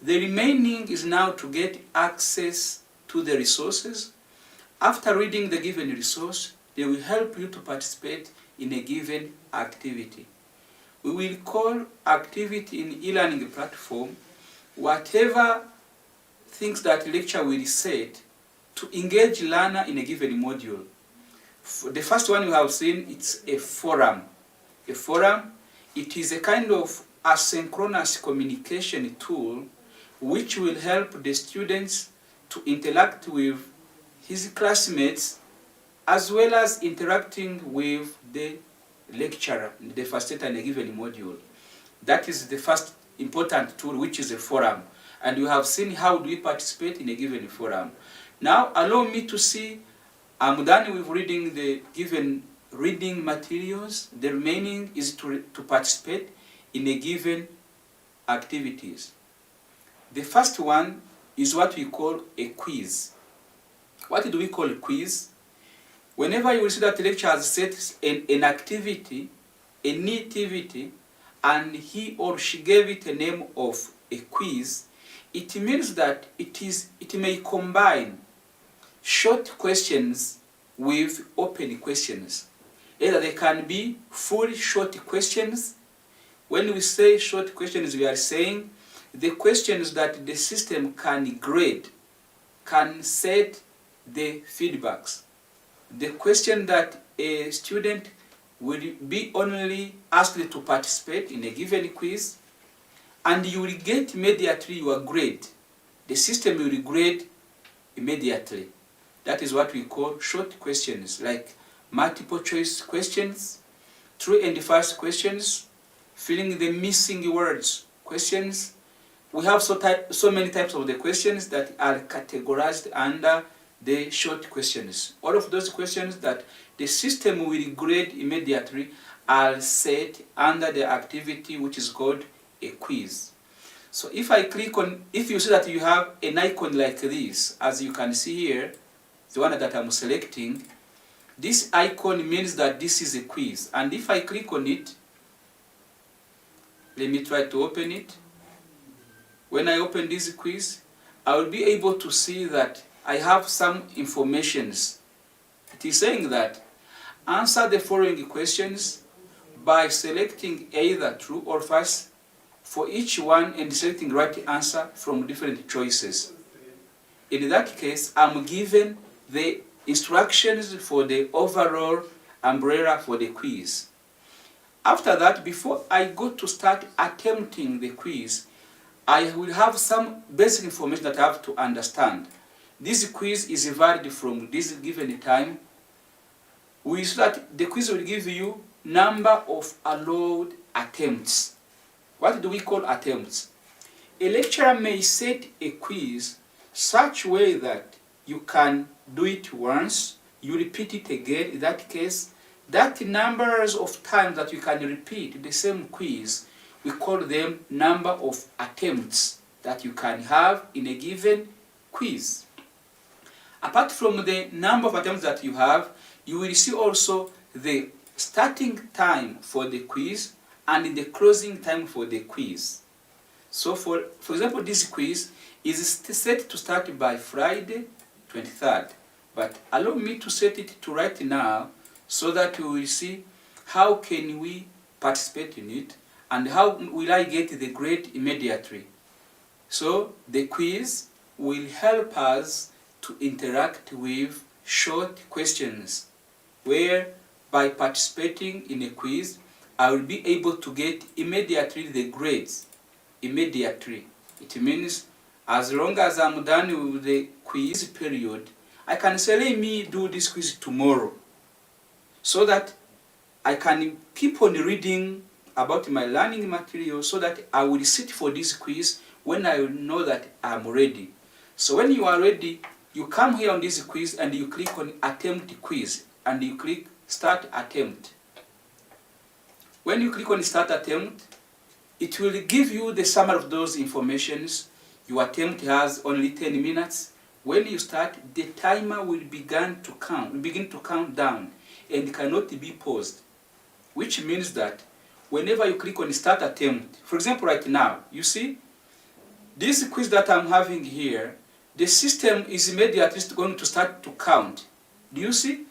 The remaining is now to get access to the resources. After reading the given resource, they will help you to participate in a given activity. We will call activity in e-learning platform whatever things that lecturer will set to engage learner in a given module. The first one you have seen, it's a forum. A forum, it is a kind of asynchronous communication tool which will help the students to interact with his classmates as well as interacting with the lecturer, the facilitator in a given module. That is the first important tool, which is a forum. And you have seen how do we participate in a given forum. Now allow me to see, I'm done with reading the given reading materials. The remaining is to participate in a given activities. The first one is what we call a quiz. What do we call a quiz? Whenever you will see that the lecturer has set an activity, a nativity, and he or she gave it a name of a quiz, it means that it may combine short questions with open questions. Either they can be full short questions. When we say short questions, we are saying the questions that the system can grade, can set the feedbacks. The question that a student will be only asked to participate in a given quiz, and you will get immediately your grade. The system will grade immediately. That is what we call short questions, like multiple choice questions, true and false questions, filling the missing words questions. We have so many types of the questions that are categorized under the short questions. All of those questions that the system will grade immediately are set under the activity which is called a quiz. So if I click on, if you see that you have an icon like this, as you can see here, the one that I'm selecting, this icon means that this is a quiz. And if I click on it, let me try to open it. When I open this quiz, I will be able to see that I have some informations. It is saying that answer the following questions by selecting either true or false for each one and selecting right answer from different choices. In that case, I'm given the instructions for the overall umbrella for the quiz. After that, before I go to start attempting the quiz, I will have some basic information that I have to understand. This quiz is valid from this given time. We start, the quiz will give you number of allowed attempts. What do we call attempts? A lecturer may set a quiz such way that you can do it once, you repeat it again. In that case, that numbers of times that you can repeat the same quiz, we call them number of attempts that you can have in a given quiz. Apart from the number of attempts that you have, you will see also the starting time for the quiz and the closing time for the quiz. So for example, this quiz is set to start by Friday 23rd. But allow me to set it to right now so that we will see how can we participate in it and how will I get the grade immediately. So the quiz will help us to interact with short questions, where by participating in a quiz, I will be able to get immediately the grades. Immediately. It means as long as I'm done with the quiz period, I can say, let me do this quiz tomorrow, so that I can keep on reading about my learning material, so that I will sit for this quiz when I know that I'm ready. So when you are ready, you come here on this quiz and you click on attempt quiz and you click start attempt. When you click on start attempt, it will give you the summary of those informations. Your attempt has only 10 minutes. When you start, the timer will begin to count down and cannot be paused, which means that whenever you click on start attempt, for example right now, you see, this quiz that I'm having here, the system is immediately going to start to count. Do you see?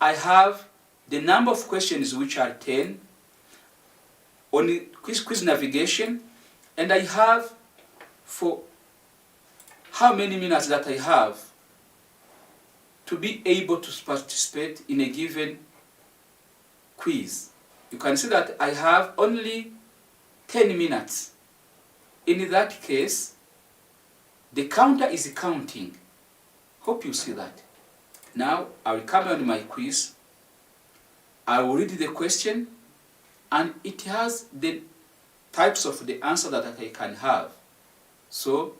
I have the number of questions, which are 10, on the quiz navigation, and I have for how many minutes that I have to be able to participate in a given quiz. You can see that I have only 10 minutes. In that case, the counter is counting. Hope you see that. Now I will come on my quiz. I will read the question, and it has the types of the answer that I can have. So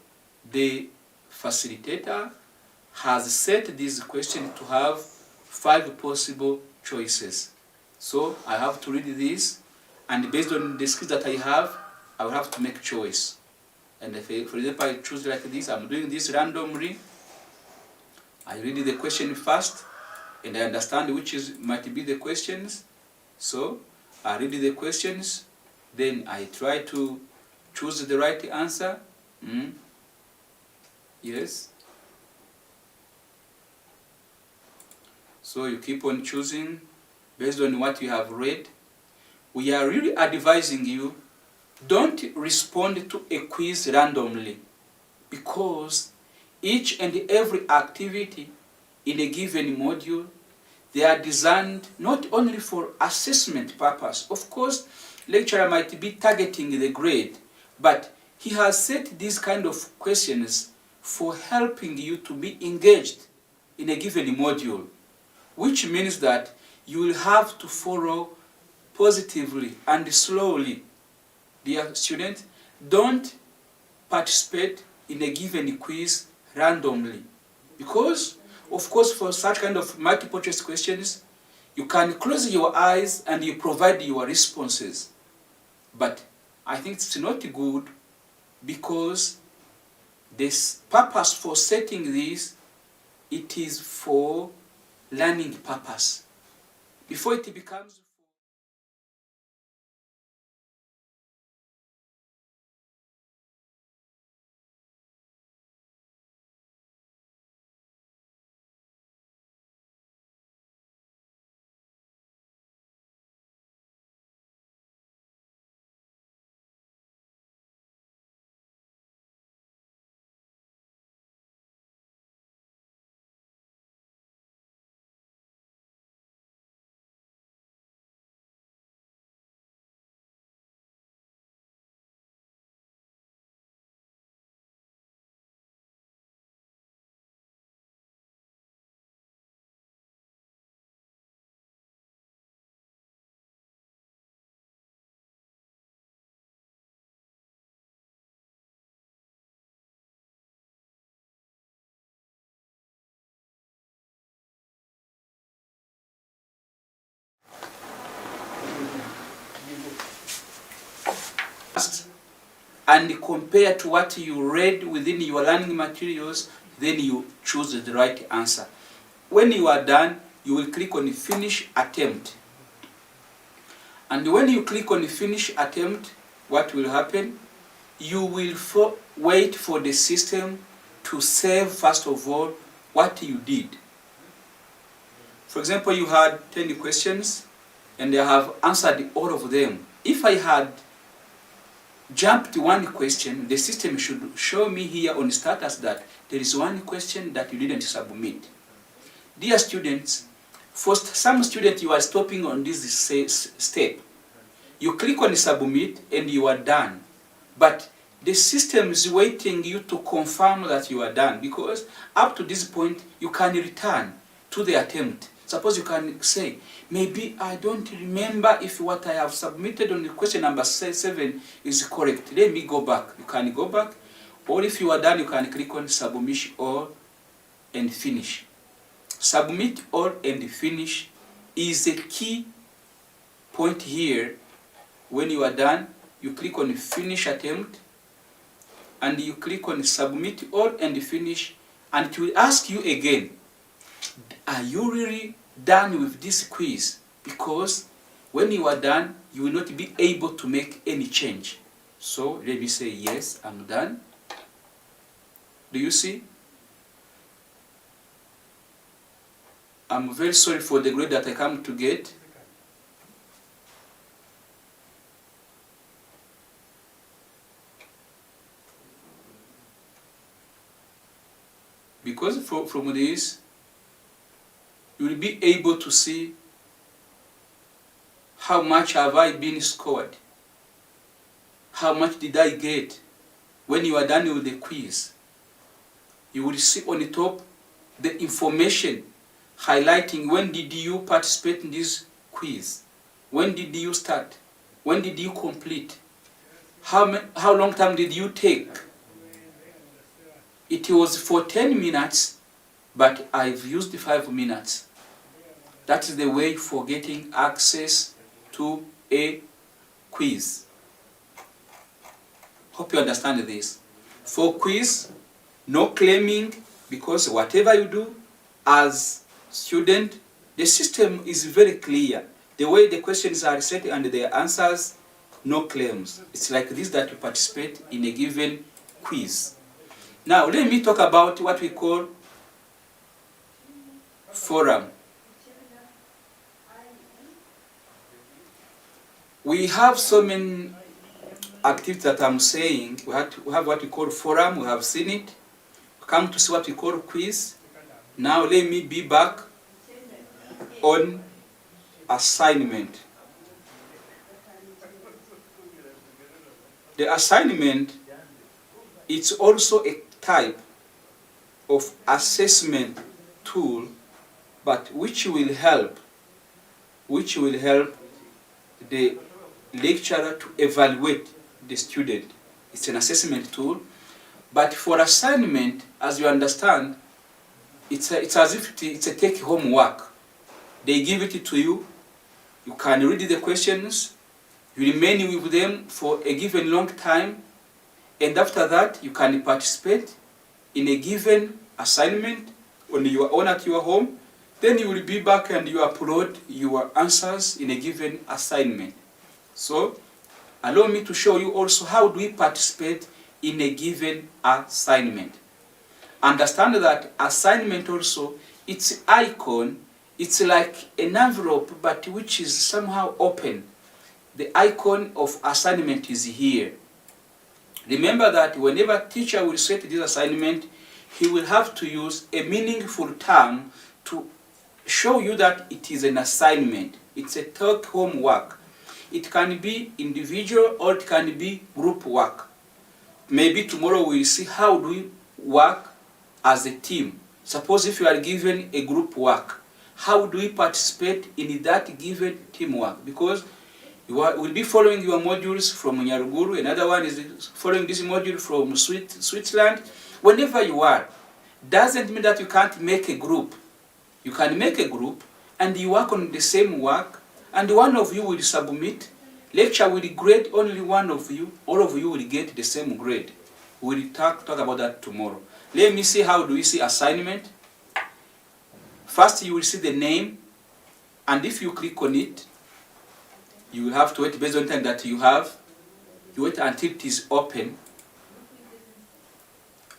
the facilitator has set this question to have 5 possible choices. So I have to read this, and based on the skills that I have, I will have to make choice. And if, for example, I choose like this, I'm doing this randomly. I read the question first, and I understand which might be the questions. So I read the questions, then I try to choose the right answer. Yes. So you keep on choosing based on what you have read. We are really advising you, don't respond to a quiz randomly, because each and every activity in a given module, they are designed not only for assessment purpose. Of course, lecturer might be targeting the grade, but he has set these kind of questions for helping you to be engaged in a given module, which means that you will have to follow positively and slowly. Dear students, don't participate in a given quiz randomly, because of course for such kind of multiple choice questions, you can close your eyes and you provide your responses. But I think it's not good, because this purpose for setting this, it is for learning purpose. Before it becomes and compare to what you read within your learning materials, then you choose the right answer. When you are done, you will click on finish attempt. And when you click on finish attempt, what will happen? You will wait for the system to save, first of all, what you did. For example, you had 10 questions, and I have answered all of them. If I had jumped one question, the system should show me here on status that there is one question that you didn't submit. Dear students, for some students you are stopping on this step. You click on submit and you are done. But the system is waiting you to confirm that you are done, because up to this point you can return to the attempt. Suppose you can say, maybe I don't remember if what I have submitted on the question number 7 is correct. Let me go back. You can go back. Or if you are done, you can click on submit all and finish. Submit all and finish is a key point here. When you are done, you click on finish attempt and you click on submit all and finish, and it will ask you again, are you really done with this quiz? Because when you are done, you will not be able to make any change. So let me say, yes, I'm done. Do you see? I'm very sorry for the grade that I come to get. Because from this, you will be able to see how much have I been scored. How much did I get? When you are done with the quiz, you will see on the top the information highlighting when did you participate in this quiz, when did you start, when did you complete, how long time did you take. It was for 10 minutes, but I've used 5 minutes. That is the way for getting access to a quiz. Hope you understand this. For quiz, no claiming, because whatever you do as student, the system is very clear. The way the questions are set and the answers, no claims. It's like this that you participate in a given quiz. Now let me talk about what we call forum. We have so many activities that I'm saying. We have what we call forum, we have seen it. Come to see what we call quiz. Now let me be back on assignment. The assignment, it's also a type of assessment tool, but which will help the lecturer to evaluate the student. It's an assessment tool, but for assignment, as you understand, it's as if it's a take-home work. They give it to you, you can read the questions, you remain with them for a given long time, and after that you can participate in a given assignment on your own at your home. Then you will be back and you upload your answers in a given assignment. So allow me to show you also how do we participate in a given assignment. Understand that assignment also, its icon, it's like an envelope but which is somehow open. The icon of assignment is here. Remember that whenever teacher will set this assignment, he will have to use a meaningful term to show you that it is an assignment. It's a take-home work. It can be individual or it can be group work. Maybe tomorrow we'll see how do we work as a team. Suppose if you are given a group work, how do we participate in that given teamwork? Because you will be following your modules from Nyaruguru, another one is following this module from Switzerland. Whenever you are, doesn't mean that you can't make a group. You can make a group and you work on the same work, and one of you will submit. Lecture will grade only one of you, all of you will get the same grade. We'll talk about that tomorrow. Let me see how do we see assignment. First you will see the name, and if you click on it, you will have to wait based on the time that you have. You wait until it is open.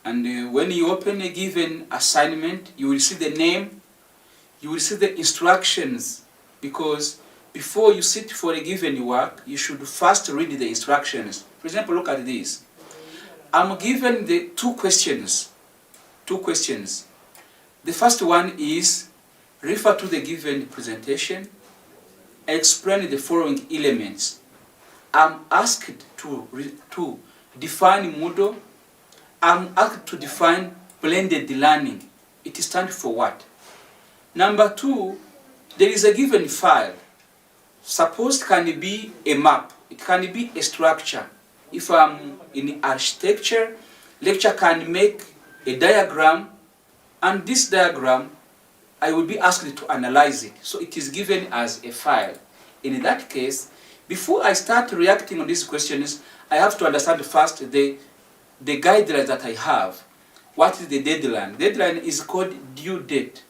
And when you open a given assignment, you will see the name, you will see the instructions, because before you sit for a given work, you should first read the instructions. For example, look at this. I'm given the two questions. The first one is, refer to the given presentation, explain the following elements. I'm asked to define Moodle. I'm asked to define blended learning. It stands for what? Number 2, there is a given file. Suppose it can be a map. It can be a structure. If I'm in architecture, lecture can make a diagram, and this diagram, I will be asked to analyze it. So it is given as a file. In that case, before I start reacting on these questions, I have to understand first the guidelines that I have. What is the deadline? Deadline is called due date.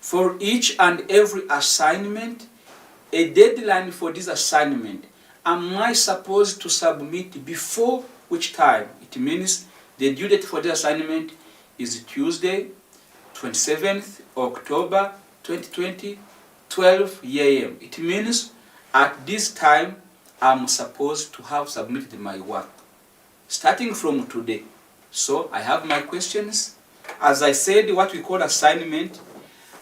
For each and every assignment, a deadline for this assignment, am I supposed to submit before which time? It means the due date for the assignment is Tuesday, 27th October 2020, 12 a.m. It means at this time I'm supposed to have submitted my work, starting from today. So I have my questions. As I said, what we call assignment,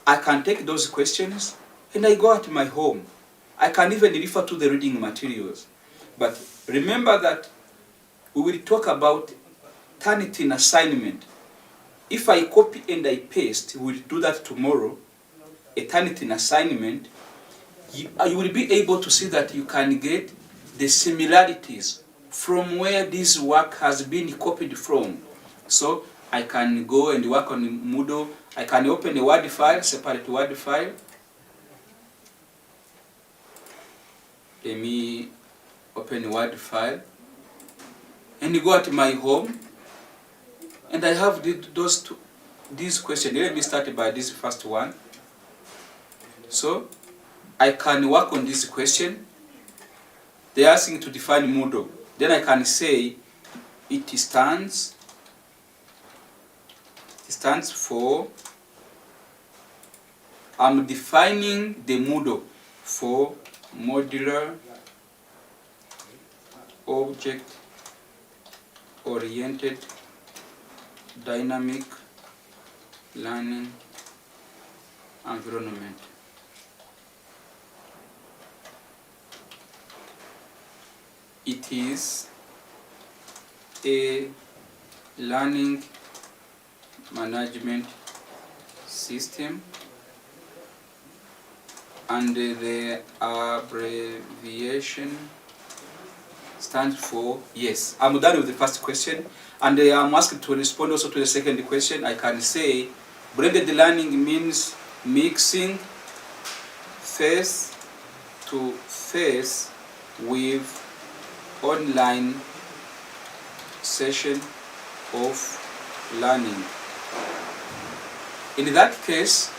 I can take those questions and I go at my home. I can even refer to the reading materials. But remember that we will talk about Turnitin assignment. If I copy and I paste, we will do that tomorrow, a Turnitin assignment, you will be able to see that you can get the similarities from where this work has been copied from. So I can go and work on Moodle. I can open a Word file, separate Word file. Let me open a Word file. And you go at my home. And I have these questions. Let me start by this first one. So I can work on this question. They are asking to define Moodle. Then I can say it stands for, I'm defining the Moodle for modular object oriented dynamic learning environment. It is a learning management system, and the abbreviation stands for, yes. I'm done with the first question, and I'm asked to respond also to the second question. I can say blended learning means mixing face-to-face with online session of learning. In that case,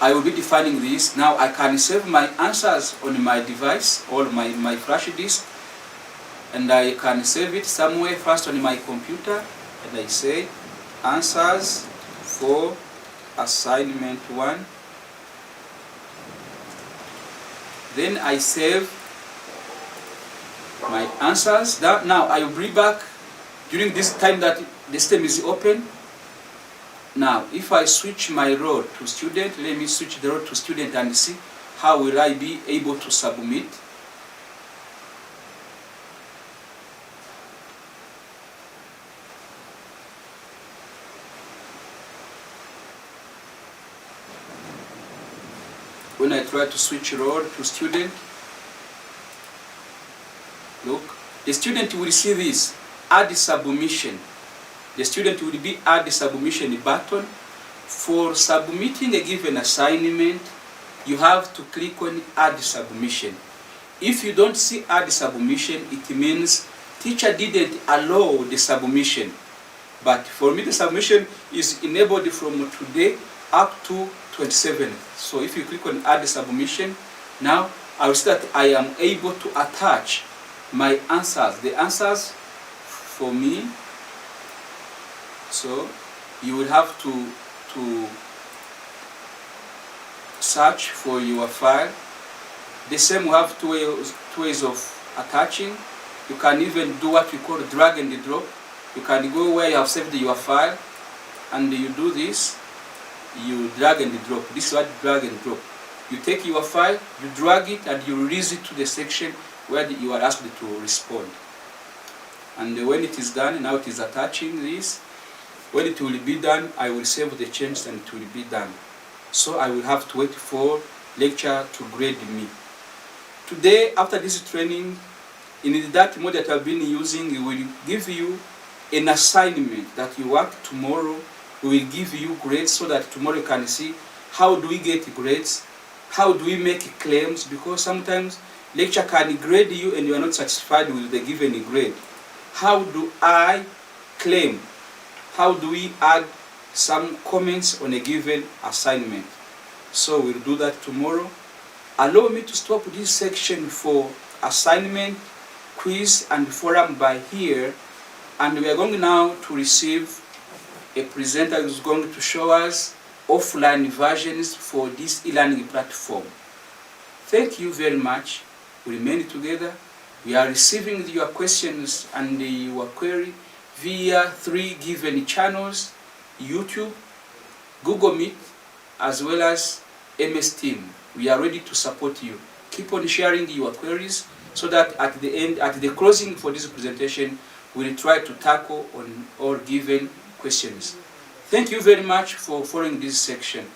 I will be defining this. Now I can save my answers on my device or my flash disk, and I can save it somewhere first on my computer, and I say answers for assignment 1. Then I save my answers. Now I will bring back during this time that the system is open. Now if I switch my role to student, let me switch the role to student and see how will I be able to submit. When I try to switch role to student, look, the student will see this, add submission. The student will be add the submission button. For submitting a given assignment, you have to click on add submission. If you don't see add submission, it means teacher didn't allow the submission. But for me, the submission is enabled from today up to 27th. So if you click on add submission, now I will see that I am able to attach my answers, the answers for me. So you will have to search for your file. The same, we have two ways of attaching. You can even do what we call drag and drop. You can go where you have saved your file and you do this. You drag and drop. This is what drag and drop. You take your file, you drag it, and you release it to the section where you are asked to respond. And when it is done, now it is attaching this. When it will be done, I will save the changes and it will be done. So I will have to wait for lecture to grade me. Today, after this training, in that mode that I've been using, it will give you an assignment that you work tomorrow. We will give you grades so that tomorrow you can see how do we get grades, how do we make claims, because sometimes lecture can grade you and you are not satisfied with the given grade. How do I claim? How do we add some comments on a given assignment? So we'll do that tomorrow. Allow me to stop this section for assignment, quiz, and forum by here. And we are going now to receive a presenter who is going to show us offline versions for this e-learning platform. Thank you very much. We remain together. We are receiving your questions and your query via 3 given channels: YouTube, Google Meet, as well as MS Team. We are ready to support you. Keep on sharing your queries so that at the end, at the closing for this presentation, we'll try to tackle on all given questions. Thank you very much for following this section.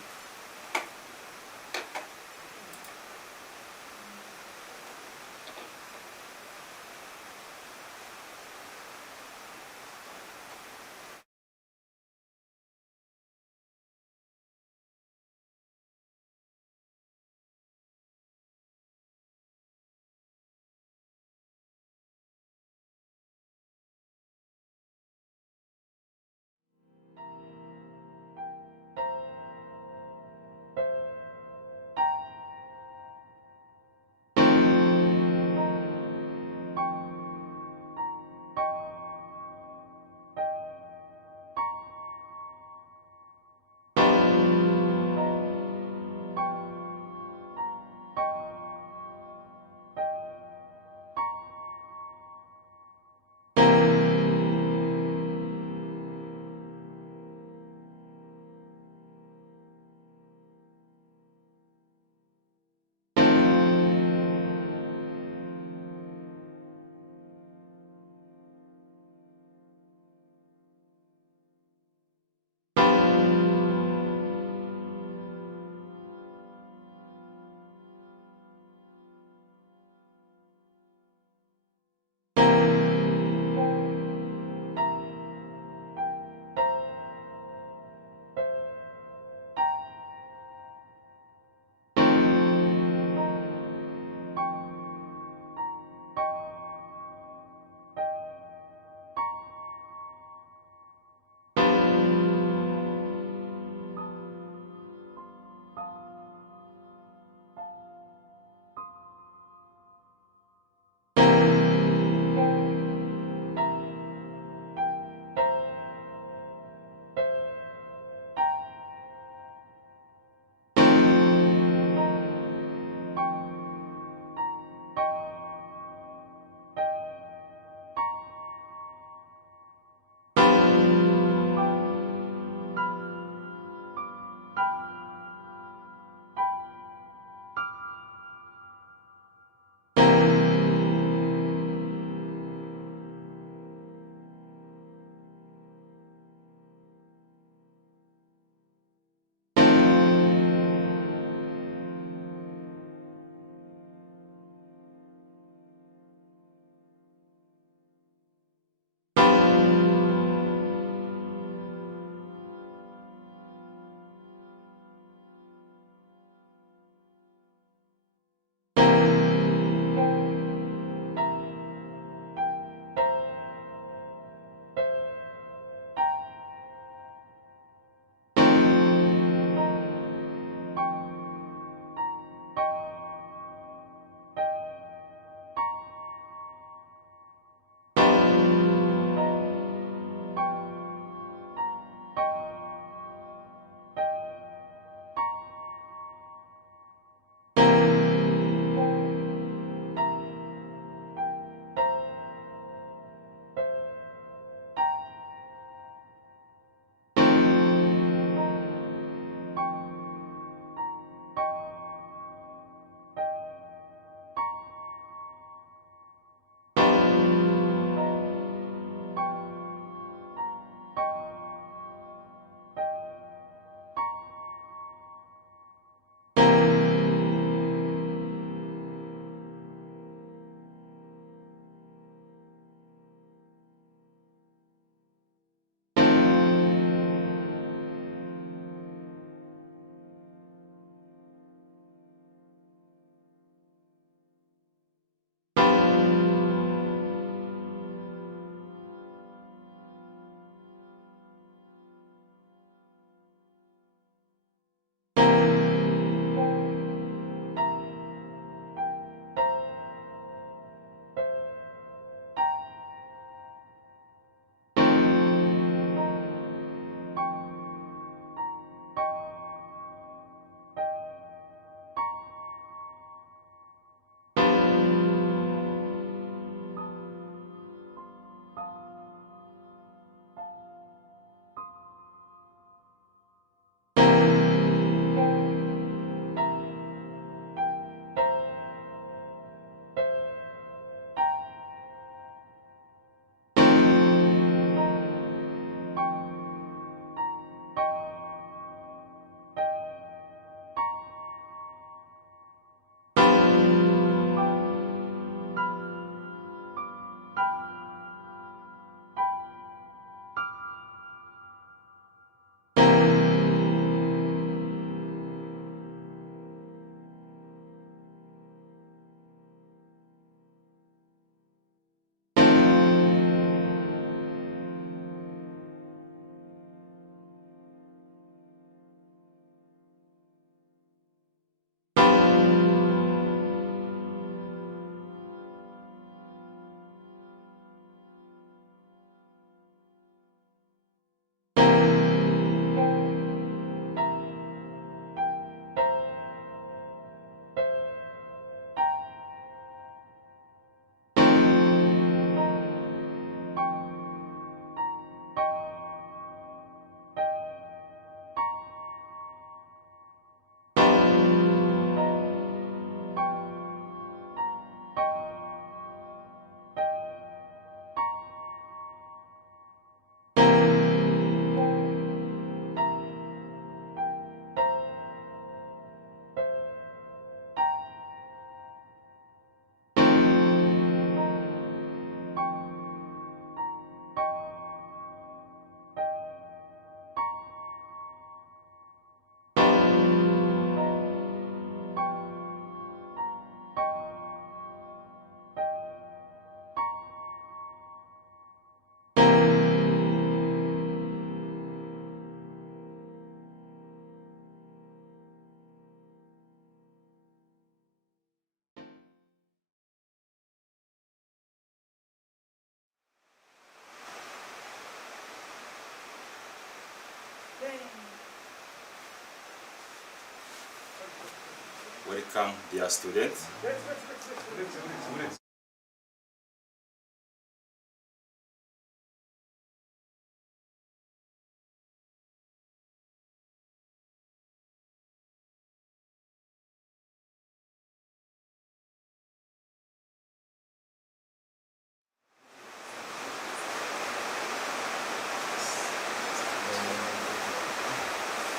Welcome, dear students.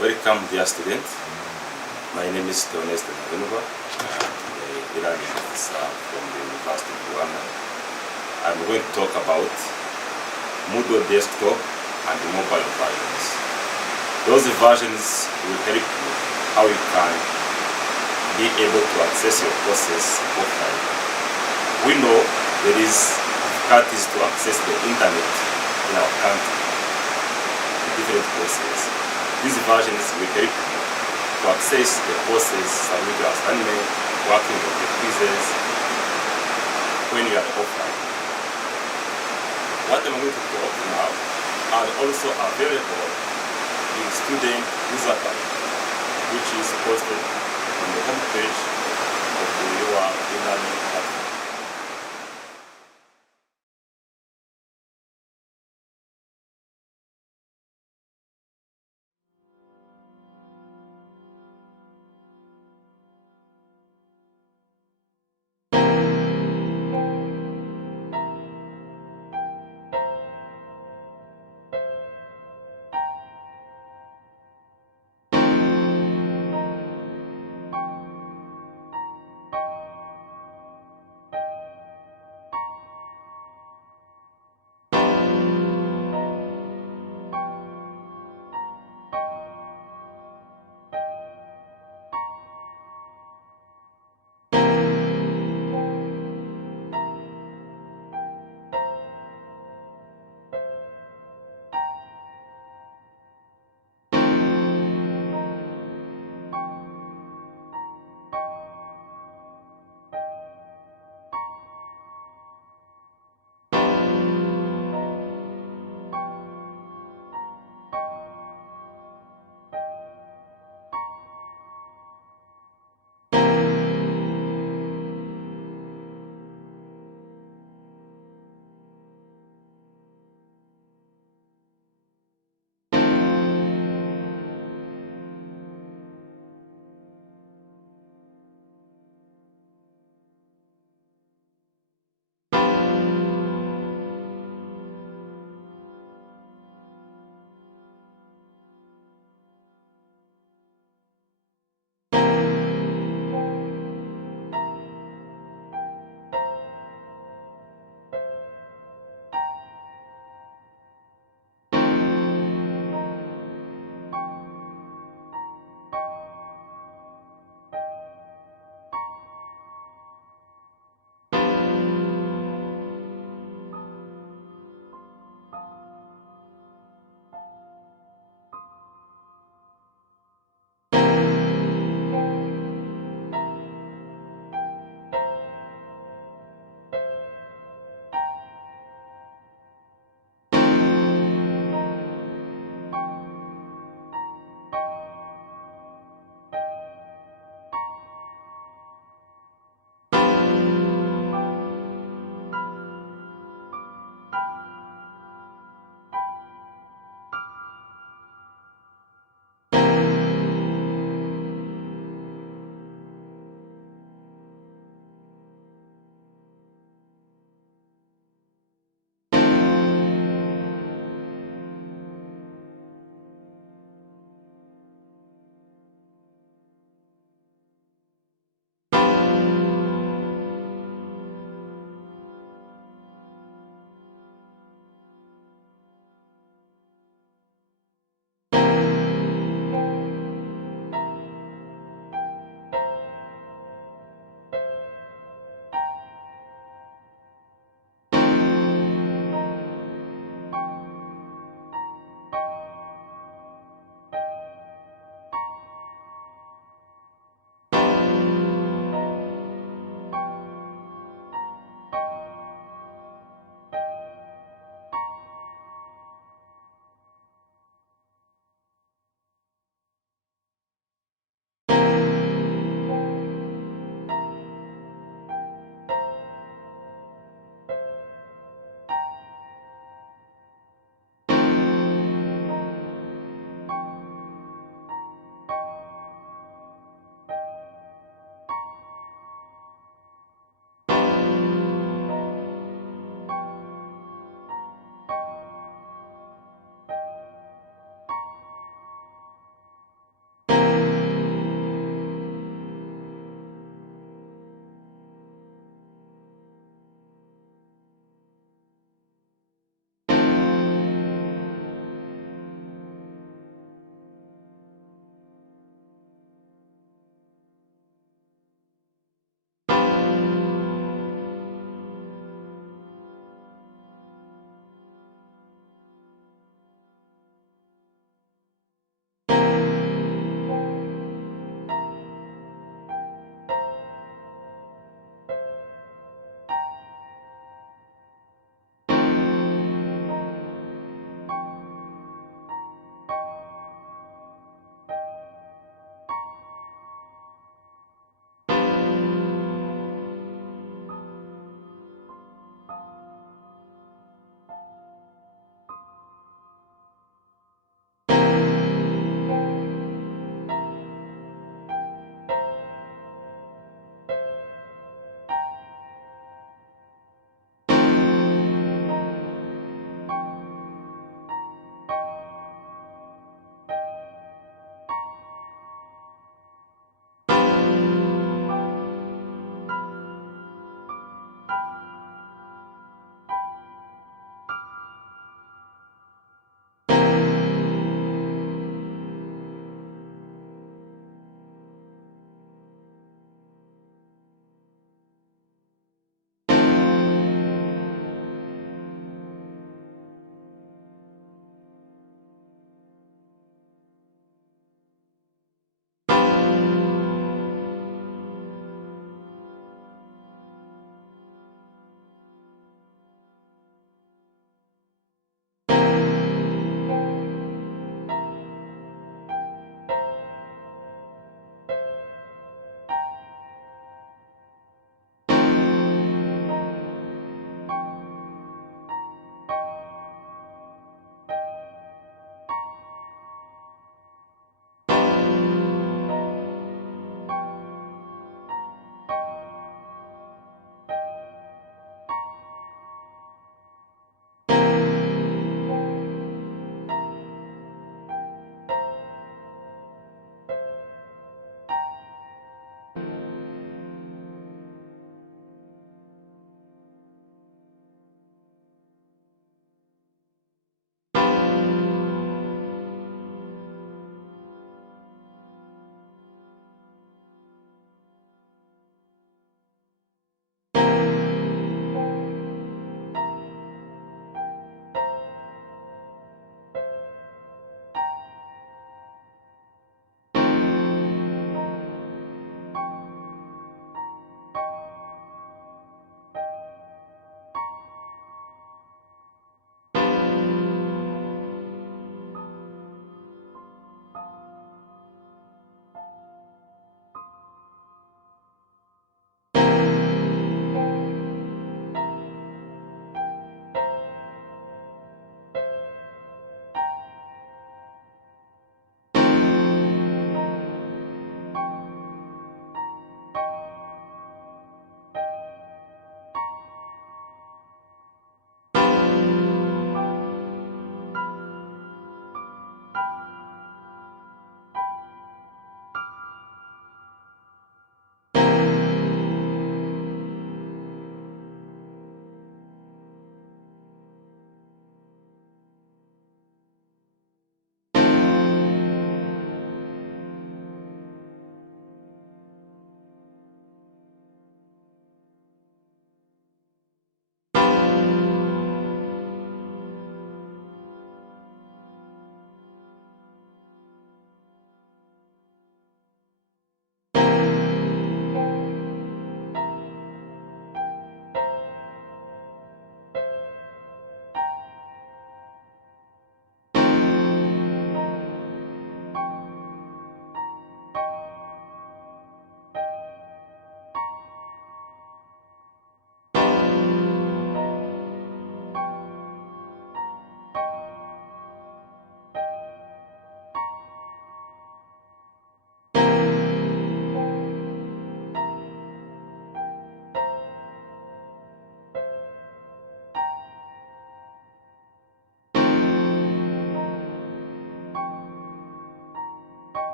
Welcome, dear students. My name is Theoneste Navenuba. I'm a learning officer from the University of Rwanda. I'm going to talk about Moodle desktop and mobile versions. Those versions will help you how you can be able to access your courses offline. We know there is difficulties to access the internet in our country, in different courses. These versions will help you to access the courses, submit your assignment, working on the quizzes when you are offline. What I'm going to talk now are also available in student user guide, which is posted on the homepage of your e-learning platform.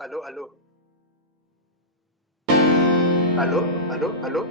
Hello, hello. Hello, hello, hello.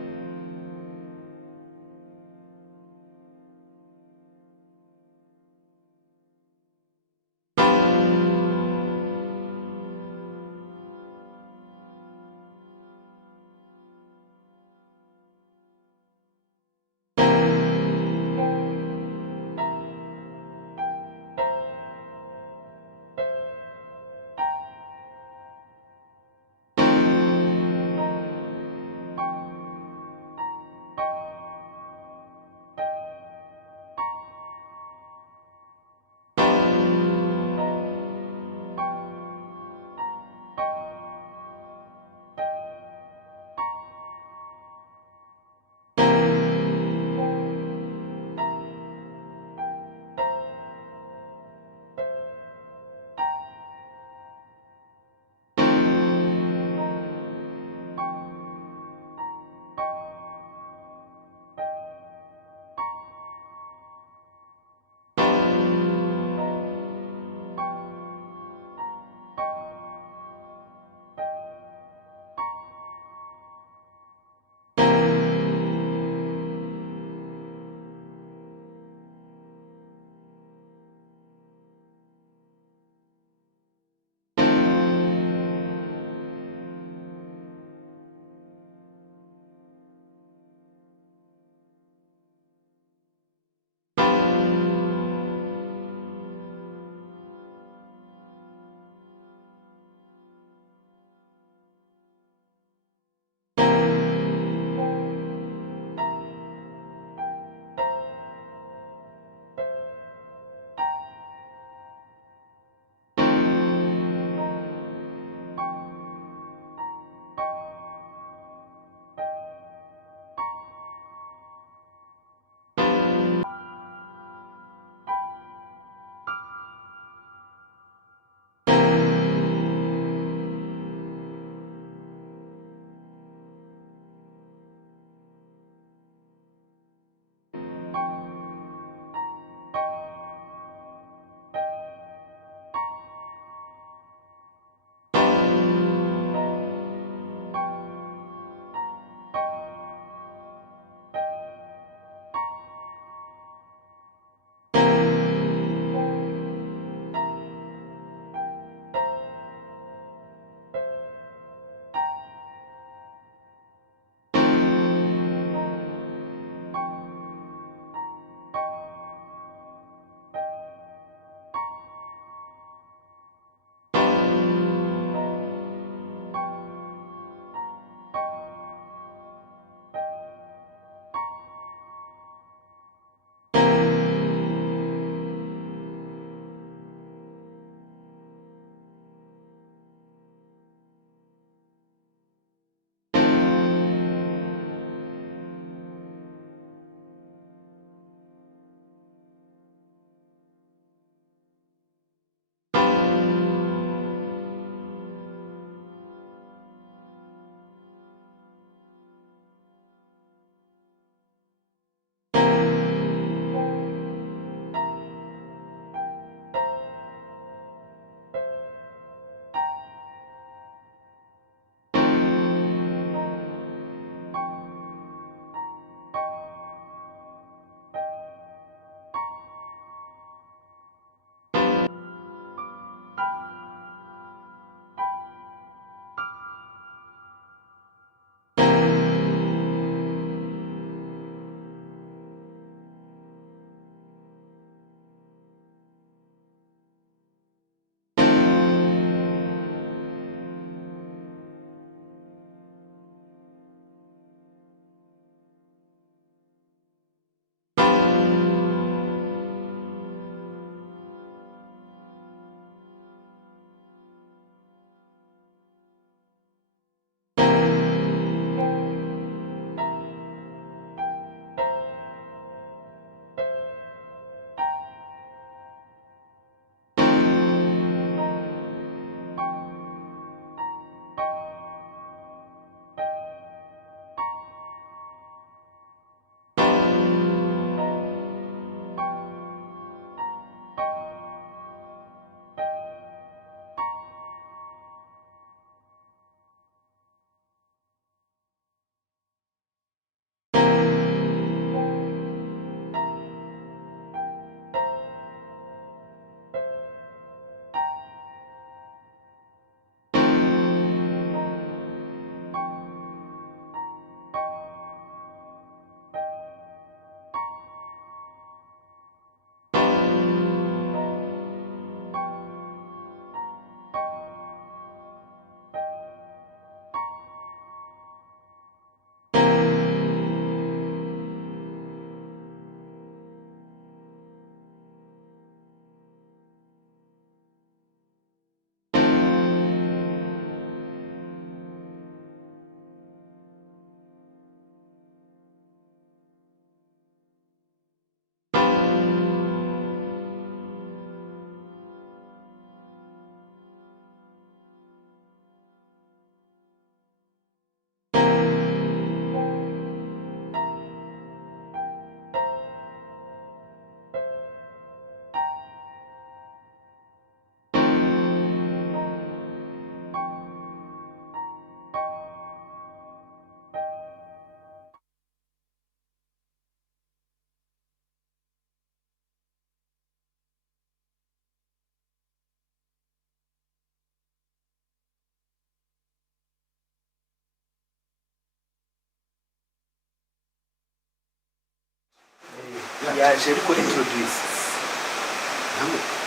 yaje ariko introduce.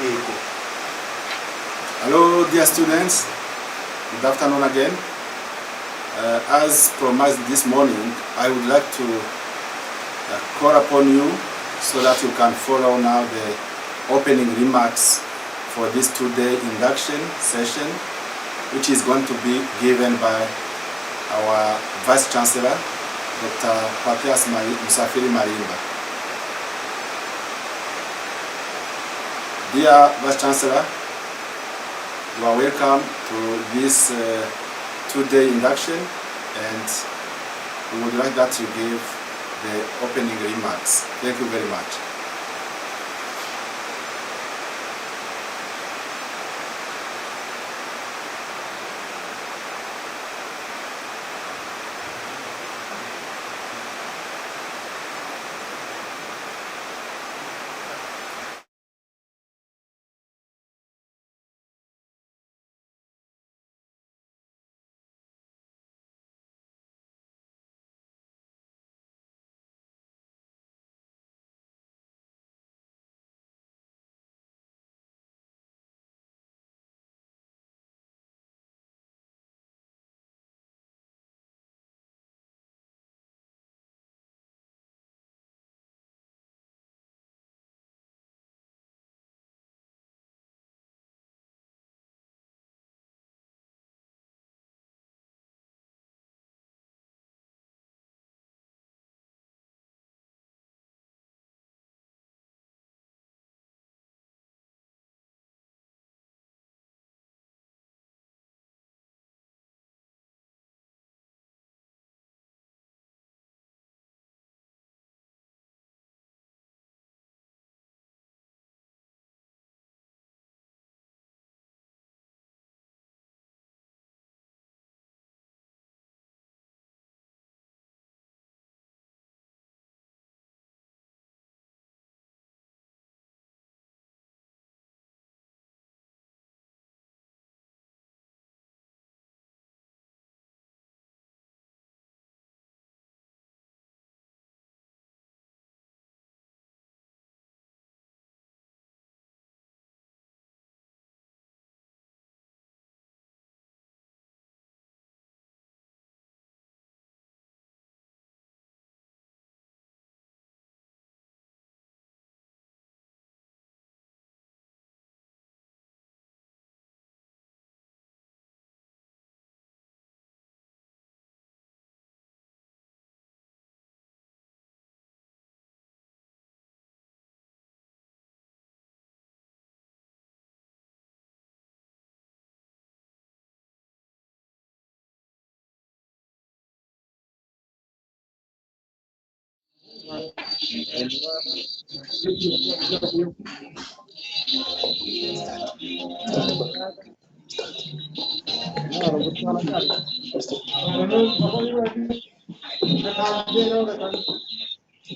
Yego. Hello, dear students. Good afternoon again. As promised this morning, I would like to call upon you so that you can follow now the opening remarks for this two-day induction session, which is going to be given by our Vice Chancellor, Dr. Papias Musafiri Marimba. Dear Vice Chancellor, you are welcome to this two-day induction, and we would like that you give the opening remarks. Thank you very much.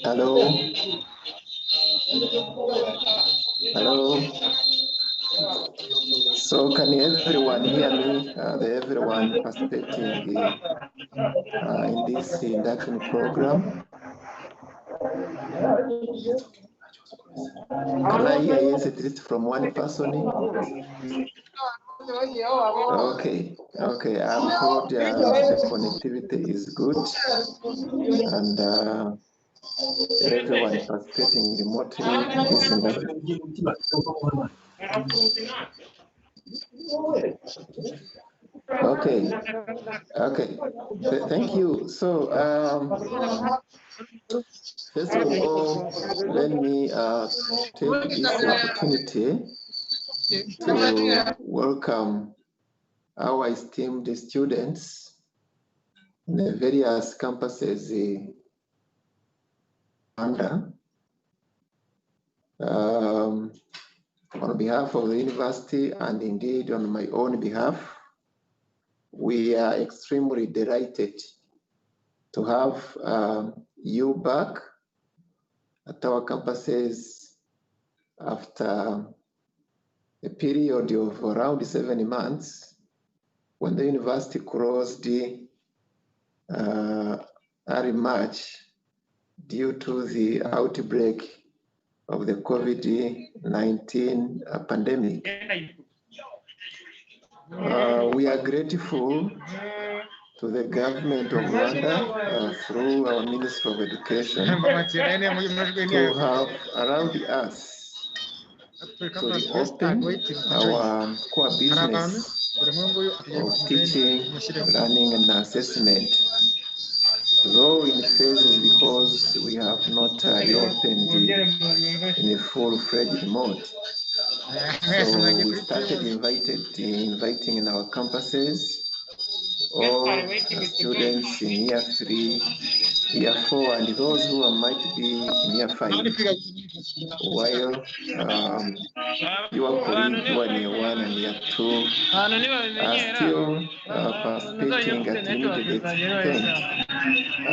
Hello. Hello. So can everyone hear me? Everyone participating in this induction program? Can I hear yes at least from one person? Okay, okay. I'm told the connectivity is good, and everyone participating remotely in this induction. Okay, okay. Thank you. So, first of all, let me take this opportunity to welcome our esteemed students in the various campuses under. On behalf of the university and indeed on my own behalf, we are extremely delighted to have you back at our campuses after a period of around 7 months when the university closed early March due to the outbreak of the COVID-19 pandemic. We are grateful to the government of Rwanda through our Ministry of Education to have allowed us to reopen our core business of teaching, learning, and assessment, though in phases because we have not reopened in a full-fledged mode. So we started inviting in our campuses all students in year 3, year 4, and those who might be in year 5, while your colleagues who are in year 1 and year 2 are still participating at limited extent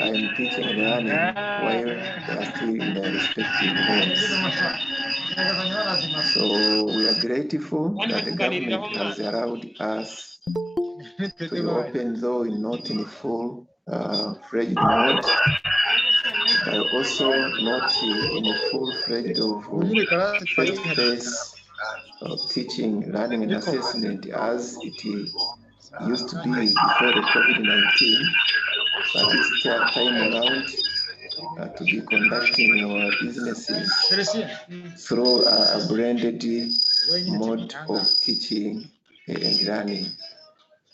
in teaching and learning while they are still in their respective homes. So we are grateful that the government has allowed us to reopen, though not in a full-fledged mode, but also not in a full-fledged of face-to-face teaching, learning, and assessment as it used to be before the COVID-19, but this time around to be conducting our businesses through a blended mode of teaching and learning,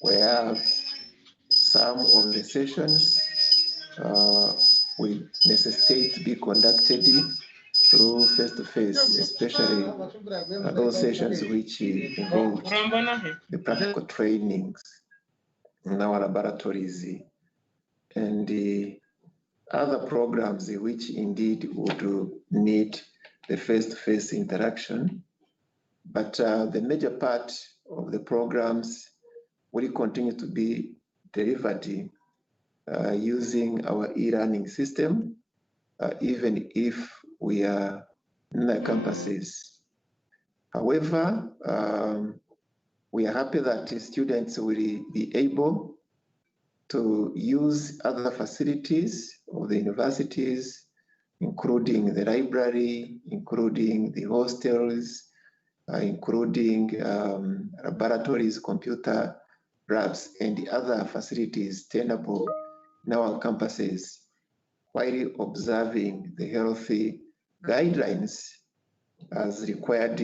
where some of the sessions will necessitate to be conducted through face-to-face, especially those sessions which involve the practical trainings in our laboratories and the other programs which indeed would need the face-to-face interaction. But the major part of the programs will continue to be delivered using our e-learning system, even if we are in the campuses. However, we are happy that students will be able to use other facilities of the universities, including the library, including the hostels, including laboratories, computer labs, and the other facilities tenable in our campuses, while observing the healthy guidelines as required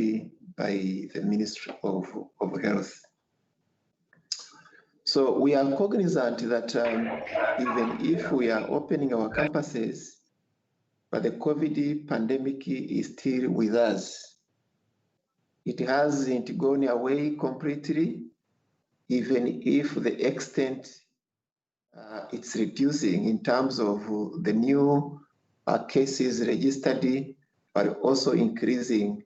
by the Ministry of Health. So we are cognizant that even if we are opening our campuses, but the COVID pandemic is still with us. It hasn't gone away completely, even if the extent it's reducing in terms of the new cases registered, but also increasing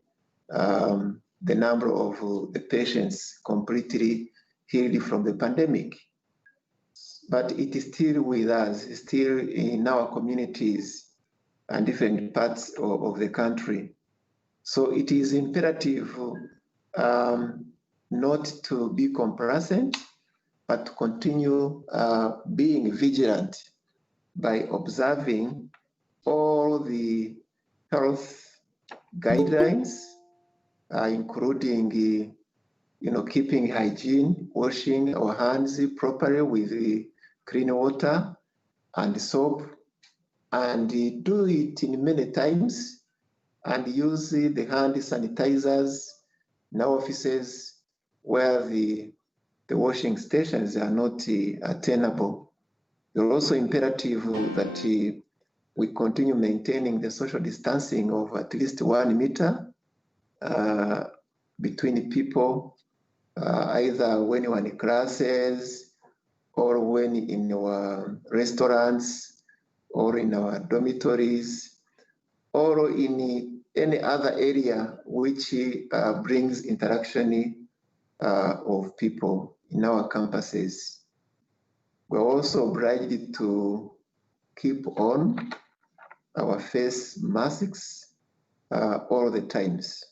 the number of the patients completely healed from the pandemic. But it is still with us, still in our communities and different parts of the country. So it is imperative not to be complacent, but to continue being vigilant by observing all the health guidelines, including keeping hygiene, washing our hands properly with clean water and soap, and do it in many times, and use the hand sanitizers in our offices where the washing stations are not attainable. It's also imperative that we continue maintaining the social distancing of at least 1 meter between people, either when you're in classes or when in our restaurants or in our dormitories or in any other area which brings interaction of people in our campuses. We're also obliged to keep on our face masks all the times.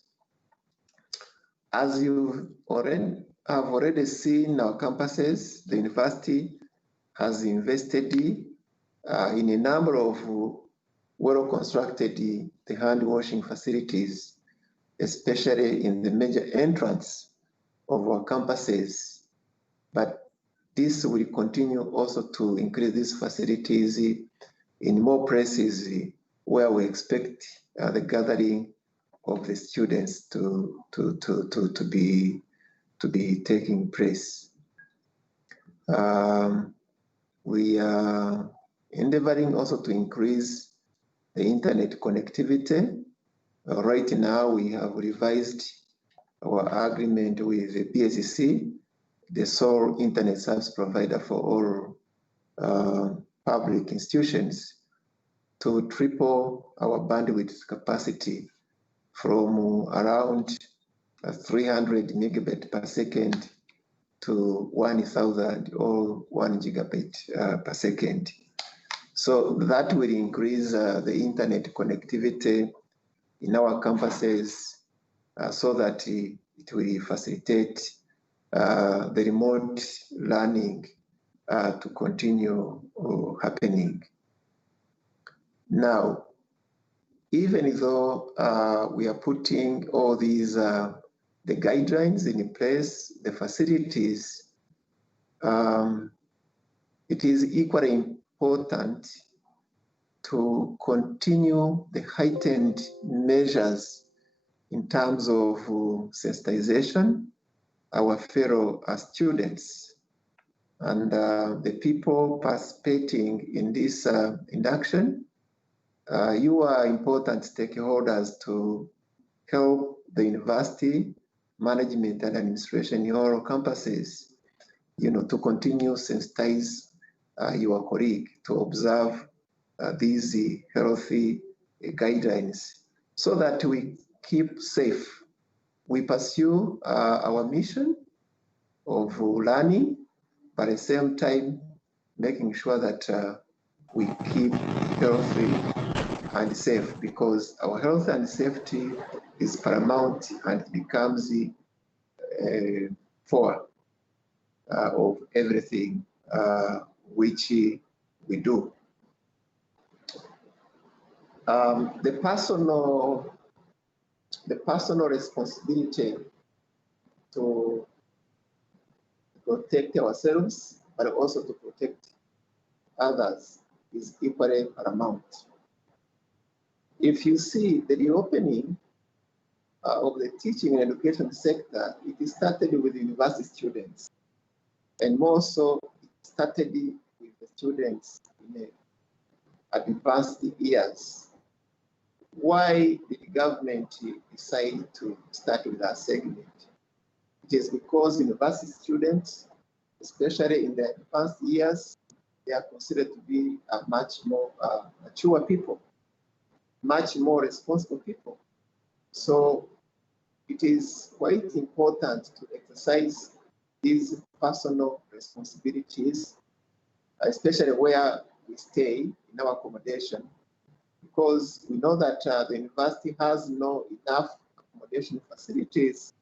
As you have already seen our campuses, the university has invested in a number of well-constructed the hand washing facilities, especially in the major entrance of our campuses. But this will continue also to increase these facilities in more places where we expect the gathering of the students to be taking place. We are endeavoring also to increase the internet connectivity. Right now, we have revised our agreement with the PSC, the sole internet service provider for all public institutions, to triple our bandwidth capacity from around 300 megabit per second to 1,000 or 1 gigabit per second. So that will increase the internet connectivity in our campuses so that it will facilitate the remote learning to continue happening. Now, even though we are putting all these the guidelines in place, the facilities, it is equally important to continue the heightened measures in terms of sensitization, our fellow students, and the people participating in this induction. You are important stakeholders to help the university management and administration in all campuses, to continue sensitize your colleague to observe these healthy guidelines so that we keep safe. We pursue our mission of learning, but at the same time, making sure that we keep healthy and safe, because our health and safety is paramount and becomes for of everything which we do. The personal responsibility to protect ourselves, but also to protect others, is equally paramount. If you see the reopening of the teaching and education sector, it started with university students, and more so it started with the students in advanced years. Why did the government decide to start with that segment? It is because university students, especially in the advanced years, they are considered to be much more mature people, much more responsible people. So it is quite important to exercise these personal responsibilities, especially where we stay in our accommodation, because we know that the university has no enough accommodation facilities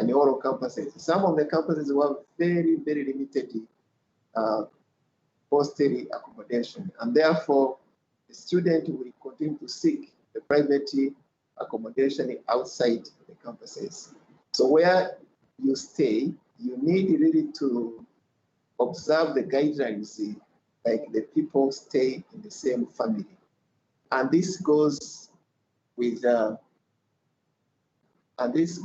in all campuses. Some of the campuses have very, very limited hostel accommodation, and therefore the student will continue to seek the private accommodation outside the campuses. So where you stay, you need really to observe the guidelines like the people stay in the same family. And this goes with with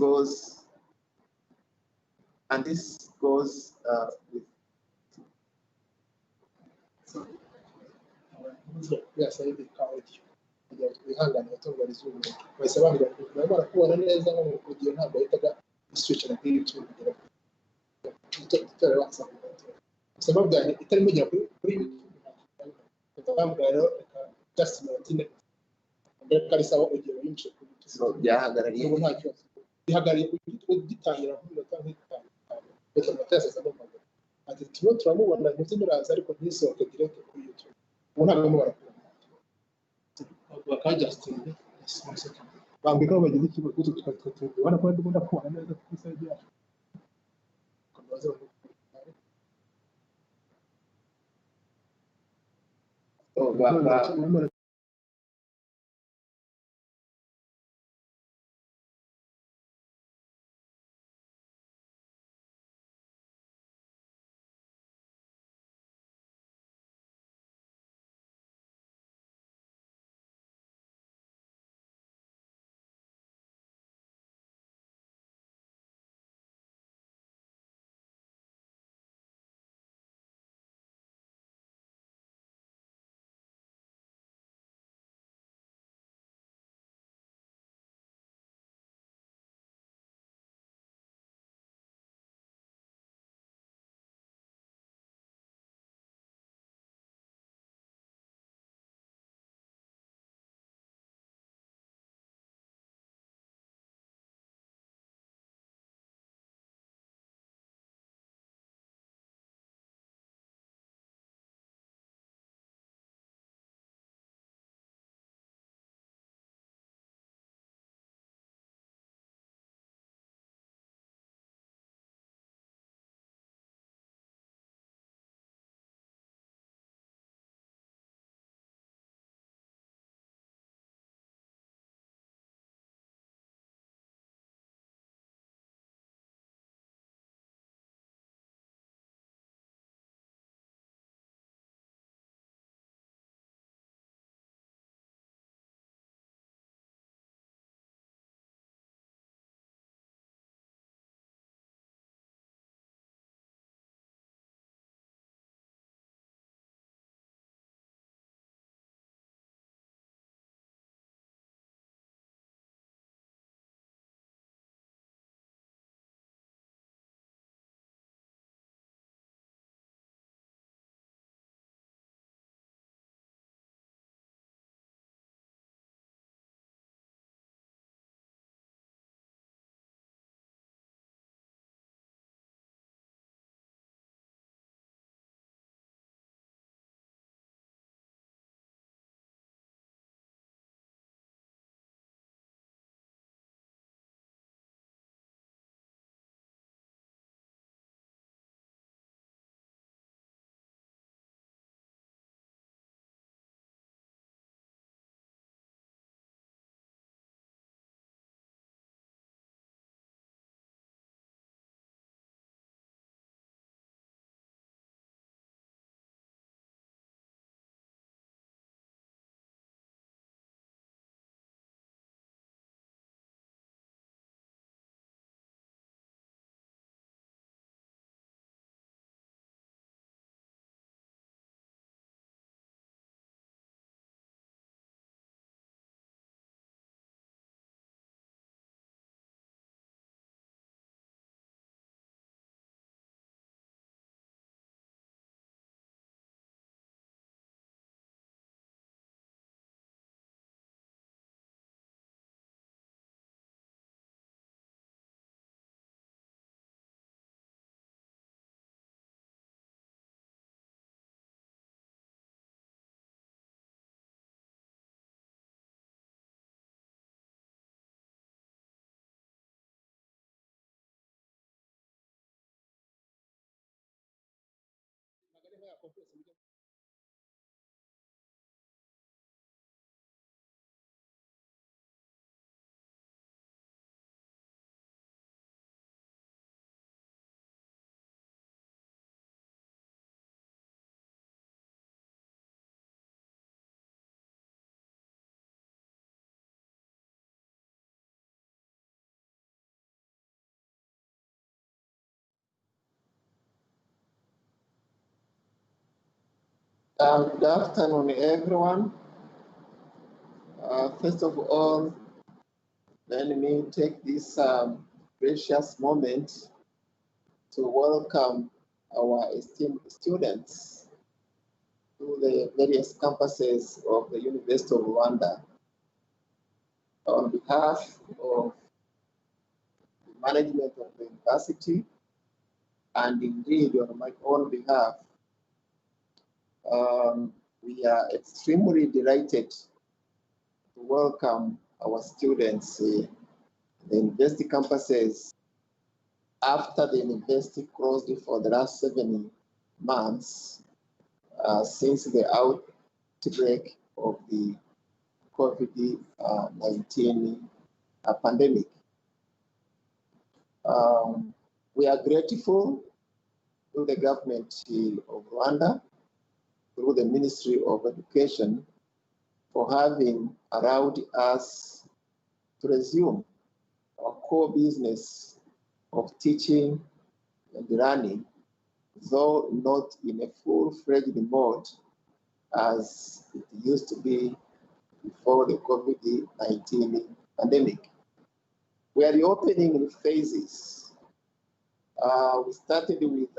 byasaba college kugira ngo twihangane gatunga izuba bahise bambwira ngo barimo barakubona neza nko mu kugira ntabwo ahitaga switch na YouTube kugira ngo tutore WhatsApp gusa babwira itari mujya kuri YouTube bambwira rero just minute mbere karisaba ugiye winshi kuri so byahagarariye ubu nta kibazo bihagarariye gitangira nk'umunota nk'itanu reka muteseza no mpamvu ati tuba turamubona ndetse muraza ariko ntisohoke direct kuri YouTube ubu ntabwo barakubona bakajyastinga bambwira ko bagize ikigo cyo tukatubona ko ndikunda kubona neza ku side yacu so conference mu buryo Good afternoon, everyone. First of all, let me take this precious moment to welcome our esteemed students to the various campuses of the University of Rwanda. On behalf of the management of the university, and indeed on my own behalf, we are extremely delighted to welcome our students in the university campuses after the university closed for the last 7 months since the outbreak of the COVID-19 pandemic. We are grateful to the government of Rwanda, through the Ministry of Education, for having allowed us to resume our core business of teaching and learning, though not in a full-fledged mode as it used to be before the COVID-19 pandemic. We are reopening in phases. We started with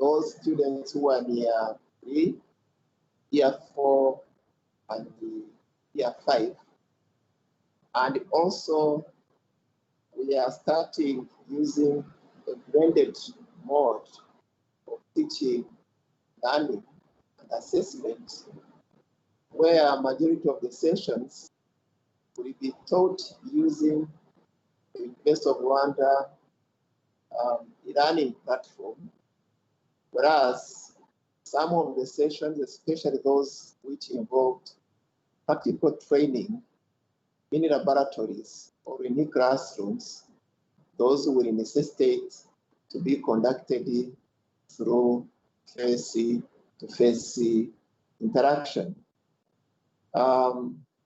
those students who are in year 3, year 4, and year 5. And also, we are starting using a blended mode of teaching, learning, and assessment, where a majority of the sessions will be taught using the University of Rwanda learning platform, whereas some of the sessions, especially those which involved practical training in laboratories or in classrooms, those will necessitate to be conducted through face-to-face interaction.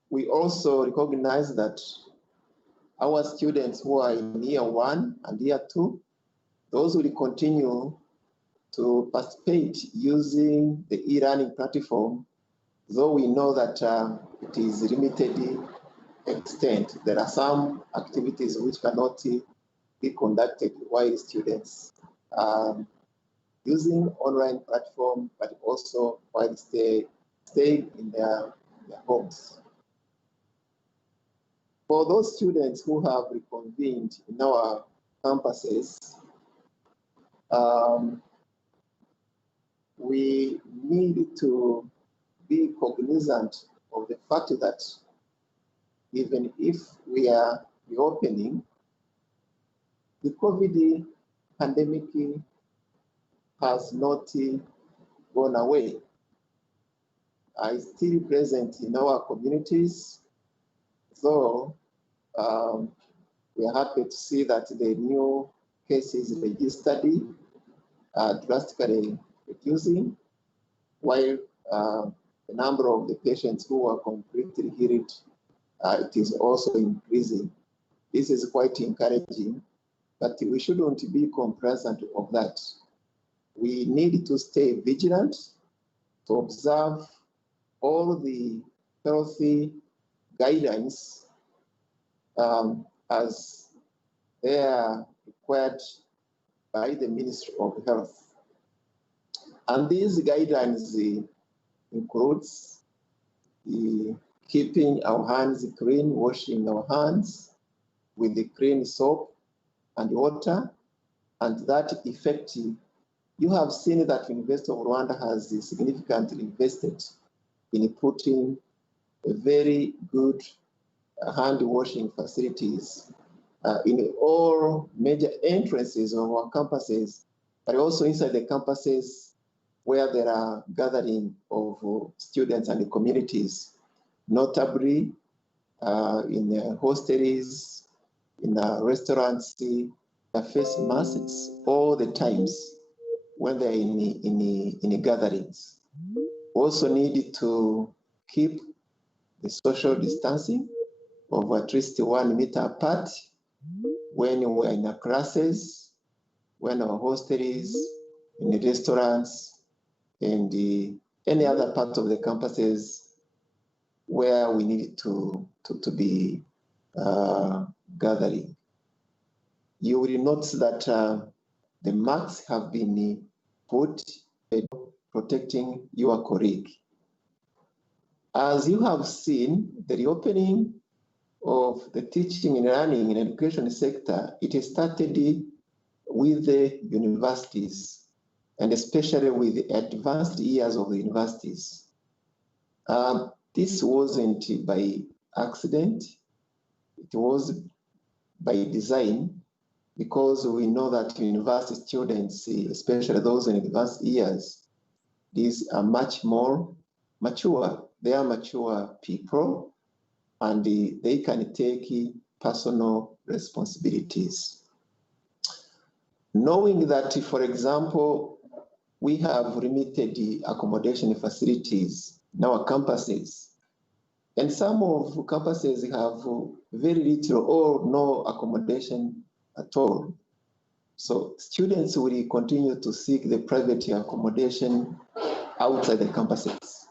We also recognize that our students who are in year 1 and year 2, those will continue to participate using the e-learning platform, though we know that it is limited extent. There are some activities which cannot be conducted while students using online platform, but also while staying in their homes. For those students who have reconvened in our campuses, we need to be cognizant of the fact that even if we are reopening, the COVID pandemic has not gone away. It's still present in our communities, so we are happy to see that the new cases registered are drastically reducing, while the number of the patients who are completely healed, it is also increasing. This is quite encouraging, but we shouldn't be complacent of that. We need to stay vigilant, to observe all the healthy guidelines as they are required by the Ministry of Health. And these guidelines includes keeping our hands clean, washing our hands with the clean soap and water, and that effective. You have seen that University of Rwanda has significantly invested in putting a very good hand washing facilities in all major entrances of our campuses, but also inside the campuses where there are gathering of students and communities, notably in hostels, in restaurants, they face masks all the times when they're in gatherings. Also need to keep the social distancing of at least 1 meter apart when we're in our classes, when our hostels, in the restaurants, and any other part of the campuses where we need to be gathering. You will notice that the marks have been put protecting your colleague. As you have seen, the reopening of the teaching and learning in education sector, it started with the universities, and especially with the advanced years of the universities. This wasn't by accident, it was by design, because we know that university students, especially those in advanced years, these are much more mature. They are mature people, and they can take personal responsibilities. Knowing that, for example, we have limited accommodation facilities in our campuses, and some of campuses have very little or no accommodation at all. So students will continue to seek the private accommodation outside the campuses.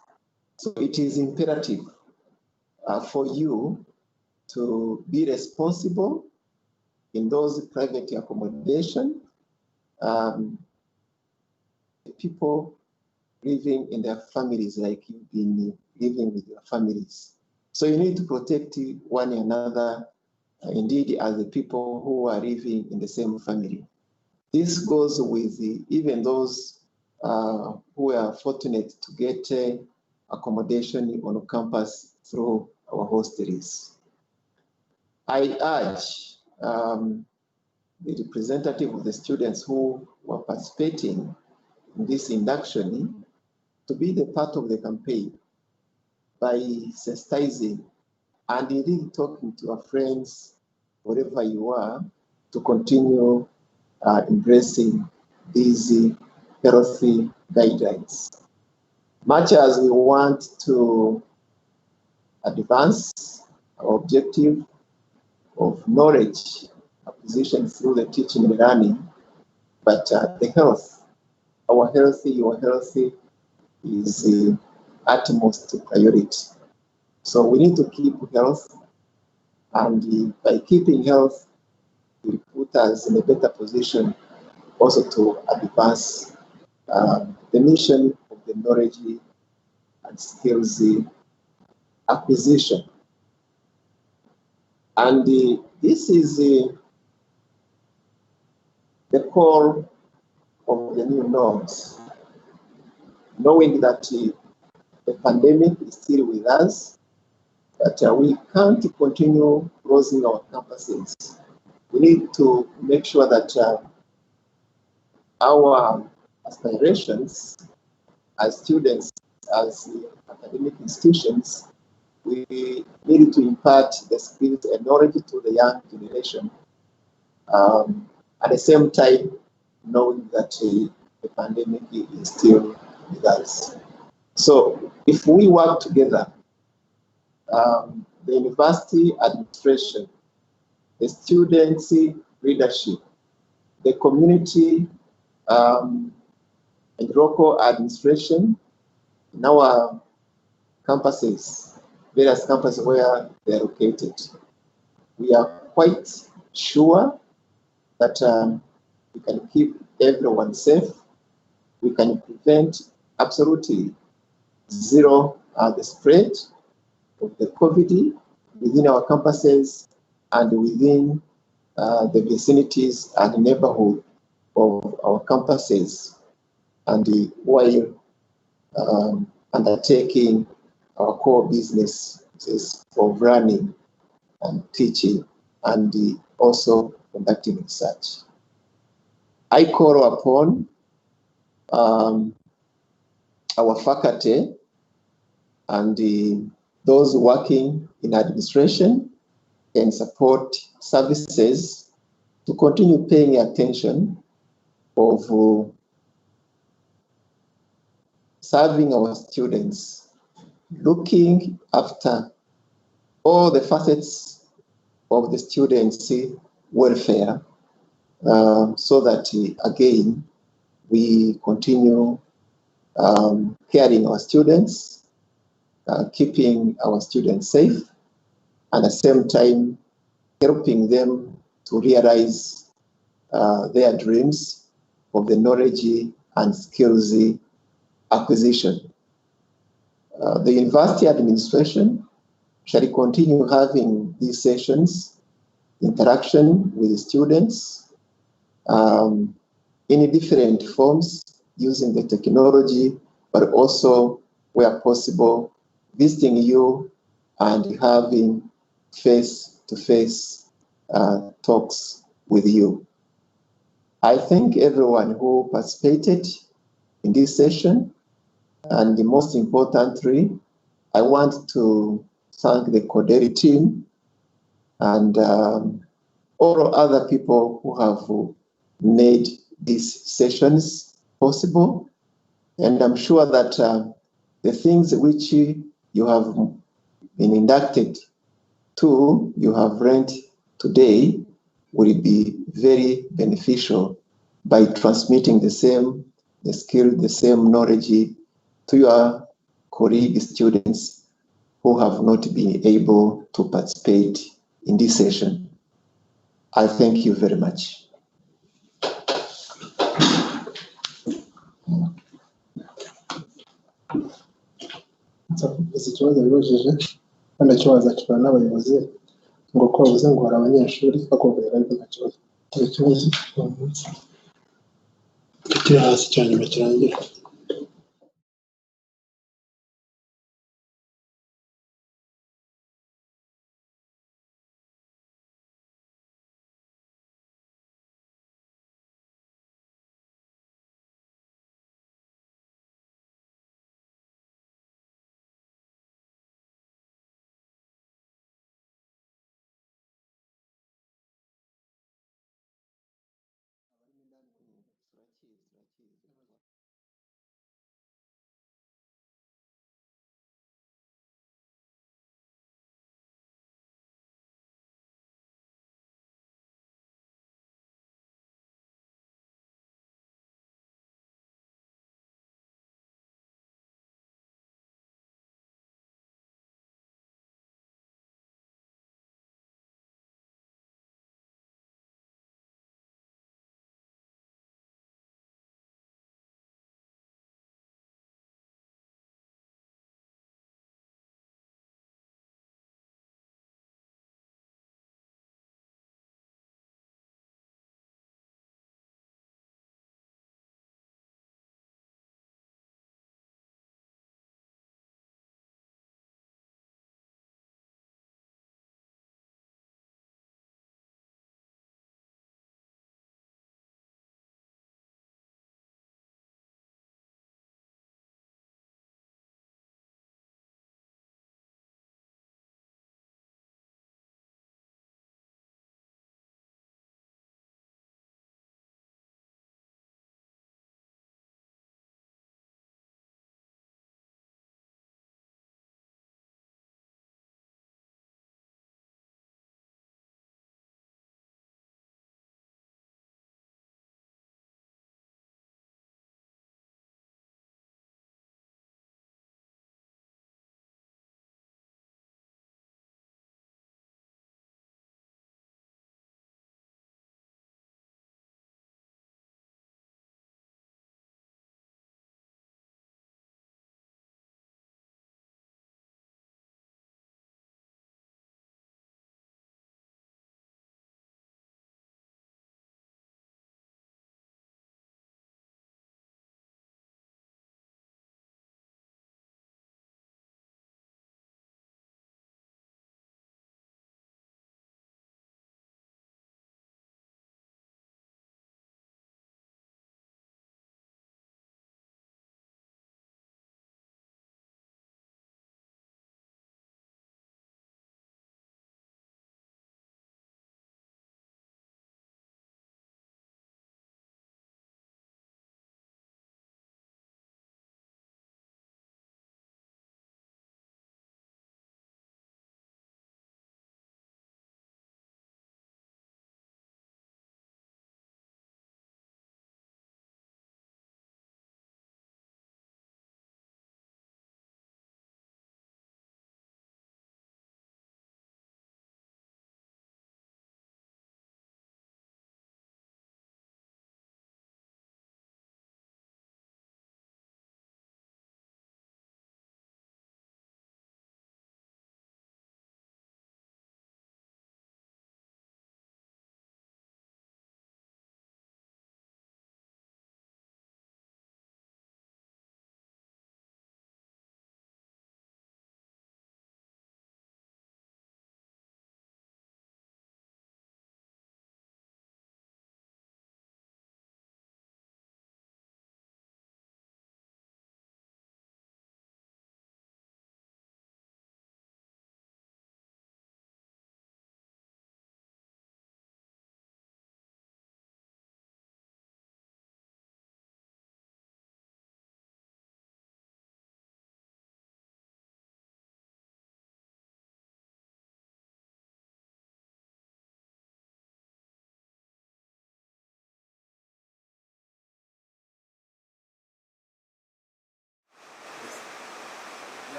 So it is imperative for you to be responsible in those private accommodation. People living in their families like you've been living with your families. So you need to protect one another, indeed, as the people who are living in the same family. This goes with even those who are fortunate to get accommodation on campus through our hostels. I urge the representative of the students who were participating in this induction to be the part of the campaign by sensitizing and indeed talking to our friends, wherever you are, to continue embracing these healthy guidelines. Much as we want to advance our objective of knowledge acquisition through the teaching and learning, but the health, our healthy, your healthy, is the utmost priority. So we need to keep health, and by keeping health, it will put us in a better position also to advance the mission of the knowledge and skills acquisition. And this is the core of the new norms, knowing that the pandemic is still with us, but we can't continue closing our campuses. We need to make sure that our aspirations as students, as academic institutions, we need to impart the skills and knowledge to the young generation. At the same time, knowing that the pandemic is still with us. So if we work together, the university administration, the students' leadership, the community and local administration in our campuses, various campuses where they are located, we are quite sure that we can keep everyone safe. We can prevent absolutely zero the spread of the COVID within our campuses and within the vicinities and neighborhood of our campuses, and while undertaking our core businesses of running and teaching and also conducting research. I call upon our faculty and those working in administration and support services to continue paying attention of serving our students, looking after all the facets of the students' welfare, so that again we continue caring our students, keeping our students safe, and at the same time helping them to realize their dreams of the knowledge and skills acquisition. The university administration shall continue having these sessions, interaction with the students in different forms using the technology, but also where possible, visiting you and having face-to-face talks with you. I thank everyone who participated in this session, and most importantly, I want to thank the Coderi team and all other people who have made these sessions possible. And I'm sure that the things which you have been inducted to, you have learned today, will be very beneficial by transmitting the skill, the same knowledge to your colleague students who have not been able to participate in this session. I thank you very much. Iki kibazo bibajije kandi kibaza kibana n'abayobozi ngo ko bavuze ngo hari abanyeshuri bakubwira ariko nta kibazo. Icyo kibazo kiri hasi cyane kirangira.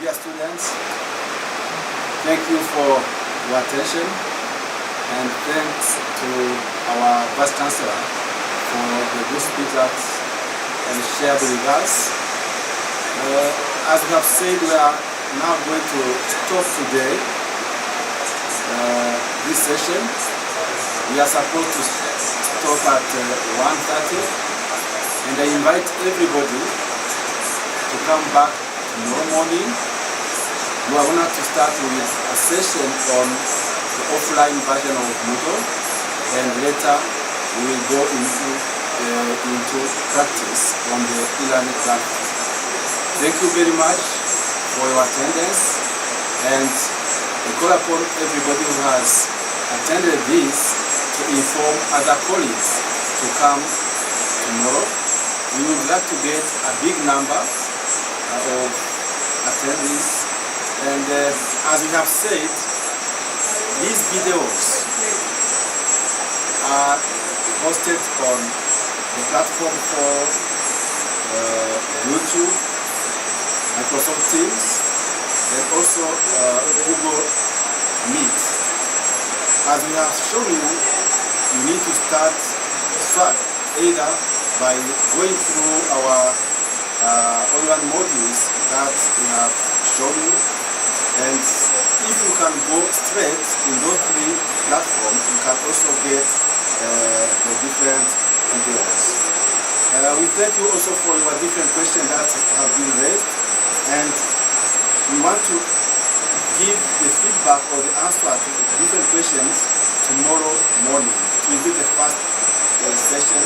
Dear students, thank you for your attention, and thanks to our Vice Chancellor for the good speech that and shared with us. As we have said, we are now going to stop today this session. We are supposed to stop at 1:30, and I invite everybody to come back tomorrow morning. We are going to start with a session on the offline version of Moodle, and later we will go into practice on the e-learning platform. Thank you very much for your attendance, and I call upon everybody who has attended this to inform other colleagues to come tomorrow. We would like to get a big number of attendees, and as we have said, these videos are hosted on the platform for YouTube, Microsoft Teams, and also Google Meet. As we have shown you, you need to start either by going through our online modules that we have shown you, and if you can go straight in those three platforms, you can also get the different videos. We thank you also for your different questions that have been raised, and we want to give the feedback or the answer to different questions tomorrow morning. It will be the first session